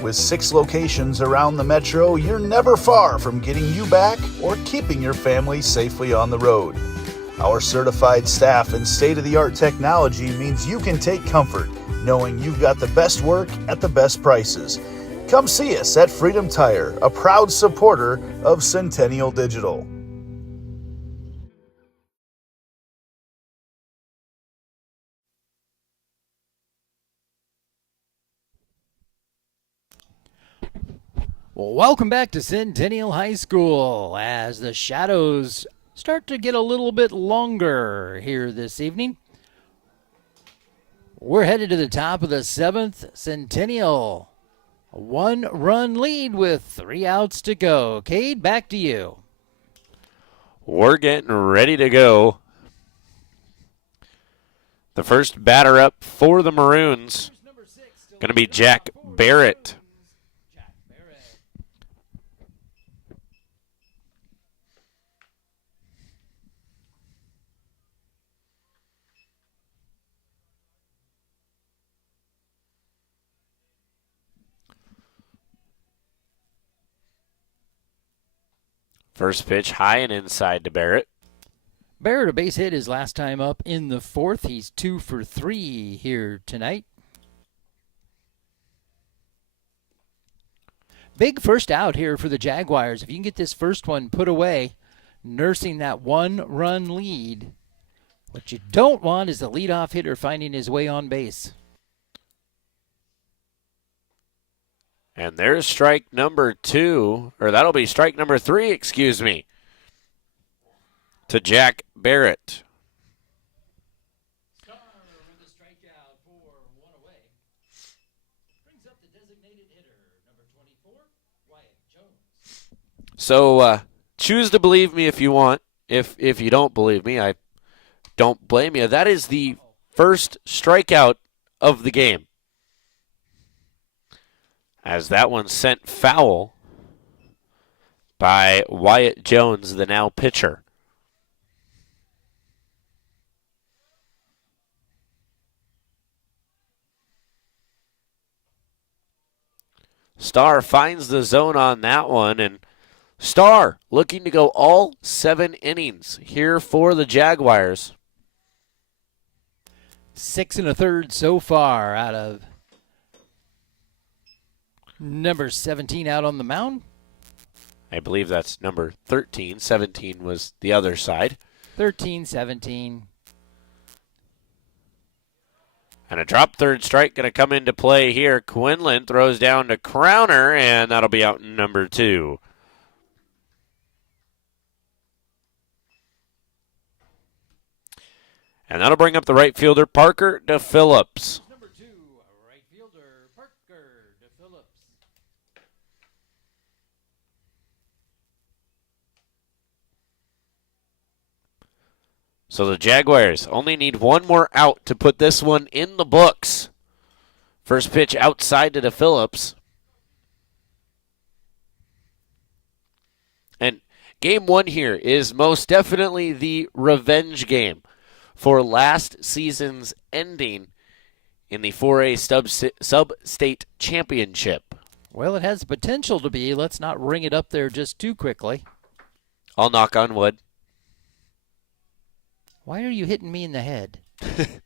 With 6 locations around the metro, you're never far from getting you back or keeping your family safely on the road. Our certified staff and state-of-the-art technology means you can take comfort knowing you've got the best work at the best prices. Come see us at Freedom Tire, a proud supporter of Centennial Digital. Well, welcome back to Centennial High School as the shadows start to get a little bit longer here this evening. We're headed to the top of the 7th. Centennial, a 1-run lead with 3 outs to go. Cade, back to you. We're getting ready to go. The first batter up for the Maroons going to be Jack Barrett. First pitch high and inside to Barrett. Barrett, a base hit his last time up in the 4th. He's 2 for 3 here tonight. Big first out here for the Jaguars. If you can get this first one put away, nursing that 1-run lead. What you don't want is the leadoff hitter finding his way on base. And there's strike number 2, or that'll be strike number 3, excuse me, to Jack Barrett. Star with a strikeout for 1 away. Brings up the designated hitter, number 24, Wyatt Jones. So choose to believe me if you want. if you don't believe me, I don't blame you. That is the first strikeout of the game, as that one sent foul by Wyatt Jones, the now pitcher. Starr finds the zone on that one, and Starr looking to go all 7 innings here for the Jaguars. 6 1/3 so far out of number 17 out on the mound. I believe that's number 13. 17 was the other side. 13, 17. And a drop third strike going to come into play here. Quinlan throws down to Crowner, and that'll be out in number 2. And that'll bring up the right fielder, Parker DePhillips. Number 2, right fielder, Parker DePhillips. So the Jaguars only need one more out to put this one in the books. First pitch outside to DePhillips. And game 1 here is most definitely the revenge game for last season's ending in the 4A Sub-State Championship. Well, it has potential to be. Let's not ring it up there just too quickly. I'll knock on wood. Why are you hitting me in the head? I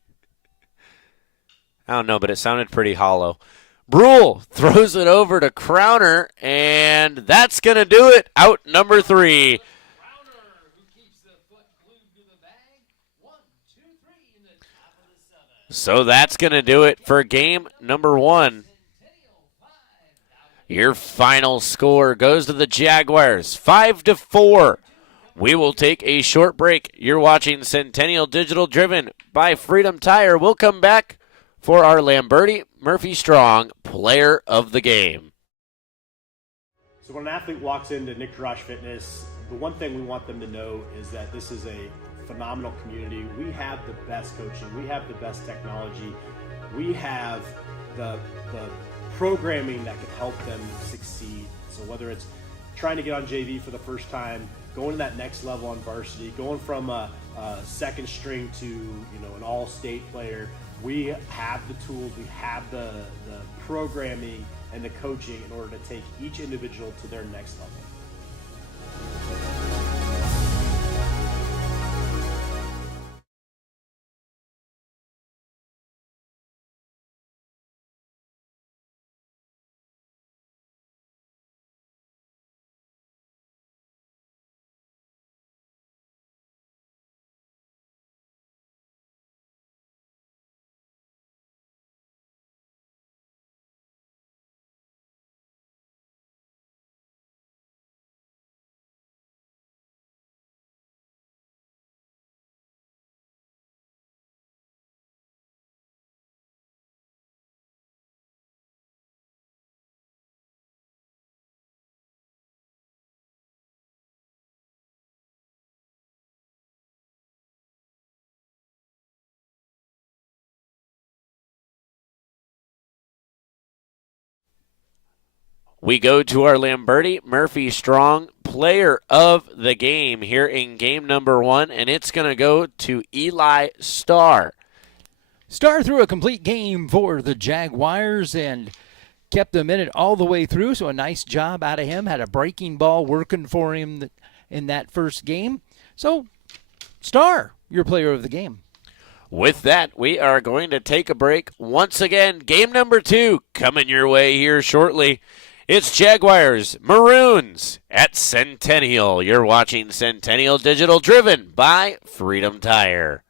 don't know, but it sounded pretty hollow. Brule throws it over to Crowner, and that's going to do it. Out number 3. So that's going to do it for game number 1. Your final score goes to the Jaguars, 5-4. We will take a short break. You're watching Centennial Digital, driven by Freedom Tire. We'll come back for our Lamberti Murphy Strong Player of the Game. So when an athlete walks into Nick Drosh Fitness, the one thing we want them to know is that this is a phenomenal community. We have the best coaching. We have the best technology. We have the programming that can help them succeed. So whether it's trying to get on JV for the first time, going to that next level on varsity, going from a second string to an all-state player, we have the tools, we have the programming and the coaching in order to take each individual to their next level. We go to our Lamberti Murphy Strong Player of the Game here in game number 1, and it's going to go to Eli Starr. Starr threw a complete game for the Jaguars and kept them in it all the way through, so a nice job out of him. Had a breaking ball working for him in that first game. So, Starr, your player of the game. With that, we are going to take a break once again. Game number 2 coming your way here shortly. It's Jaguars Maroons at Centennial. You're watching Centennial Digital, driven by Freedom Tire.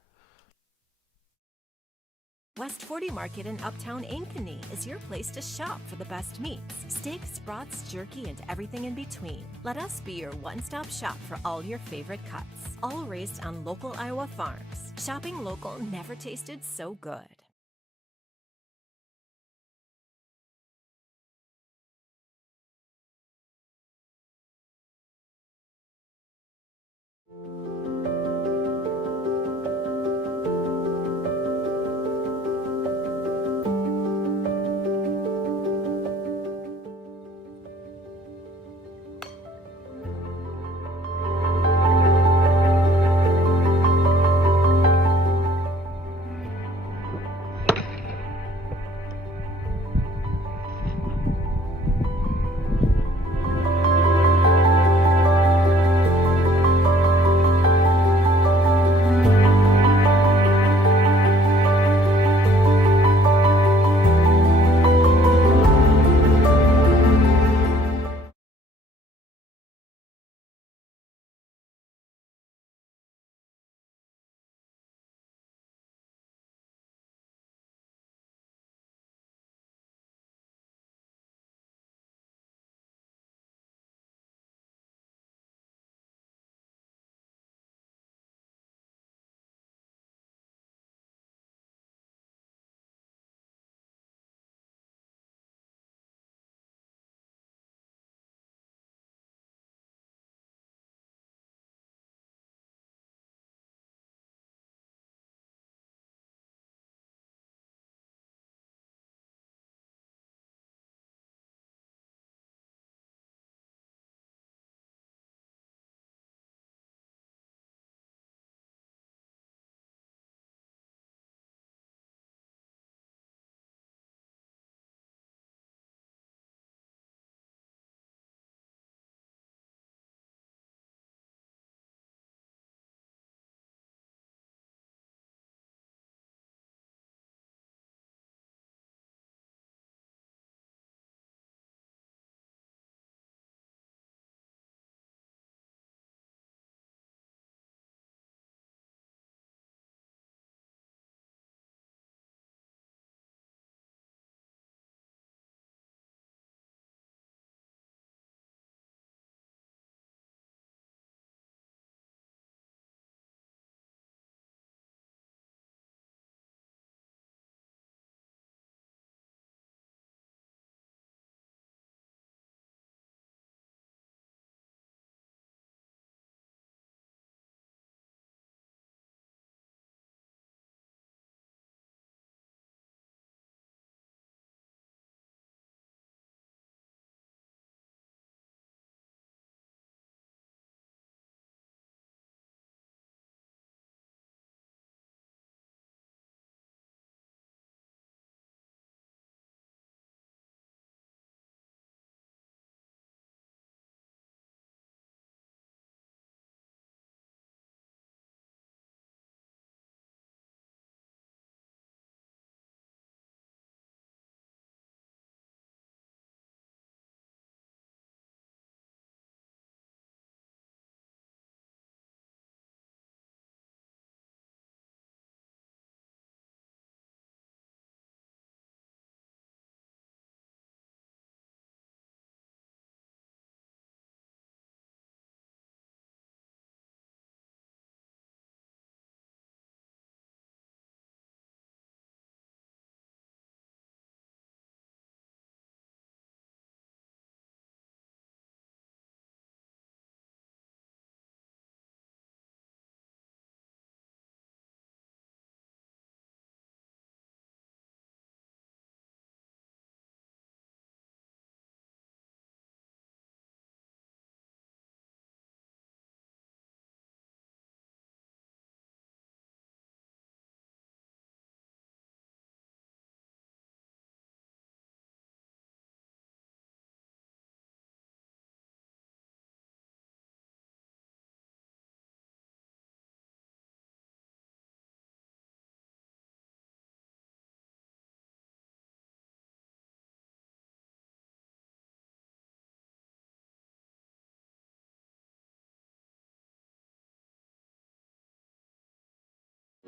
West 40 Market in Uptown Ankeny is your place to shop for the best meats, steaks, brats, jerky, and everything in between. Let us be your one-stop shop for all your favorite cuts, all raised on local Iowa farms. Shopping local never tasted so good.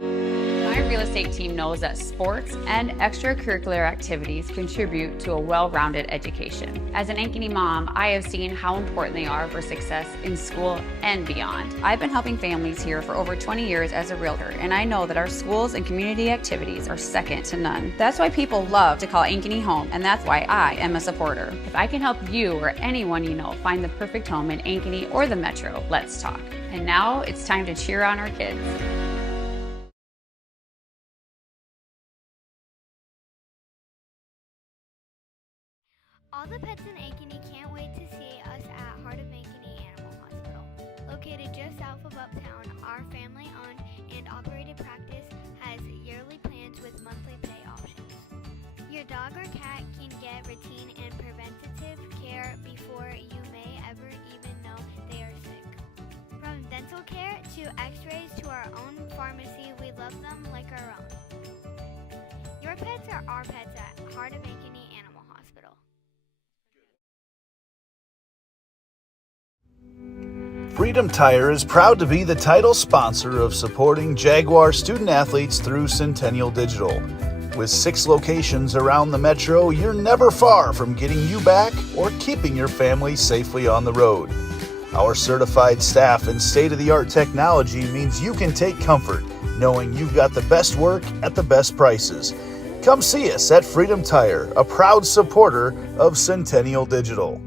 My real estate team knows that sports and extracurricular activities contribute to a well-rounded education. As an Ankeny mom, I have seen how important they are for success in school and beyond. I've been helping families here for over 20 years as a realtor, and I know that our schools and community activities are second to none. That's why people love to call Ankeny home, and that's why I am a supporter. If I can help you or anyone you know find the perfect home in Ankeny or the Metro, let's talk. And now it's time to cheer on our kids. All the pets in Ankeny can't wait to see us at Heart of Ankeny Animal Hospital. Located just south of Uptown, our family-owned and operated practice has yearly plans with monthly pay options. Your dog or cat can get routine and preventative care before you may ever even know they are sick. From dental care to x-rays to our own pharmacy, we love them like our own. Your pets are our pets at Heart of Ankeny Animal Hospital. Freedom Tire is proud to be the title sponsor of supporting Jaguar student athletes through Centennial Digital. With 6 locations around the Metro, you're never far from getting you back or keeping your family safely on the road. Our certified staff and state-of-the-art technology means you can take comfort knowing you've got the best work at the best prices. Come see us at Freedom Tire, a proud supporter of Centennial Digital.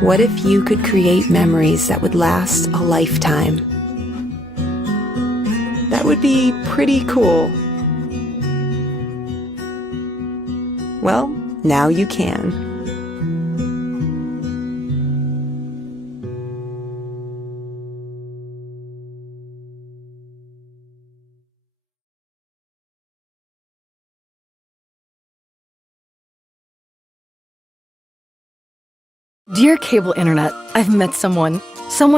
What if you could create memories that would last a lifetime? That would be pretty cool. Well, now you can. Dear cable internet, I've met someone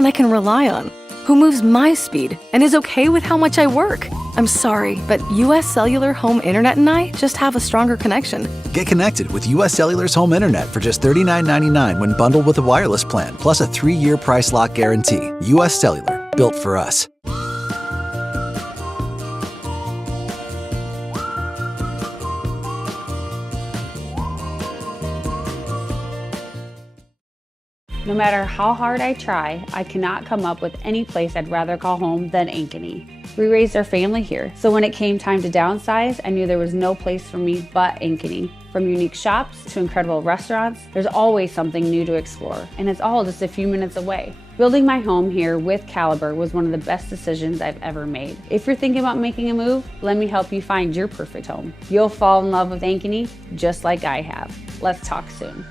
I can rely on, who moves my speed and is okay with how much I work. I'm sorry, but US Cellular Home Internet and I just have a stronger connection. Get connected with US Cellular's home internet for just $39.99 when bundled with a wireless plan, plus a 3-year price lock guarantee. US Cellular, built for us. No matter how hard I try, I cannot come up with any place I'd rather call home than Ankeny. We raised our family here, so when it came time to downsize, I knew there was no place for me but Ankeny. From unique shops to incredible restaurants, there's always something new to explore, and it's all just a few minutes away. Building my home here with Caliber was one of the best decisions I've ever made. If you're thinking about making a move, let me help you find your perfect home. You'll fall in love with Ankeny just like I have. Let's talk soon.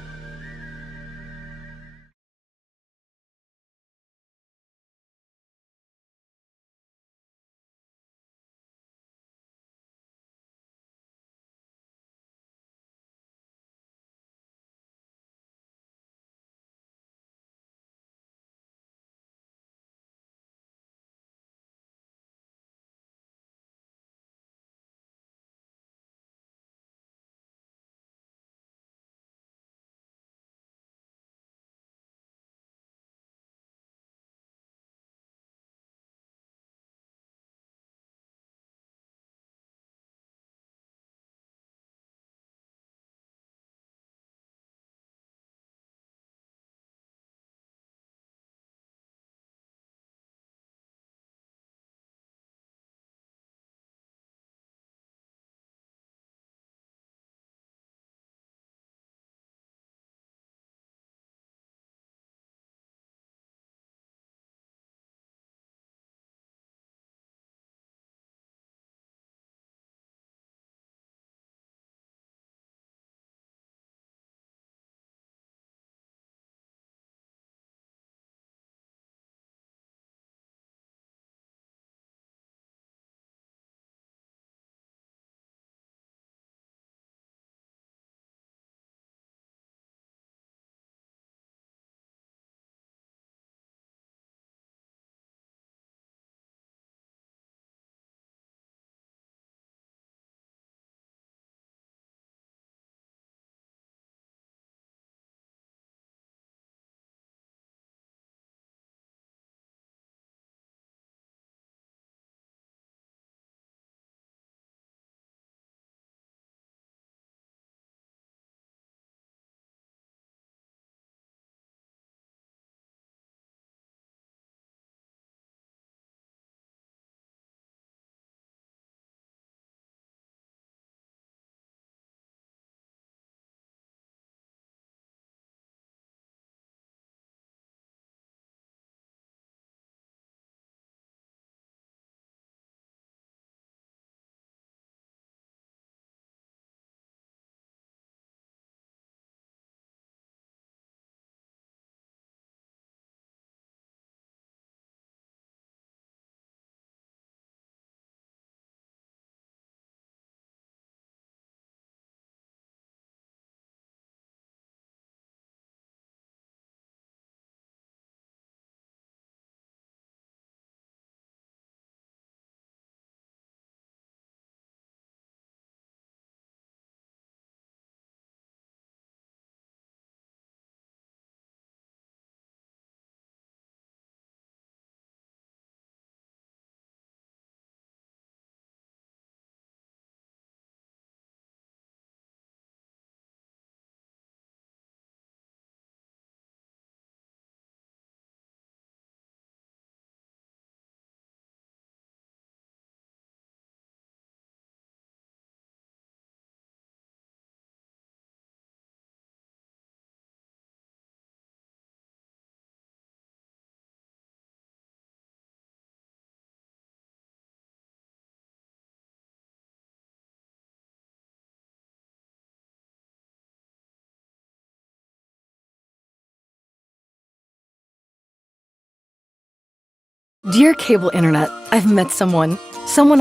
Dear cable internet, I've met someone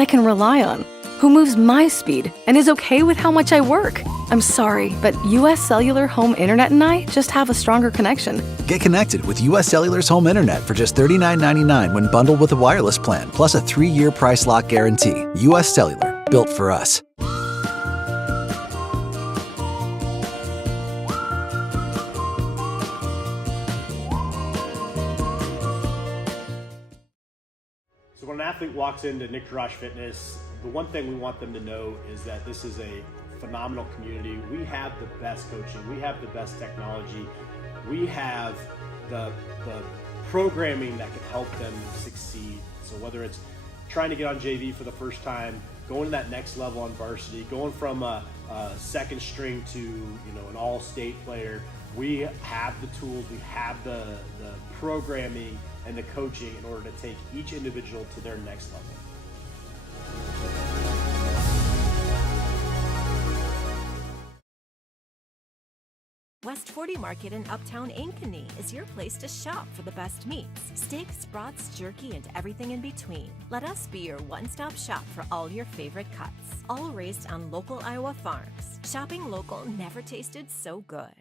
I can rely on, who moves my speed and is okay with how much I work. I'm sorry, but US Cellular Home Internet and I just have a stronger connection. Get connected with US Cellular's home internet for just $39.99 when bundled with a wireless plan, plus a 3-year price lock guarantee. US Cellular, built for us. So when an athlete walks into Nick Garage Fitness, the one thing we want them to know is that this is a phenomenal community. We have the best coaching. We have the best technology. We have the programming that can help them succeed. So whether it's trying to get on JV for the first time, going to that next level on varsity, going from a second string to an all-state player, we have the tools, we have the programming and the coaching in order to take each individual to their next level. West 40 Market in Uptown Ankeny is your place to shop for the best meats, steaks, brats, jerky, and everything in between. Let us be your one-stop shop for all your favorite cuts, all raised on local Iowa farms. Shopping local never tasted so good.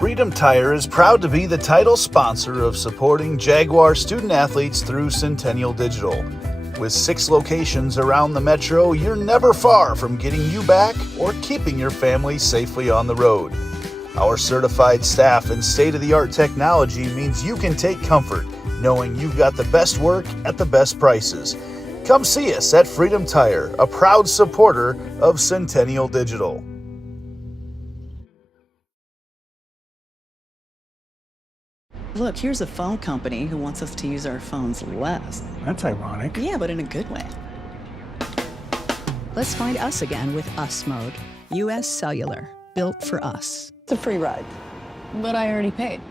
Freedom Tire is proud to be the title sponsor of supporting Jaguar student athletes through Centennial Digital. With 6 locations around the metro, you're never far from getting you back or keeping your family safely on the road. Our certified staff and state-of-the-art technology means you can take comfort knowing you've got the best work at the best prices. Come see us at Freedom Tire, a proud supporter of Centennial Digital. Look, here's a phone company who wants us to use our phones less. That's ironic. Yeah, but in a good way. Let's find us again with Us Mode. U.S. Cellular, built for us. It's a free ride. But I already paid.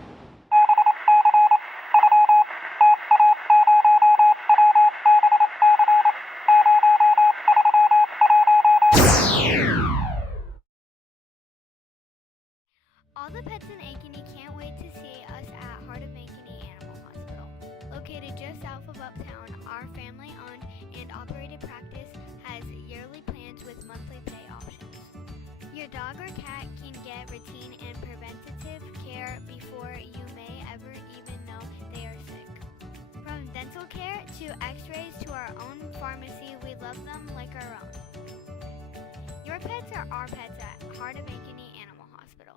All the pets in Ankeny can't wait to see us at Heart of Ankeny Animal Hospital. Located just south of Uptown, our family-owned and operated practice has yearly plans with monthly pay options. Your dog or cat can get routine and preventative care before you may ever even know they are sick. From dental care to x-rays to our own pharmacy, we love them like our own. Your pets are our pets at Heart of Ankeny Animal Hospital.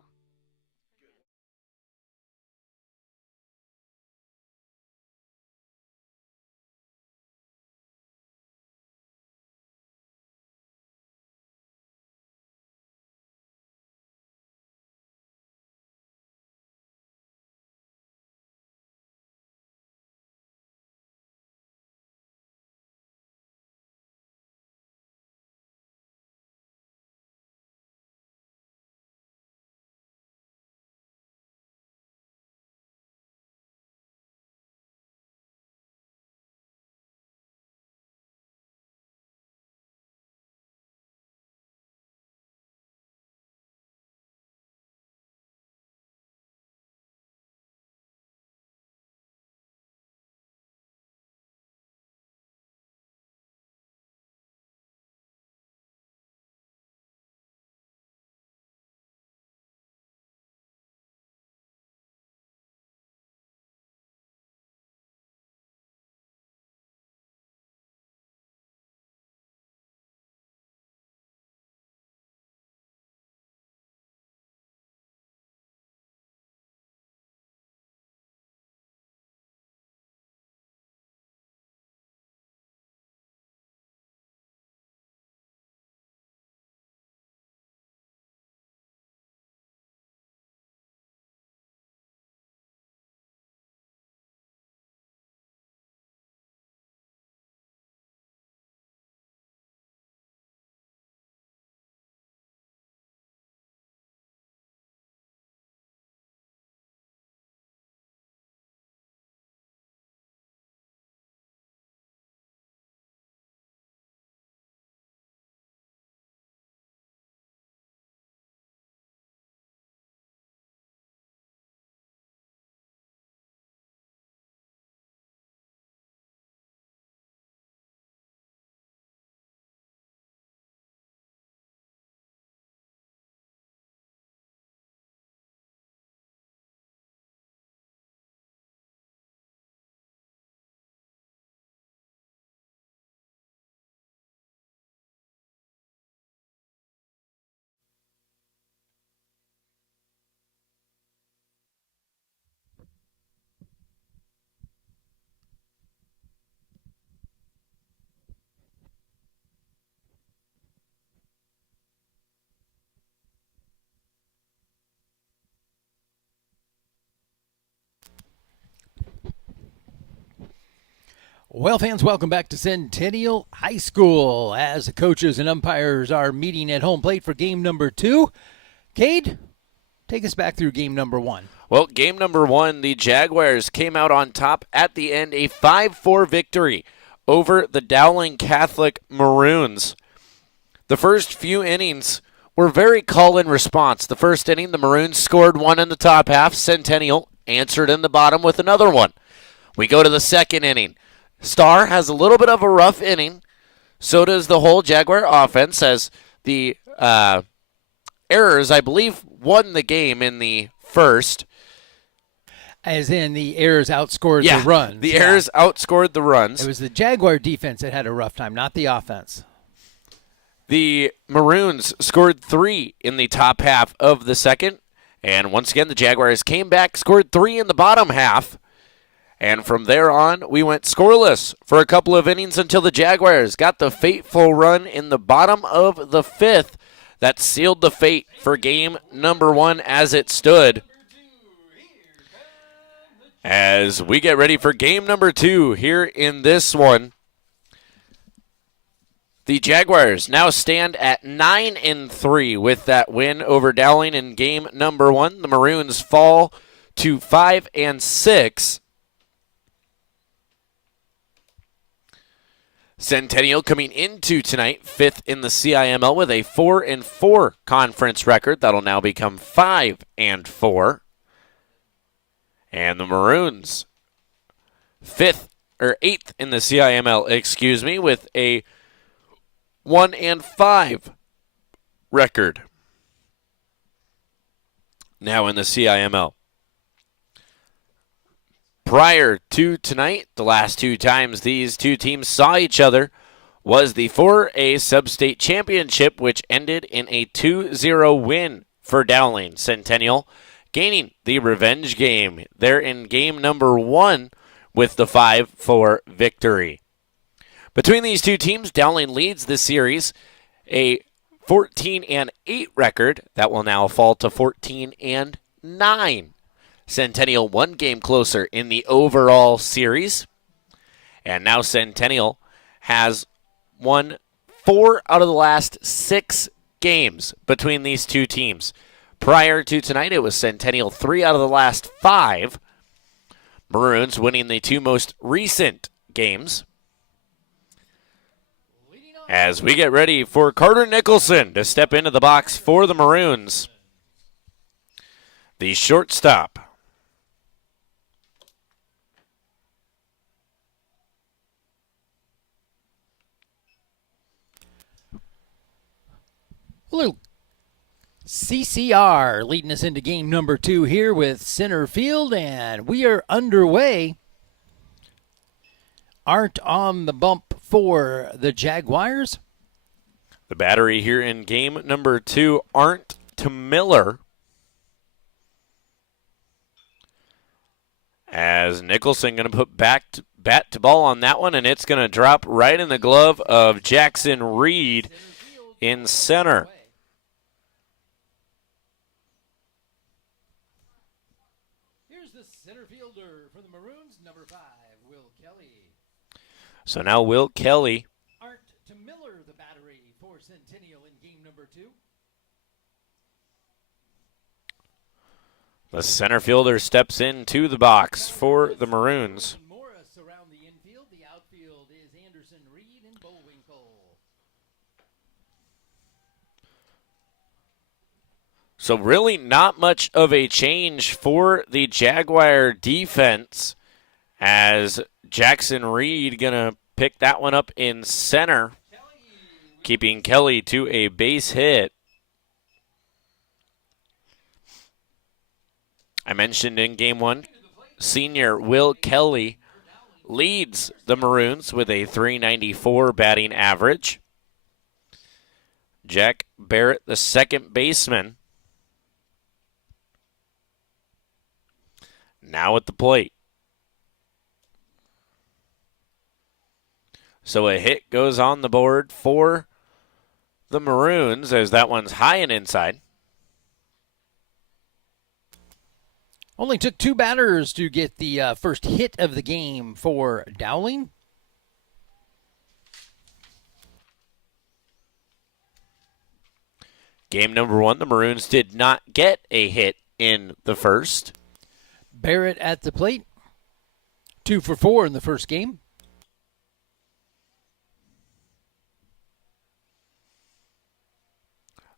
Well, fans, welcome back to Centennial High School as the coaches and umpires are meeting at home plate for game number 2. Cade, take us back through game number 1. Well, game number 1, the Jaguars came out on top at the end, a 5-4 victory over the Dowling Catholic Maroons. The first few innings were very call and response. The first inning, the Maroons scored 1 in the top half. Centennial answered in the bottom with another one. We go to the second inning. Star has a little bit of a rough inning. So does the whole Jaguar offense, as the errors, I believe, won the game in the first. As in the errors outscored the runs. The errors outscored the runs. It was the Jaguar defense that had a rough time, not the offense. The Maroons scored 3 in the top half of the second. And once again, the Jaguars came back, scored 3 in the bottom half. And from there on, we went scoreless for a couple of innings until the Jaguars got the fateful run in the bottom of the 5th that sealed the fate for game number 1 as it stood. As we get ready for game number 2 here in this one, the Jaguars now stand at 9-3 with that win over Dowling in game number 1. The Maroons fall to 5-6. Centennial coming into tonight 5th in the CIML with a 4-4 conference record. That'll now become 5-4. And the Maroons 8th in the CIML, with a 1-5 record. Now in the CIML. Prior to tonight, the last 2 times these 2 teams saw each other was the 4A Sub-State Championship, which ended in a 2-0 win for Dowling Centennial, gaining the revenge game there in game number 1 with the 5-4 victory. Between these 2 teams, Dowling leads the series, a 14-8 record that will now fall to 14-9. Centennial 1 game closer in the overall series. And now Centennial has won 4 out of the last 6 games between these 2 teams. Prior to tonight, it was Centennial 3 out of the last 5. Maroons winning the 2 most recent games. As we get ready for Carter Nicholson to step into the box for the Maroons, the shortstop. A little CCR leading us into game number 2 here with center field, and we are underway. Aren't on the bump for the Jaguars. The battery here in game number 2, Arndt to Miller. As Nicholson going to put bat to ball on that one, and it's going to drop right in the glove of Jackson Reed in center. Here's the center fielder for the Maroons, number 5, Will Kelly. So now Will Kelly. Arndt to Miller, the battery for Centennial in game number 2. The center fielder steps into the box for the Maroons. Morris around the infield. The outfield is Anderson, Reed, and Bullwinkle. So really not much of a change for the Jaguar defense, as Jackson Reed going to pick that one up in center, keeping Kelly to a base hit. I mentioned in game 1, senior Will Kelly leads the Maroons with a .394 batting average. Jack Barrett, the second baseman, now at the plate. So a hit goes on the board for the Maroons, as that one's high and inside. Only took 2 batters to get the first hit of the game for Dowling. Game number 1, the Maroons did not get a hit in the first. Barrett at the plate. 2 for 4 in the first game.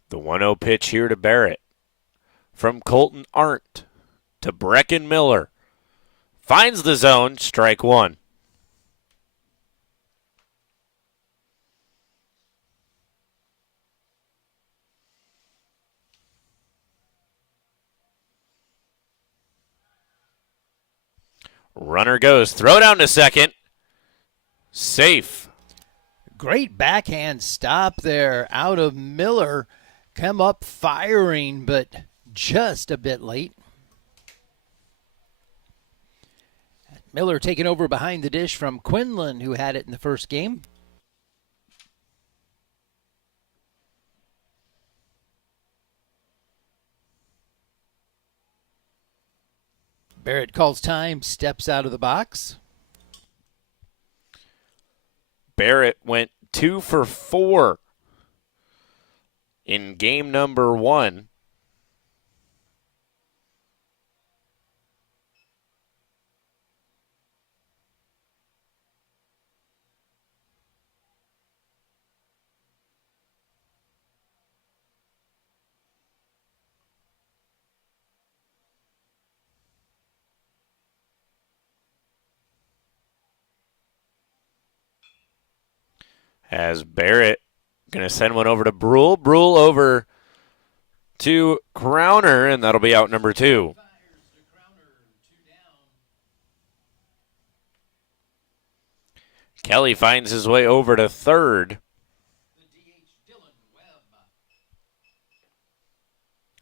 The 1-0 pitch here to Barrett. From Colton Arndt to Brecken Miller. Finds the zone, strike 1. Runner goes. Throw down to second. Safe. Great backhand stop there out of Miller. Come up firing, but just a bit late. Miller taking over behind the dish from Quinlan, who had it in the first game. Barrett calls time, steps out of the box. Barrett went 2 for 4 in game number 1. As Barrett going to send one over to Brule. Brule over to Crowner, and that'll be out number 2. Kelly finds his way over to third.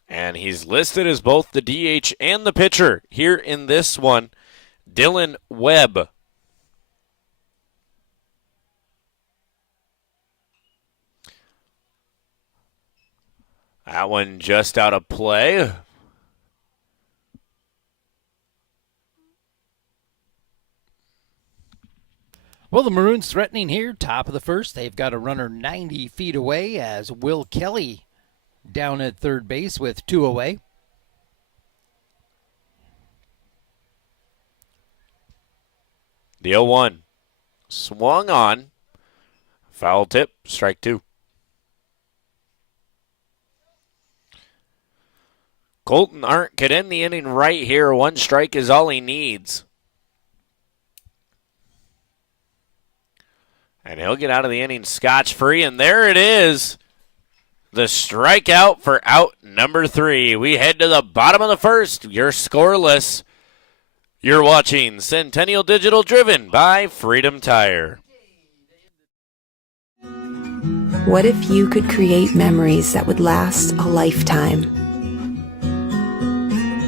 And he's listed as both the DH and the pitcher here in this one, Dylan Webb. That one just out of play. Well, the Maroons threatening here, top of the first. They've got a runner 90 feet away as Will Kelly down at third base with 2 away. The 0-1 swung on. Foul tip, strike 2. Colton Arndt could end the inning right here. 1 strike is all he needs. And he'll get out of the inning scotch-free, and there it is. The strikeout for out number 3. We head to the bottom of the first. You're scoreless. You're watching Centennial Digital, driven by Freedom Tire. What if you could create memories that would last a lifetime?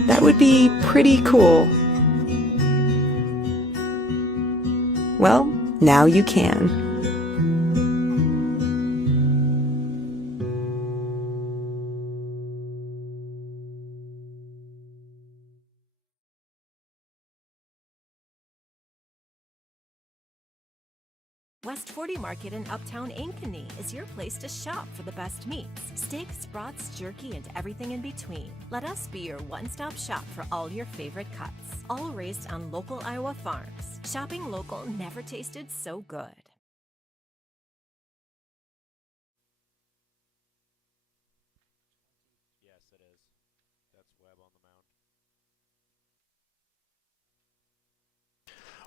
That would be pretty cool. Well, now you can. West 40 Market in Uptown Ankeny is your place to shop for the best meats, steaks, brats, jerky, and everything in between. Let us be your one-stop shop for all your favorite cuts, all raised on local Iowa farms. Shopping local never tasted so good. Yes, it is. That's Webb on the mound.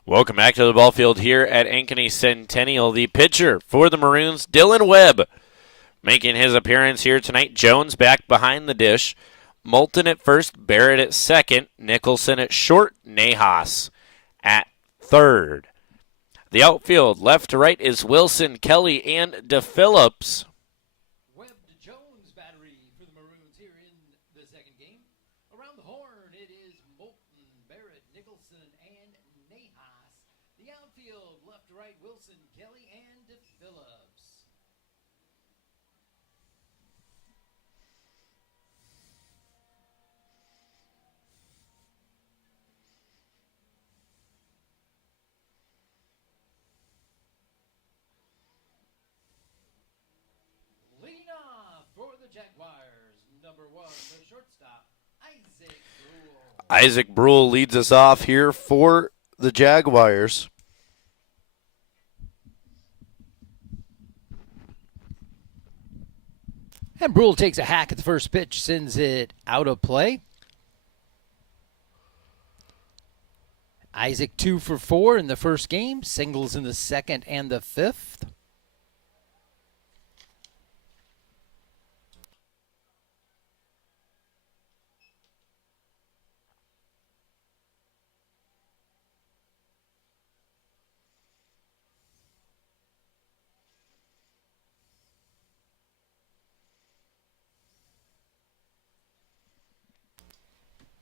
Welcome back to the ball field here at Ankeny Centennial. The pitcher for the Maroons, Dylan Webb, making his appearance here tonight. Jones back behind the dish. Moulton at first, Barrett at second, Nicholson at short, Nahas at third. The outfield, left to right, is Wilson, Kelly, and DePhillips. Webb to Jones battery for the Maroons here in the second game. Around the horn, it is Moulton, Barrett, Nicholson, and Nahas. The outfield, left to right, Wilson, Kelly, and DePhillips. Leading off for the Jaguars, number 1, the shortstop, Isaac Brule. Isaac Brule leads us off here for the Jaguars. And Brule takes a hack at the first pitch, sends it out of play. Isaac 2 for 4 in the first game, singles in the second and the fifth.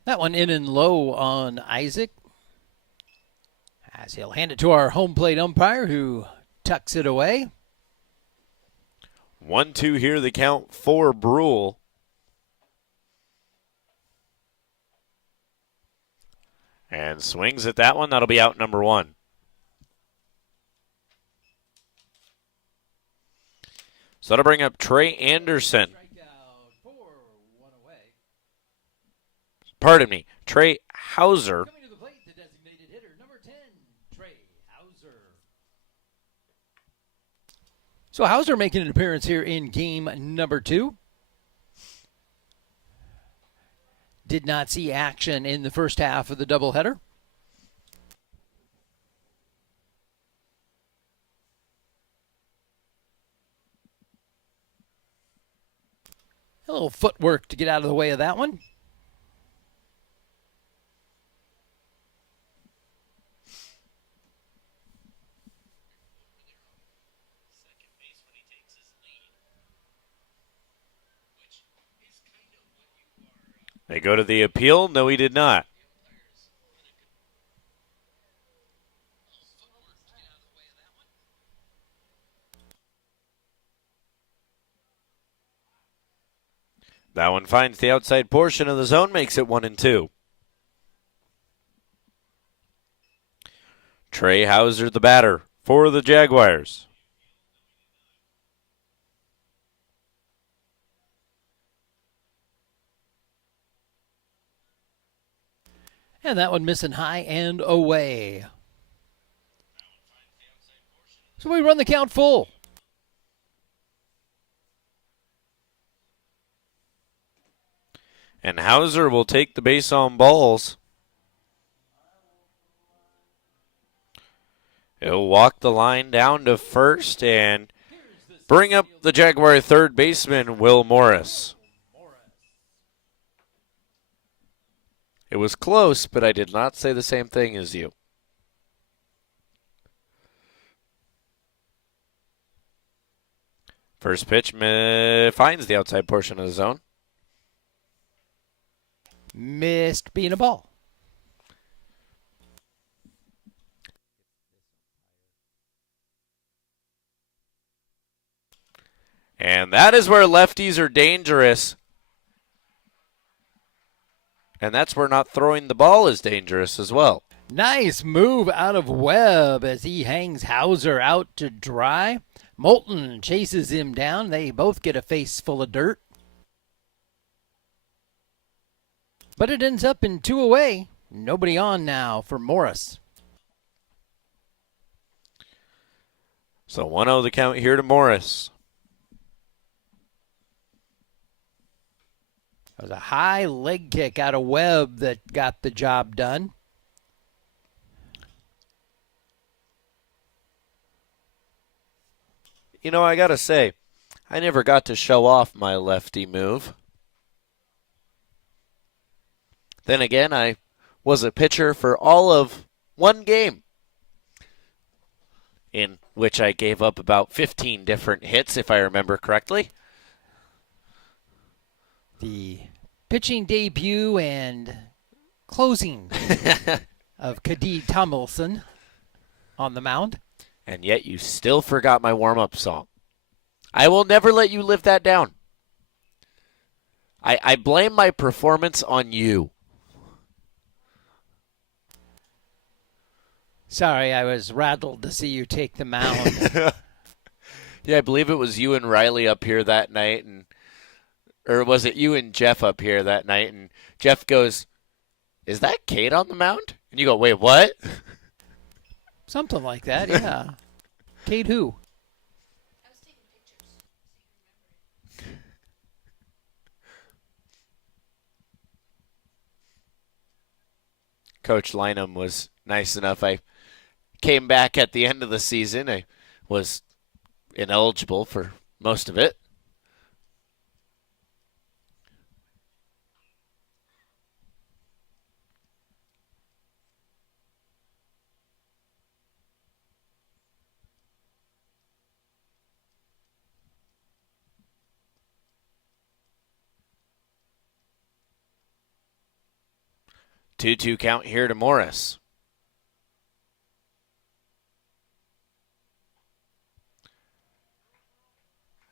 That one in and low on Isaac, as he'll hand it to our home plate umpire, who tucks it away. 1-2 here, the count for Brule. And swings at that one. That'll be out number 1. So that'll bring up Trey Anderson. Pardon me, Trey Hauser. Coming to the plate, the designated hitter, number 10, Trey Hauser. So Hauser making an appearance here in game number 2. Did not see action in the first half of the doubleheader. A little footwork to get out of the way of that one. They go to the appeal. No, he did not. That one finds the outside portion of the zone, makes it 1-2. Trey Hauser, the batter for the Jaguars. And that one missing high and away. So we run the count full. And Hauser will take the base on balls. He'll walk the line down to first and bring up the Jaguar third baseman, Will Morris. It was close, but I did not say the same thing as you. First pitch finds the outside portion of the zone. Missed being a ball. And that is where lefties are dangerous. And that's where not throwing the ball is dangerous as well. Nice move out of Webb as he hangs Hauser out to dry. Moulton chases him down. They both get a face full of dirt. But it ends up in 2 away. Nobody on now for Morris. So 1-0 the count here to Morris. It was a high leg kick out of Webb that got the job done. You know, I got to say, I never got to show off my lefty move. Then again, I was a pitcher for all of 1 game, in which I gave up about 15 different hits, if I remember correctly. The pitching debut and closing of Khadid Tomlinson on the mound. And yet you still forgot my warm-up song. I will never let you live that down. I blame my performance on you. Sorry, I was rattled to see you take the mound. Yeah, I believe it was you and Riley up here that night, or was it you and Jeff up here that night? And Jeff goes, "Is that Kate on the mound?" And you go, "Wait, what?" Something like that, yeah. Kate who? I was taking pictures, so you remember it. Coach Lynham was nice enough. I came back at the end of the season. I was ineligible for most of it. 2-2 count here to Morris.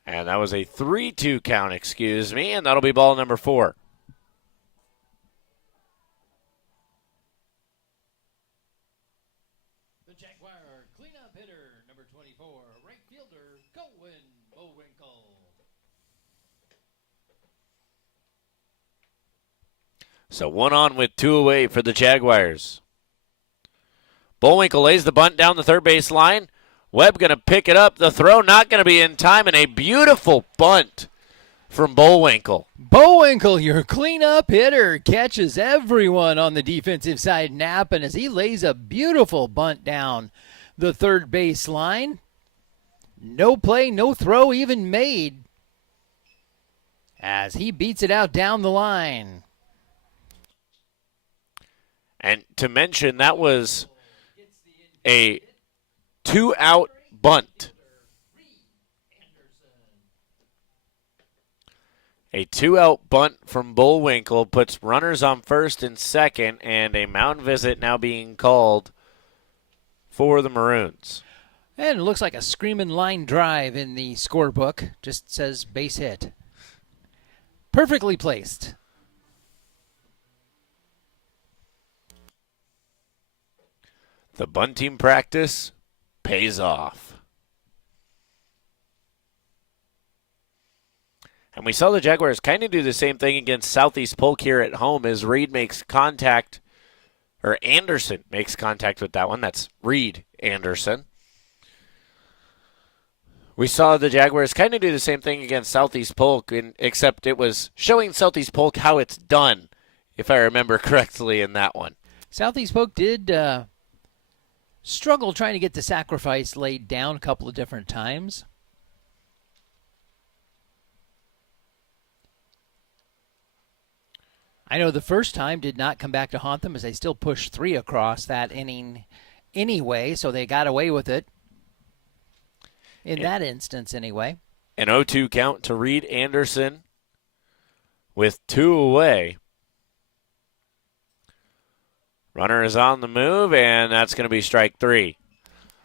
And that was a 3-2 count, excuse me, and that'll be ball number 4. The Jaguar cleanup hitter, number 24, right fielder, Cohen Bowinkle. So 1 on with 2 away for the Jaguars. Bullwinkle lays the bunt down the third base line. Webb going to pick it up. The throw not going to be in time, and a beautiful bunt from Bullwinkle. Bullwinkle, your cleanup hitter, catches everyone on the defensive side napping as he lays a beautiful bunt down the third base line. No play, no throw even made as he beats it out down the line. And to mention, that was a 2-out bunt. A 2-out bunt from Bullwinkle puts runners on first and second, and a mound visit now being called for the Maroons. And it looks like a screaming line drive in the scorebook. Just says base hit. Perfectly placed. The bunting practice pays off. And we saw the Jaguars kind of do the same thing against Southeast Polk here at home as Reed makes contact, or Anderson makes contact with that one. That's Reed Anderson. We saw the Jaguars kind of do the same thing against Southeast Polk, except it was showing Southeast Polk how it's done, if I remember correctly in that one. Southeast Polk did struggle trying to get the sacrifice laid down a couple of different times. I know the first time did not come back to haunt them as they still pushed 3 across that inning anyway, so they got away with it in that instance anyway. An 0-2 count to Reed Anderson with 2 away. Runner is on the move, and that's going to be strike 3.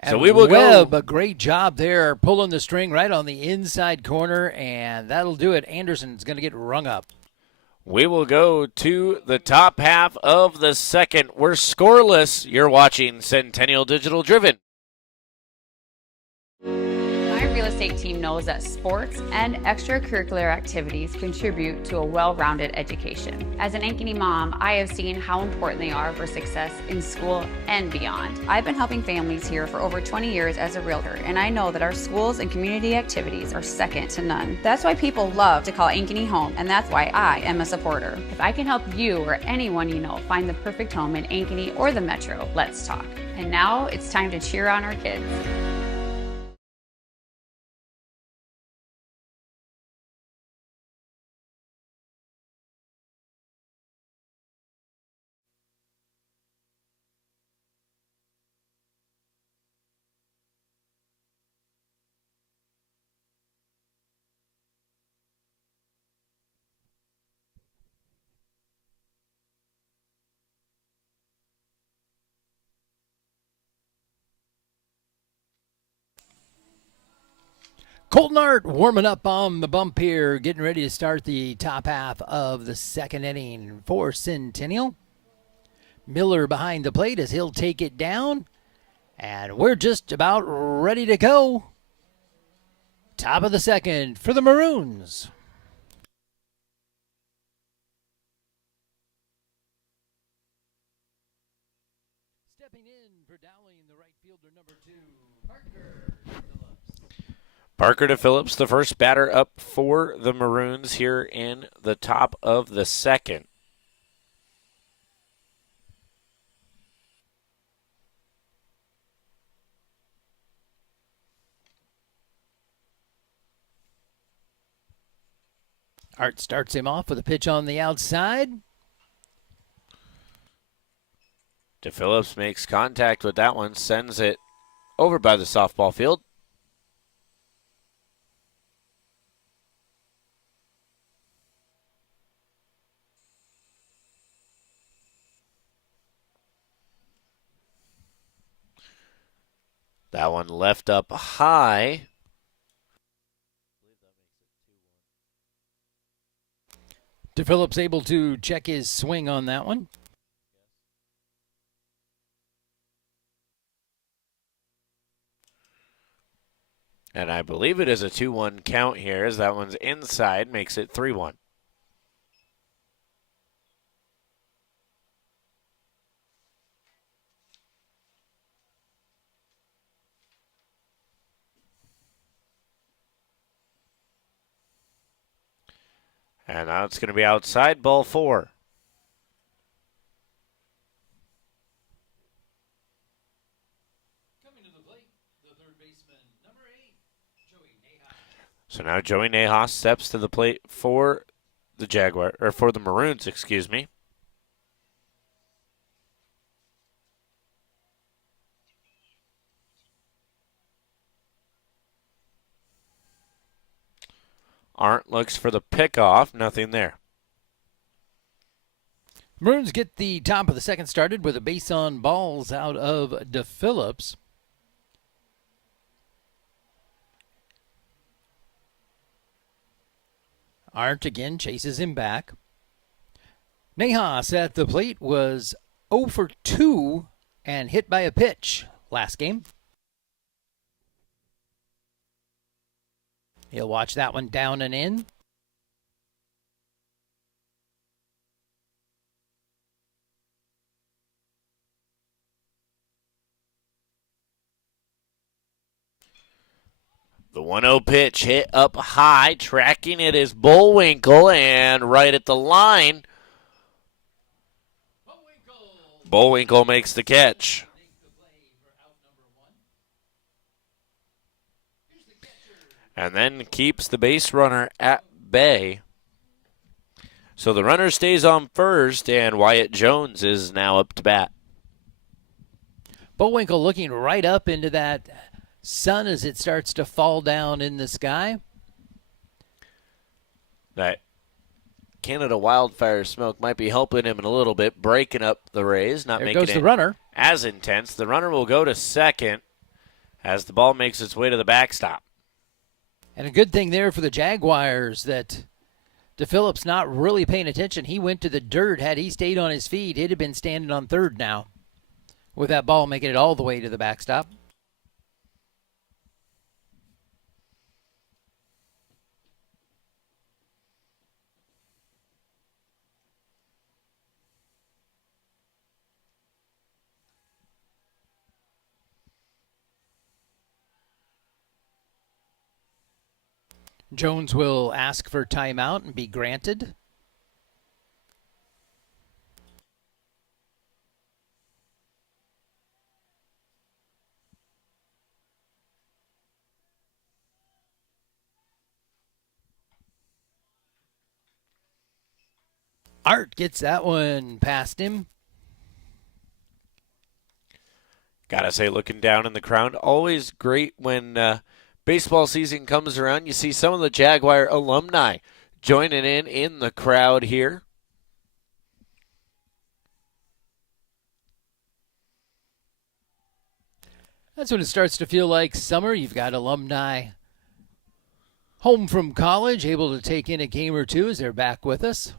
And so we will Webb, go. a great job there, pulling the string right on the inside corner, and that'll do it. Anderson's going to get rung up. We will go to the top half of the second. We're scoreless. You're watching Centennial Digital Driven. My real estate team knows that sports and extracurricular activities contribute to a well-rounded education. As an Ankeny mom, I have seen how important they are for success in school and beyond. I've been helping families here for over 20 years as a realtor, and I know that our schools and community activities are second to none. That's why people love to call Ankeny home, and that's why I am a supporter. If I can help you or anyone you know find the perfect home in Ankeny or the Metro, let's talk. And now it's time to cheer on our kids. Colton Hart warming up on the bump here, getting ready to start the top half of the second inning for Centennial. Miller behind the plate as he'll take it down. And we're just about ready to go. Top of the second for the Maroons. Stepping in for Dowling, the right fielder, number 2, Parker Phillips. Parker to Phillips, the first batter up for the Maroons here in the top of the second. Art starts him off with a pitch on the outside. De Phillips makes contact with that one, sends it over by the softball field. That one left up high. DePhillips able to check his swing on that one. And I believe it is a 2-1 count here as that one's inside, makes it 3-1. And now it's going to be outside, ball 4. So now Joey Nahas steps to the plate for the Maroons, excuse me. Arndt looks for the pickoff, nothing there. Maroons get the top of the second started with a base on balls out of DePhillips. Arndt again chases him back. Nahas at the plate was 0 for 2 and hit by a pitch last game. He'll watch that one down and in. The 1-0 pitch hit up high. Tracking it is Bullwinkle, and right at the line, Bullwinkle makes the catch. And then keeps the base runner at bay. So the runner stays on first, and Wyatt Jones is now up to bat. Bullwinkle looking right up into that sun as it starts to fall down in the sky. That Canada wildfire smoke might be helping him in a little bit, breaking up the Rays, not There making goes it the runner. as intense. The runner will go to second as the ball makes its way to the backstop. And a good thing there for the Jaguars that DePhillips not really paying attention. He went to the dirt. Had he stayed on his feet, he'd have been standing on third now with that ball making it all the way to the backstop. Jones will ask for timeout and be granted. Art gets that one past him. Gotta say, looking down in the crowd, always great when baseball season comes around. You see some of the Jaguar alumni joining in the crowd here. That's when it starts to feel like summer. You've got alumni home from college, able to take in a game or two as they're back with us.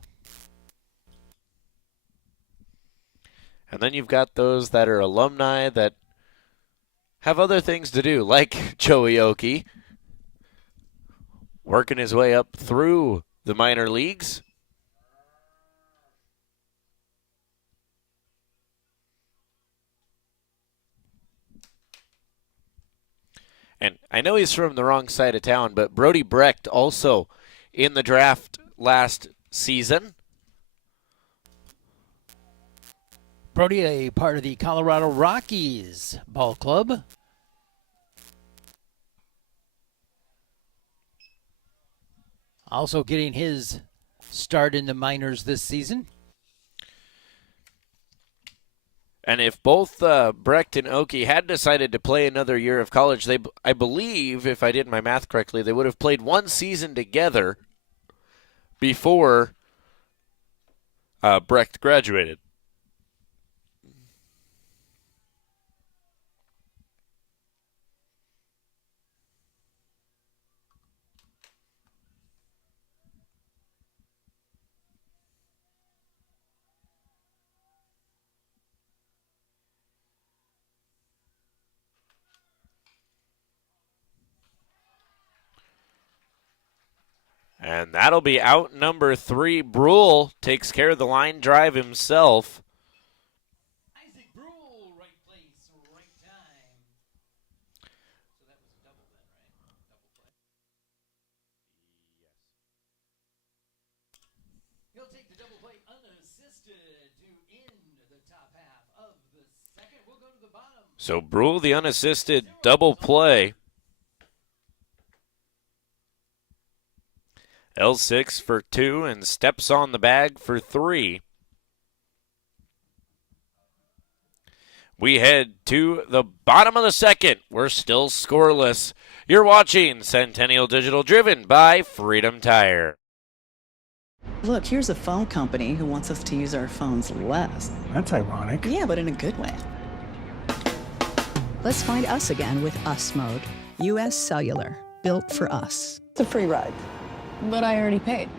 And then you've got those that are alumni that have other things to do, like Joey Oakey, working his way up through the minor leagues. And I know he's from the wrong side of town, but Brody Brecht also in the draft last season. Brody, a part of the Colorado Rockies ball club. Also getting his start in the minors this season. And if both Brecht and Oakey had decided to play another year of college, I believe, if I did my math correctly, they would have played one season together before Brecht graduated. And that'll be out number 3. Brule takes care of the line drive himself. Isaac Brule, right place, right time. So that was a double then, right? Double play. Yes. He'll take the double play unassisted to end the top half of the second. We'll go to the bottom. So Brule, the unassisted double play. L6 for 2 and steps on the bag for 3. We head to the bottom of the second. We're still scoreless. You're watching Centennial Digital, driven by Freedom Tire. Look, here's a phone company who wants us to use our phones less. That's ironic. Yeah, but in a good way. Let's find us again with Us Mode. U.S. Cellular, built for us. It's a free ride. But I already paid.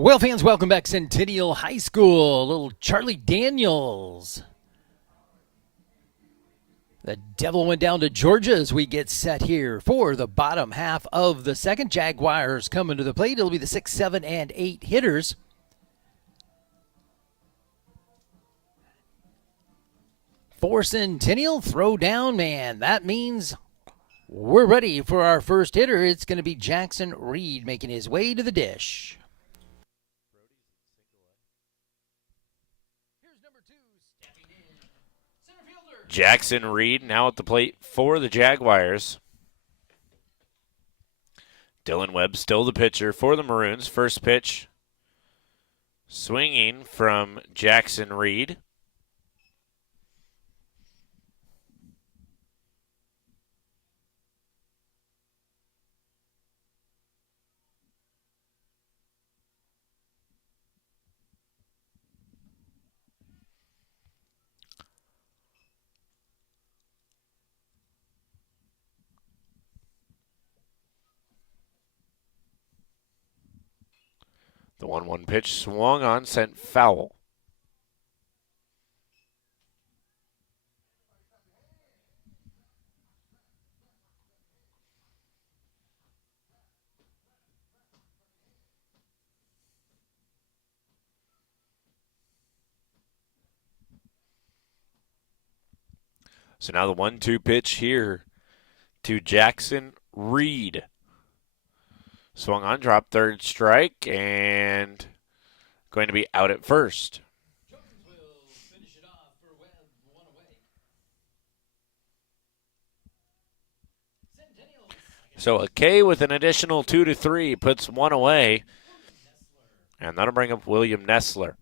Well, fans, welcome back. Centennial High School. Little Charlie Daniels. The Devil went down to Georgia as we get set here for the bottom half of the second. Jaguars coming to the plate. It'll be the 6, 7, and 8 hitters. For Centennial, throw down, man. That means we're ready for our first hitter. It's going to be Jackson Reed making his way to the dish. Jackson Reed now at the plate for the Jaguars. Dylan Webb still the pitcher for the Maroons. First pitch swinging from Jackson Reed. The 1-1 pitch swung on, sent foul. So now the 1-2 pitch here to Jackson Reed. Swung on, dropped, third strike, and going to be out at first. Jones will finish it off for Webb, 1 away. So a K with an additional 2 to 3 puts 1 away, and that'll bring up William Nessler.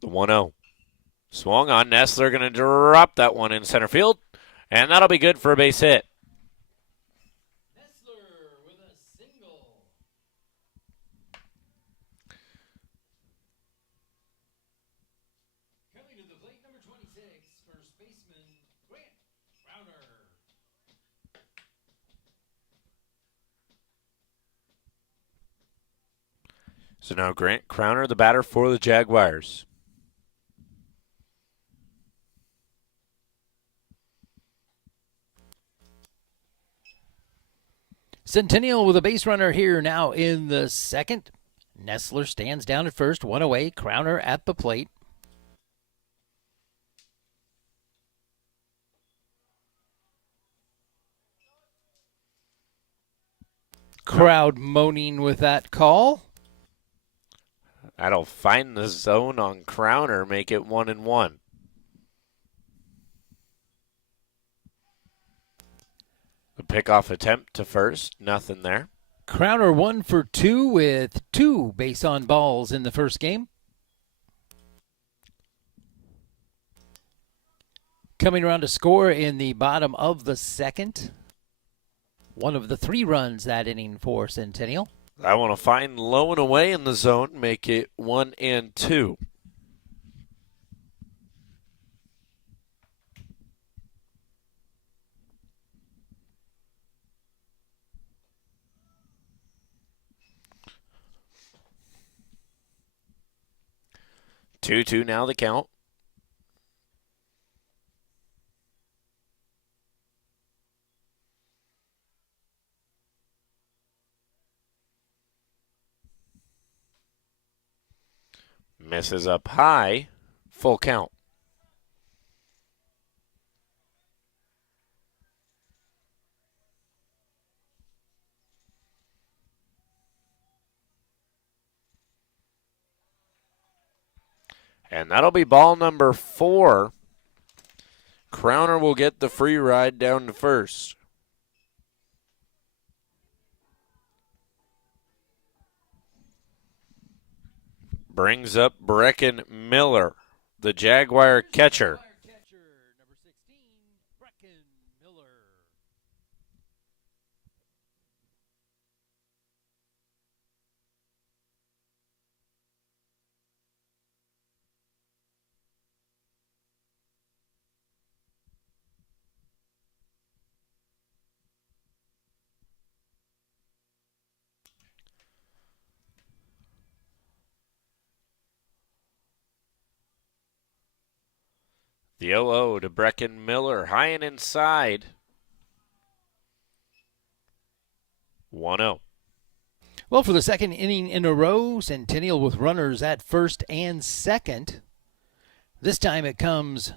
The 1-0. Swung on. Nessler going to drop that one in center field, and that'll be good for a base hit. Nessler with a single. Coming to the plate, number 26, first baseman, Grant Crowner. So now Grant Crowner, the batter for the Jaguars. Centennial with a base runner here now in the second. Nessler stands down at first, 1 away. Crowner at the plate. Crowd moaning with that call. That'll find the zone on Crowner, make it 1-1. The pickoff attempt to first, nothing there. Crowner 1 for 2 with 2 base on balls in the first game. Coming around to score in the bottom of the second. One of the 3 runs that inning for Centennial. I want to find low and away in the zone, make it 1 and 2. Two now the count. Misses up high, full count. And that'll be ball number 4. Crowner will get the free ride down to first. Brings up Brecken Miller, the Jaguar catcher. Number 16, Brecken Miller. The 0-0 to Brecken Miller, high and inside. 1-0. Well, for the second inning in a row, Centennial with runners at first and second. This time it comes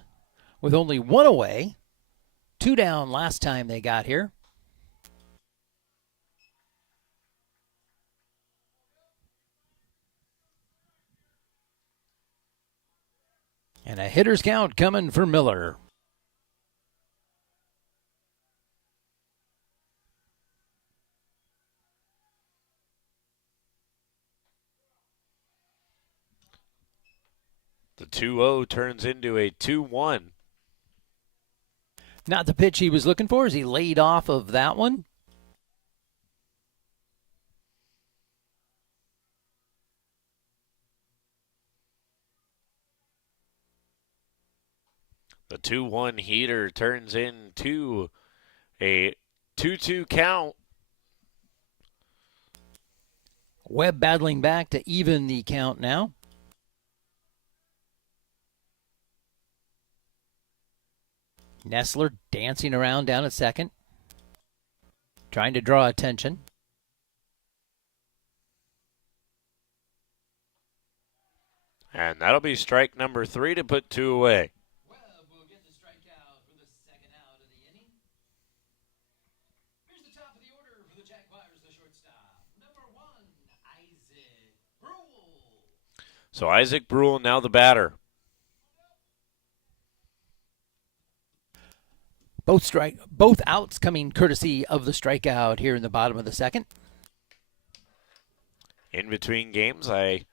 with only 1 away. 2 down last time they got here. And a hitter's count coming for Miller. The 2-0 turns into a 2-1. Not the pitch he was looking for as he laid off of that one. The 2-1 heater turns into a 2-2 count. Webb battling back to even the count now. Nestler dancing around down at second, trying to draw attention. And that'll be strike number 3 to put 2 away. Webb will get the strikeout for the second out of the inning. Here's the top of the order for the Jaguars, the shortstop. Number 1, Isaac Brule. So Isaac Brule now the batter. Both outs coming courtesy of the strikeout here in the bottom of the second. In between games, I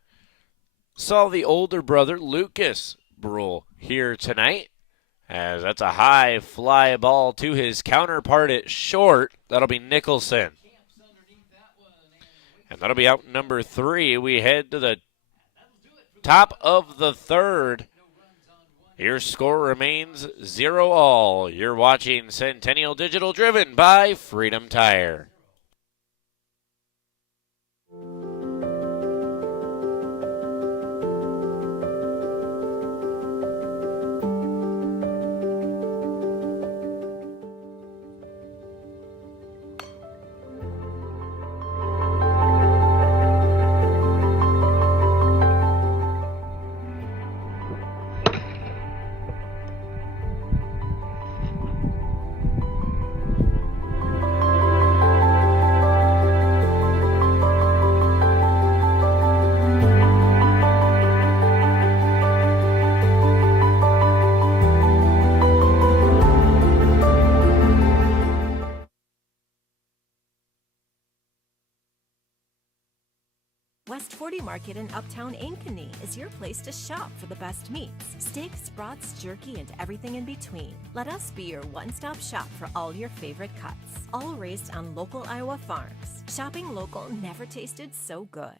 saw the older brother, Lucas Brule, here tonight, as that's a high fly ball to his counterpart at short. That'll be Nicholson. And that'll be out number 3. We head to the top of the third. Your score remains 0-all. You're watching Centennial Digital, driven by Freedom Tire. West 40 Market in Uptown Ankeny is your place to shop for the best meats, steaks, brats, jerky, and everything in between. Let us be your one-stop shop for all your favorite cuts, all raised on local Iowa farms. Shopping local never tasted so good.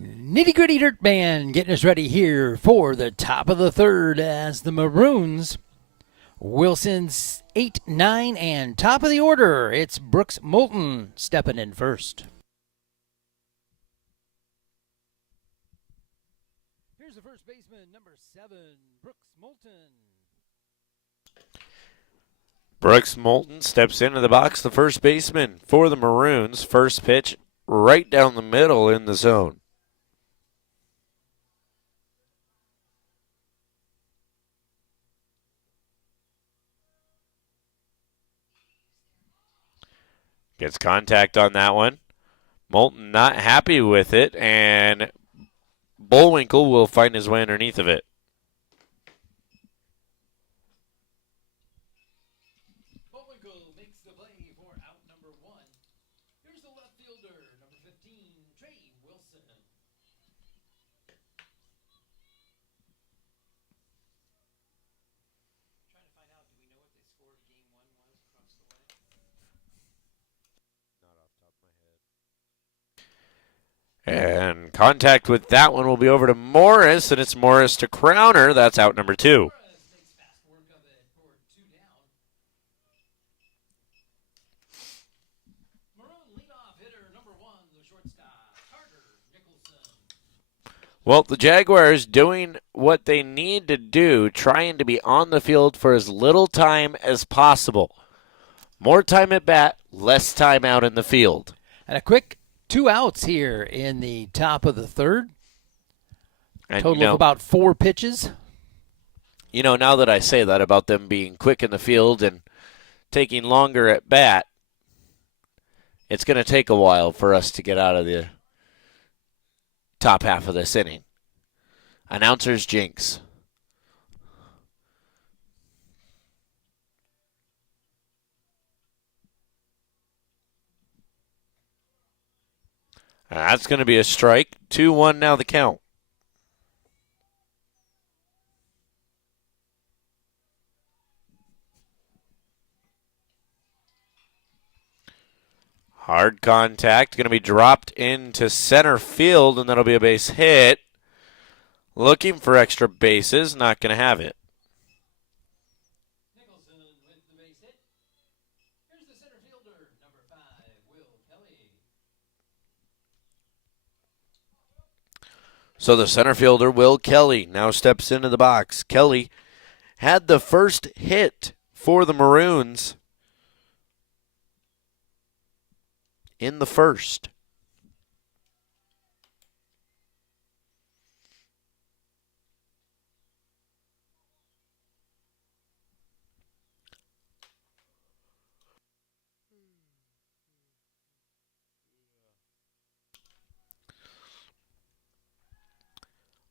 Nitty Gritty Dirt Band getting us ready here for the top of the third as the Maroons. Wilson's 8, 9, and top of the order. It's Brooks Moulton stepping in first. Here's the first baseman, number 7, Brooks Moulton. Brooks Moulton steps into the box, the first baseman for the Maroons. First pitch right down the middle in the zone. Gets contact on that one. Moulton not happy with it, and Bullwinkle will find his way underneath of it. Bullwinkle makes the play for out number 1. Here's the left fielder, number 15, Trey Wilson. Trying to find out, do we know what they scored game 1 was across the way? Not off the top of my head. And contact with that one will be over to Morris, and it's Morris to Crowner. That's out number 2. Morris makes fast work of it for 2 down. Maroon leadoff hitter, number 1, the shortstop, Carter Nicholson. Well, the Jaguars doing what they need to do, trying to be on the field for as little time as possible. More time at bat, less time out in the field. And a quick 2 outs here in the top of the third. And Total of about 4 pitches. You know, now that I say that about them being quick in the field and taking longer at bat, it's going to take a while for us to get out of the top half of this inning. Announcer's jinx. That's going to be a strike. 2-1 now the count. Hard contact. Going to be dropped into center field, and that'll be a base hit. Looking for extra bases. Not going to have it. Nicholson with the base hit. Here's the center fielder, number 5, Will Kelly. So the center fielder, Will Kelly, now steps into the box. Kelly had the first hit for the Maroons in the first.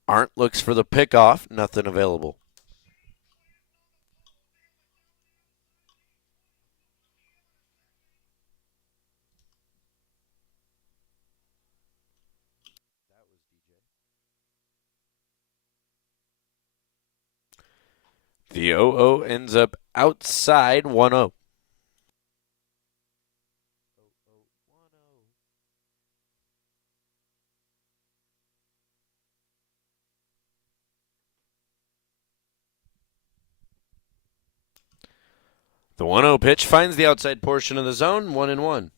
Arndt looks for the pickoff, nothing available. The 0-0 ends up outside 1-0. The 1-0 pitch finds the outside portion of the zone, 1-1.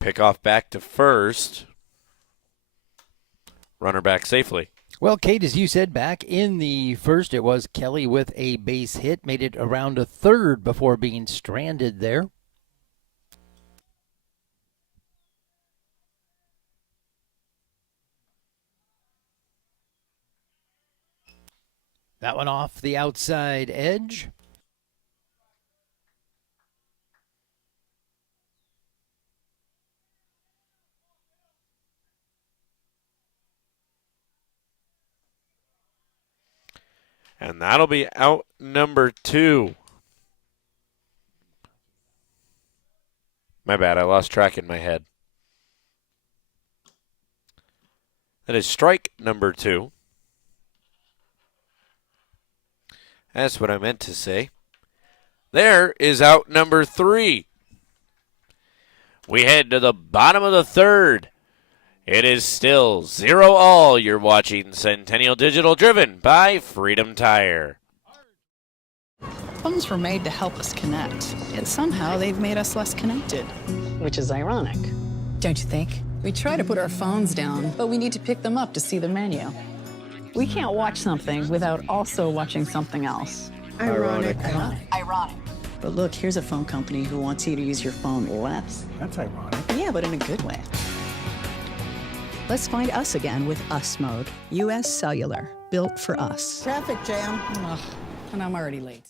Pickoff back to first. Runner back safely. Well, Kate, as you said, back in the first, it was Kelly with a base hit, made it around a third before being stranded there. That one off the outside edge. And that'll be out number 2. My bad, I lost track in my head. That is strike number 2. That's what I meant to say. There is out number 3. We head to the bottom of the 3rd. It is still 0-all. You're watching Centennial Digital, driven by Freedom Tire. Phones were made to help us connect, yet somehow they've made us less connected. Which is ironic, don't you think? We try to put our phones down, but we need to pick them up to see the menu. We can't watch something without also watching something else. Ironic. Ironic. But look, here's a phone company who wants you to use your phone less. That's ironic. Yeah, but in a good way. Let's find us again with Us Mode. U.S. Cellular, built for us. Traffic jam. Ugh, and I'm already late.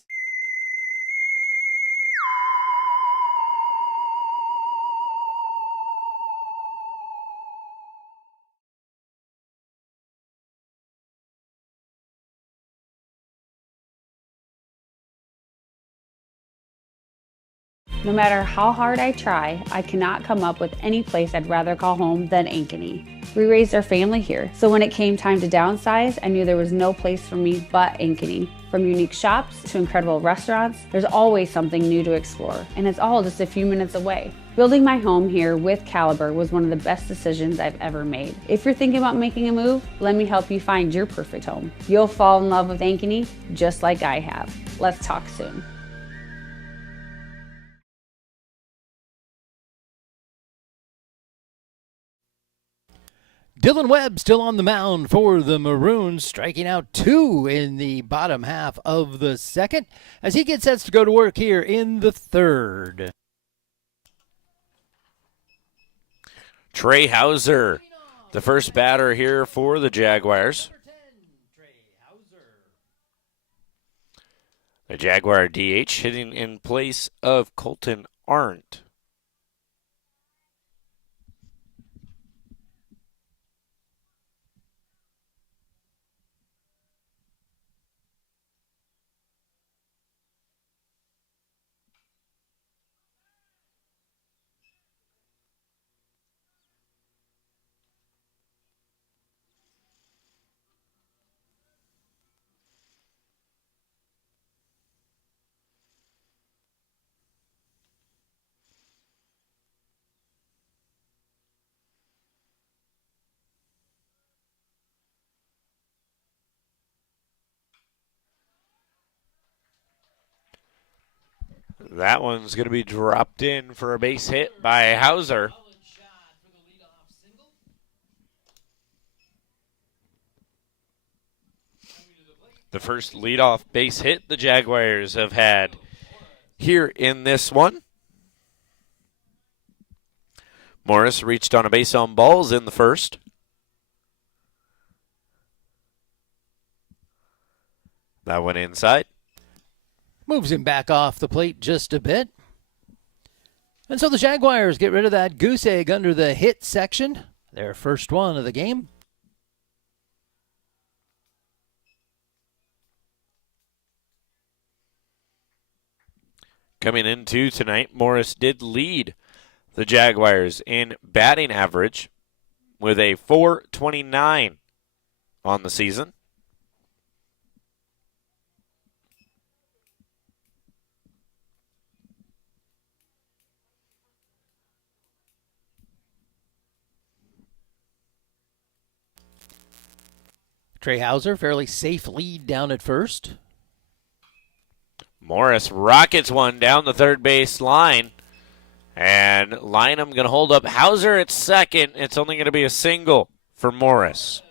No matter how hard I try, I cannot come up with any place I'd rather call home than Ankeny. We raised our family here, so when it came time to downsize, I knew there was no place for me but Ankeny. From unique shops to incredible restaurants, there's always something new to explore, and it's all just a few minutes away. Building my home here with Caliber was one of the best decisions I've ever made. If you're thinking about making a move, let me help you find your perfect home. You'll fall in love with Ankeny just like I have. Let's talk soon. Dylan Webb still on the mound for the Maroons, striking out 2 in the bottom half of the 2nd as he gets set to go to work here in the 3rd. Trey Hauser, the first batter here for the Jaguars. The Jaguar DH hitting in place of Colton Arndt. That one's going to be dropped in for a base hit by Hauser. The first leadoff base hit the Jaguars have had here in this one. Morris reached on a base on balls in the first. That went inside. Moves him back off the plate just a bit. And so the Jaguars get rid of that goose egg under the hit section. Their first one of the game. Coming into tonight, Morris did lead the Jaguars in batting average with a .429 on the season. Trey Hauser, fairly safe lead down at first. Morris rockets one down the third base line. And Lynham going to hold up Hauser at second. It's only going to be a single for Morris.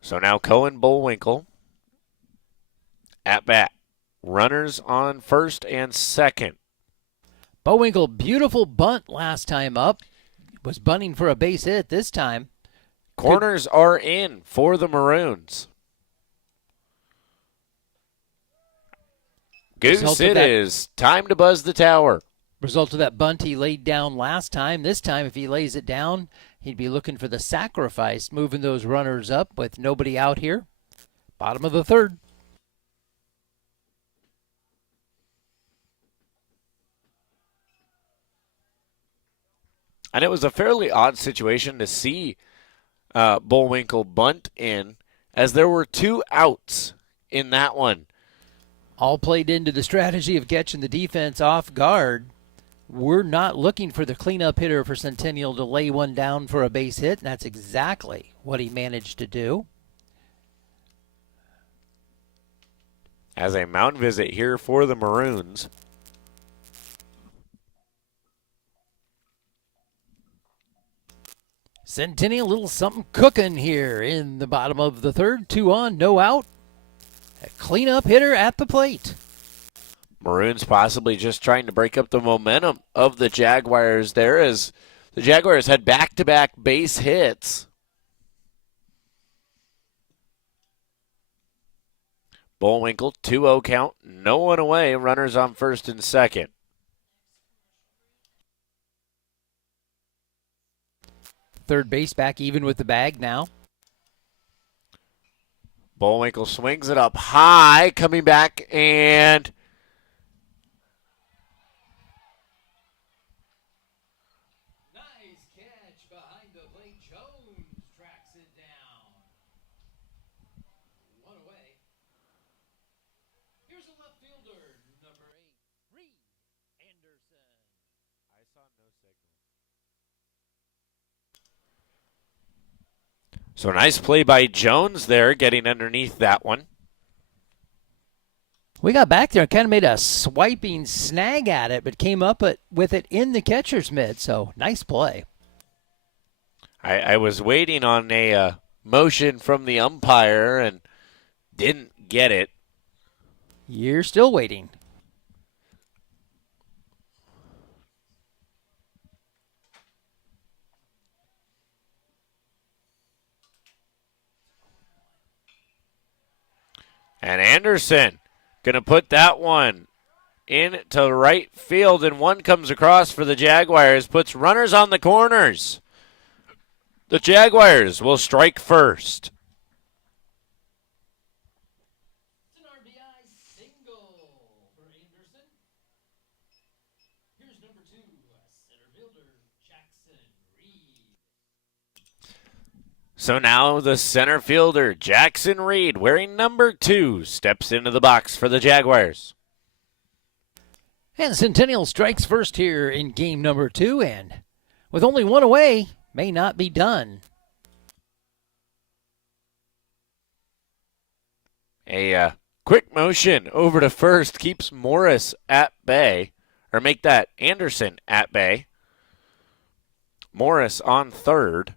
So now Cohen Bullwinkle at bat. Runners on first and second. Bowinkle, beautiful bunt last time up. Was bunting for a base hit this time. Corners are in for the Maroons. Goose, it is time to buzz the tower. Result of that bunt he laid down last time. This time, if he lays it down, he'd be looking for the sacrifice, moving those runners up with nobody out here. Bottom of the third. And it was a fairly odd situation to see Bullwinkle bunt in, as there were 2 outs in that one. All played into the strategy of catching the defense off guard. We're not looking for the cleanup hitter for Centennial to lay one down for a base hit, and that's exactly what he managed to do. As a mound visit here for the Maroons. Centennial, a little something cooking here in the bottom of the third. 2 on, no out. A cleanup hitter at the plate. Maroons possibly just trying to break up the momentum of the Jaguars there, as the Jaguars had back-to-back base hits. Bullwinkle, 2-0 count, no one away, runners on first and second. Third base back even with the bag now. Bullwinkle swings it up high, coming back, and nice catch behind the plate. Jones tracks it down. 1 away. Here's a left fielder, number 8, Reed Anderson. I saw no signal. So nice play by Jones there, getting underneath that one. We got back there and kind of made a swiping snag at it, but came up with it in the catcher's mitt, so nice play. I was waiting on a motion from the umpire and didn't get it. You're still waiting. And Anderson going to put that one into right field, and one comes across for the Jaguars, puts runners on the corners. The Jaguars will strike first. It's an RBI single for Anderson. Here's number 2, center fielder Jackson Reed. So now the center fielder, Jackson Reed, wearing number 2, steps into the box for the Jaguars. And Centennial strikes first here in game number 2, and with only 1 away, may not be done. A quick motion over to first keeps Morris at bay, or make that Anderson at bay. Morris on third.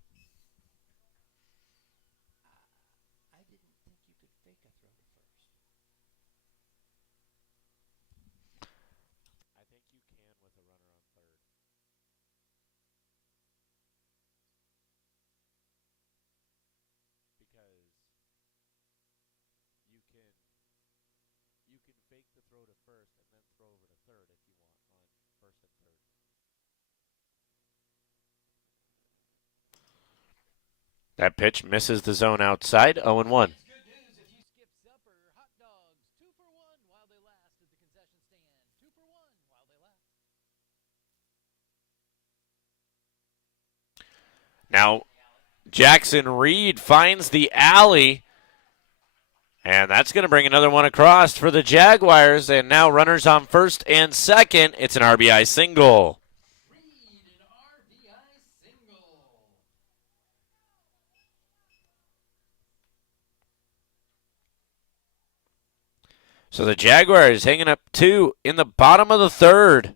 That pitch misses the zone outside, 0-1. Now, Jackson Reed finds the alley, and that's going to bring another one across for the Jaguars, and now runners on first and second. It's an RBI single. So the Jaguars hanging up 2 in the bottom of the third.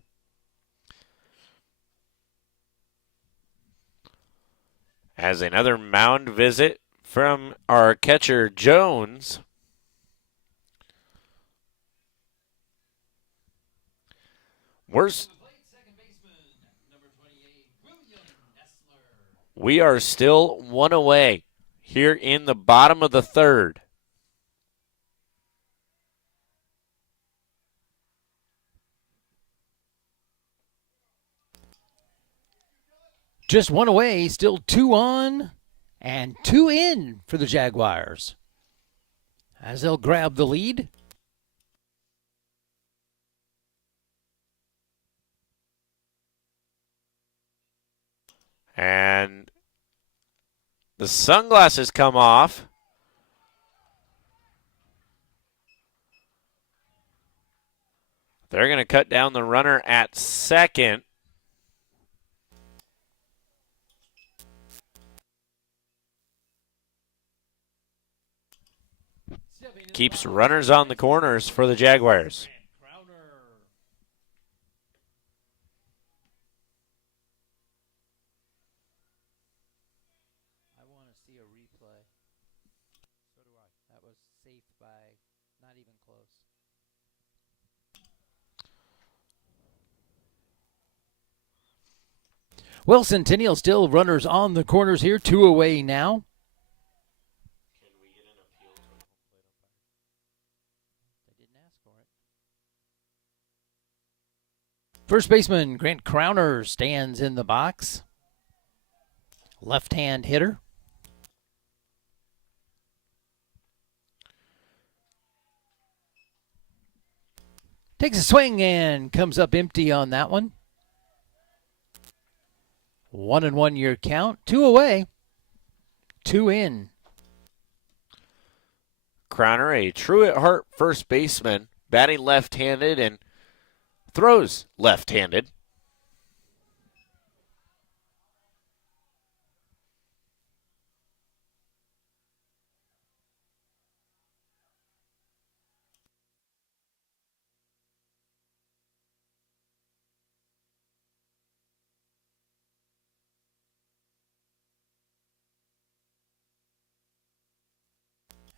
As another mound visit from our catcher, Jones. We are still one away here in the bottom of the third. Just one away, still 2 on and 2 in for the Jaguars, as they'll grab the lead. And the sunglasses come off. They're going to cut down the runner at second. Keeps runners on the corners for the Jaguars. I want to see a replay. So do I. That was safe by not even close. Well, Centennial still runners on the corners here, 2 away now. First baseman Grant Crowner stands in the box. Left-hand hitter. Takes a swing and comes up empty on that one. 1-1 your count. 2 away. 2 in. Crowner, a true at heart first baseman, batting left-handed and throws left-handed.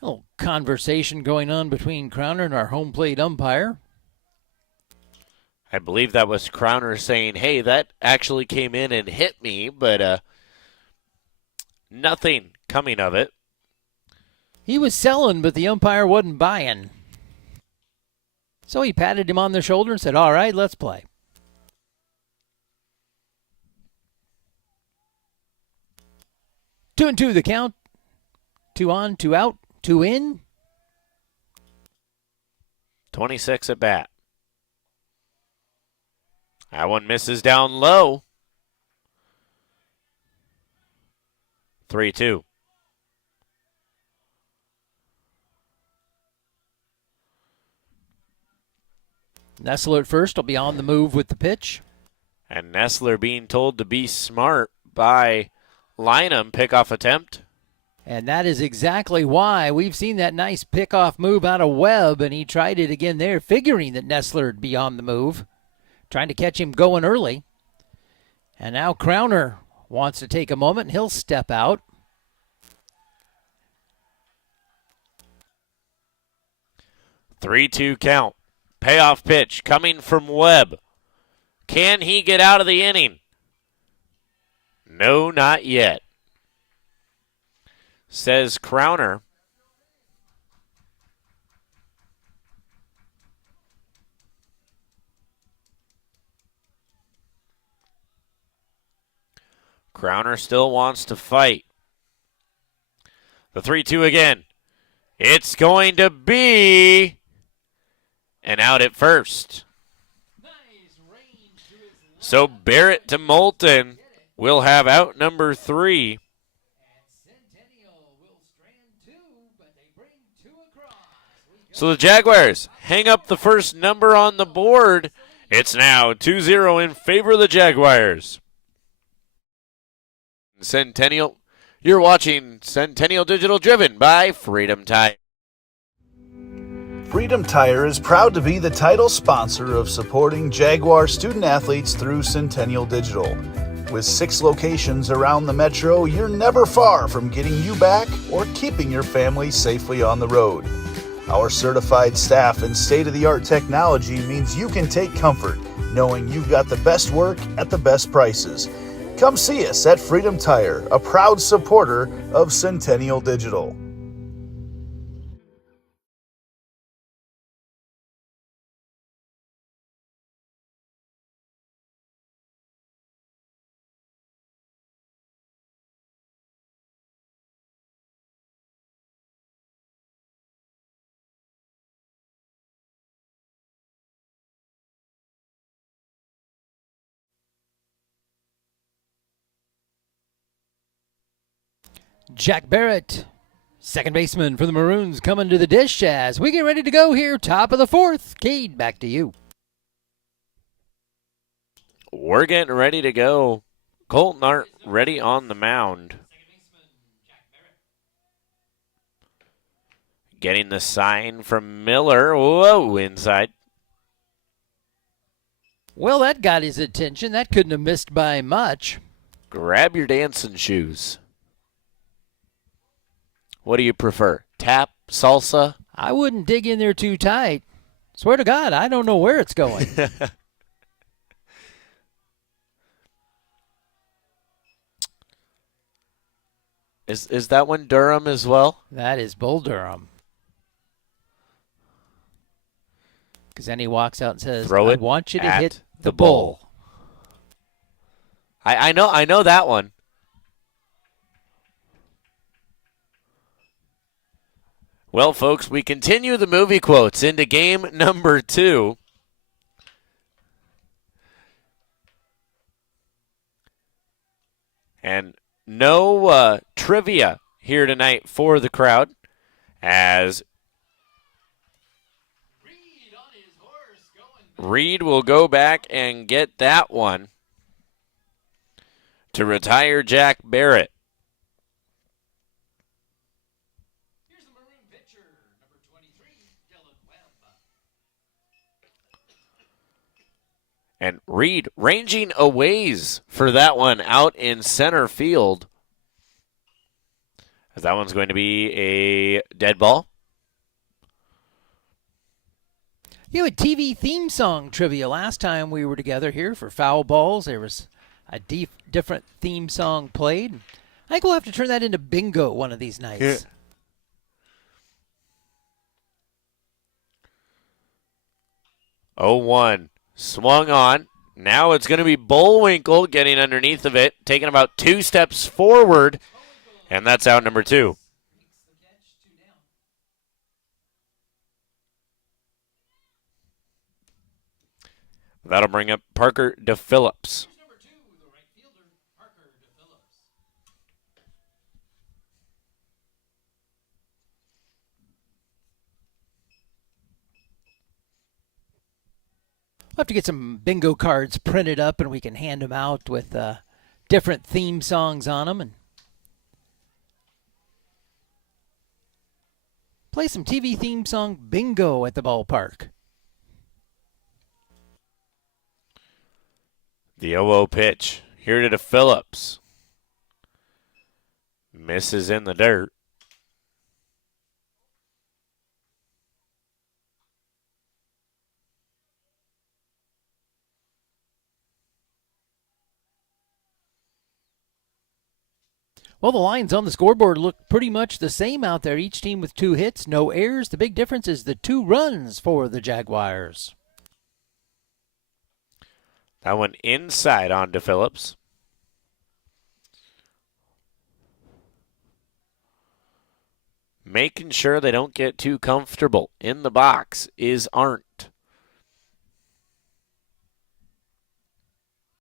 A little conversation going on between Crowner and our home plate umpire. I believe that was Crowner saying, hey, that actually came in and hit me, but nothing coming of it. He was selling, but the umpire wasn't buying. So he patted him on the shoulder and said, all right, let's play. Two and two the count. 2 on, 2 out, 2 in. 26 at bat. That one misses down low. 3-2. Nestler at first will be on the move with the pitch. And Nestler being told to be smart by Lynham pickoff attempt. And that is exactly why we've seen that nice pickoff move out of Webb, and he tried it again there, figuring that Nestler would be on the move, trying to catch him going early. And now Crowner wants to take a moment, and he'll step out. Three-two count. Payoff pitch coming from Webb. Can he get out of the inning? No, not yet, says Crowner. Crowner still wants to fight. The 3-2 again. It's going to be an out at first. So Barrett to Moulton will have out number 3. So the Jaguars hang up the first number on the board. It's now 2-0 in favor of the Jaguars. Centennial, you're watching Centennial Digital, driven by Freedom Tire. Freedom Tire is proud to be the title sponsor of supporting Jaguar student athletes through Centennial Digital. With 6 locations around the metro, you're never far from getting you back or keeping your family safely on the road. Our certified staff and state-of-the-art technology means you can take comfort knowing you've got the best work at the best prices. Come see us at Freedom Tire, a proud supporter of Centennial Digital. Jack Barrett, second baseman for the Maroons, coming to the dish as we get ready to go here. Top of the fourth. Cade, back to you. We're getting ready to go. Colton Art ready on the mound. Getting the sign from Miller. Whoa, inside. Well, that got his attention. That couldn't have missed by much. Grab your dancing shoes. What do you prefer? Tap, salsa? I wouldn't dig in there too tight. Swear to God, I don't know where it's going. Is that one Durham as well? That is Bull Durham. Because then he walks out and says, I want you to hit the bull. I know that one. Well, folks, we continue the movie quotes into game number 2. And no trivia here tonight for the crowd, as Reed will go back and get that one to retire Jack Barrett. Here's the Maroon pitcher, number 23, Dylan Webb. And Reed ranging a ways for that one out in center field, as that one's going to be a dead ball. You had TV theme song trivia last time we were together here for Foul Balls. There was a different theme song played. I think we'll have to turn that into bingo one of these nights. Yeah. 0-1. Swung on. Now it's going to be Bullwinkle getting underneath of it, taking about 2 steps forward, and that's out number 2. That'll bring up Parker DePhillips. We'll have to get some bingo cards printed up and we can hand them out with different theme songs on them and play some TV theme song bingo at the ballpark. The 0-0 pitch here to DePhillips. Misses in the dirt. Well, the lines on the scoreboard look pretty much the same out there. Each team with 2 hits, no errors. The big difference is the 2 runs for the Jaguars. That one inside on DePhillips. Making sure they don't get too comfortable in the box is Arndt.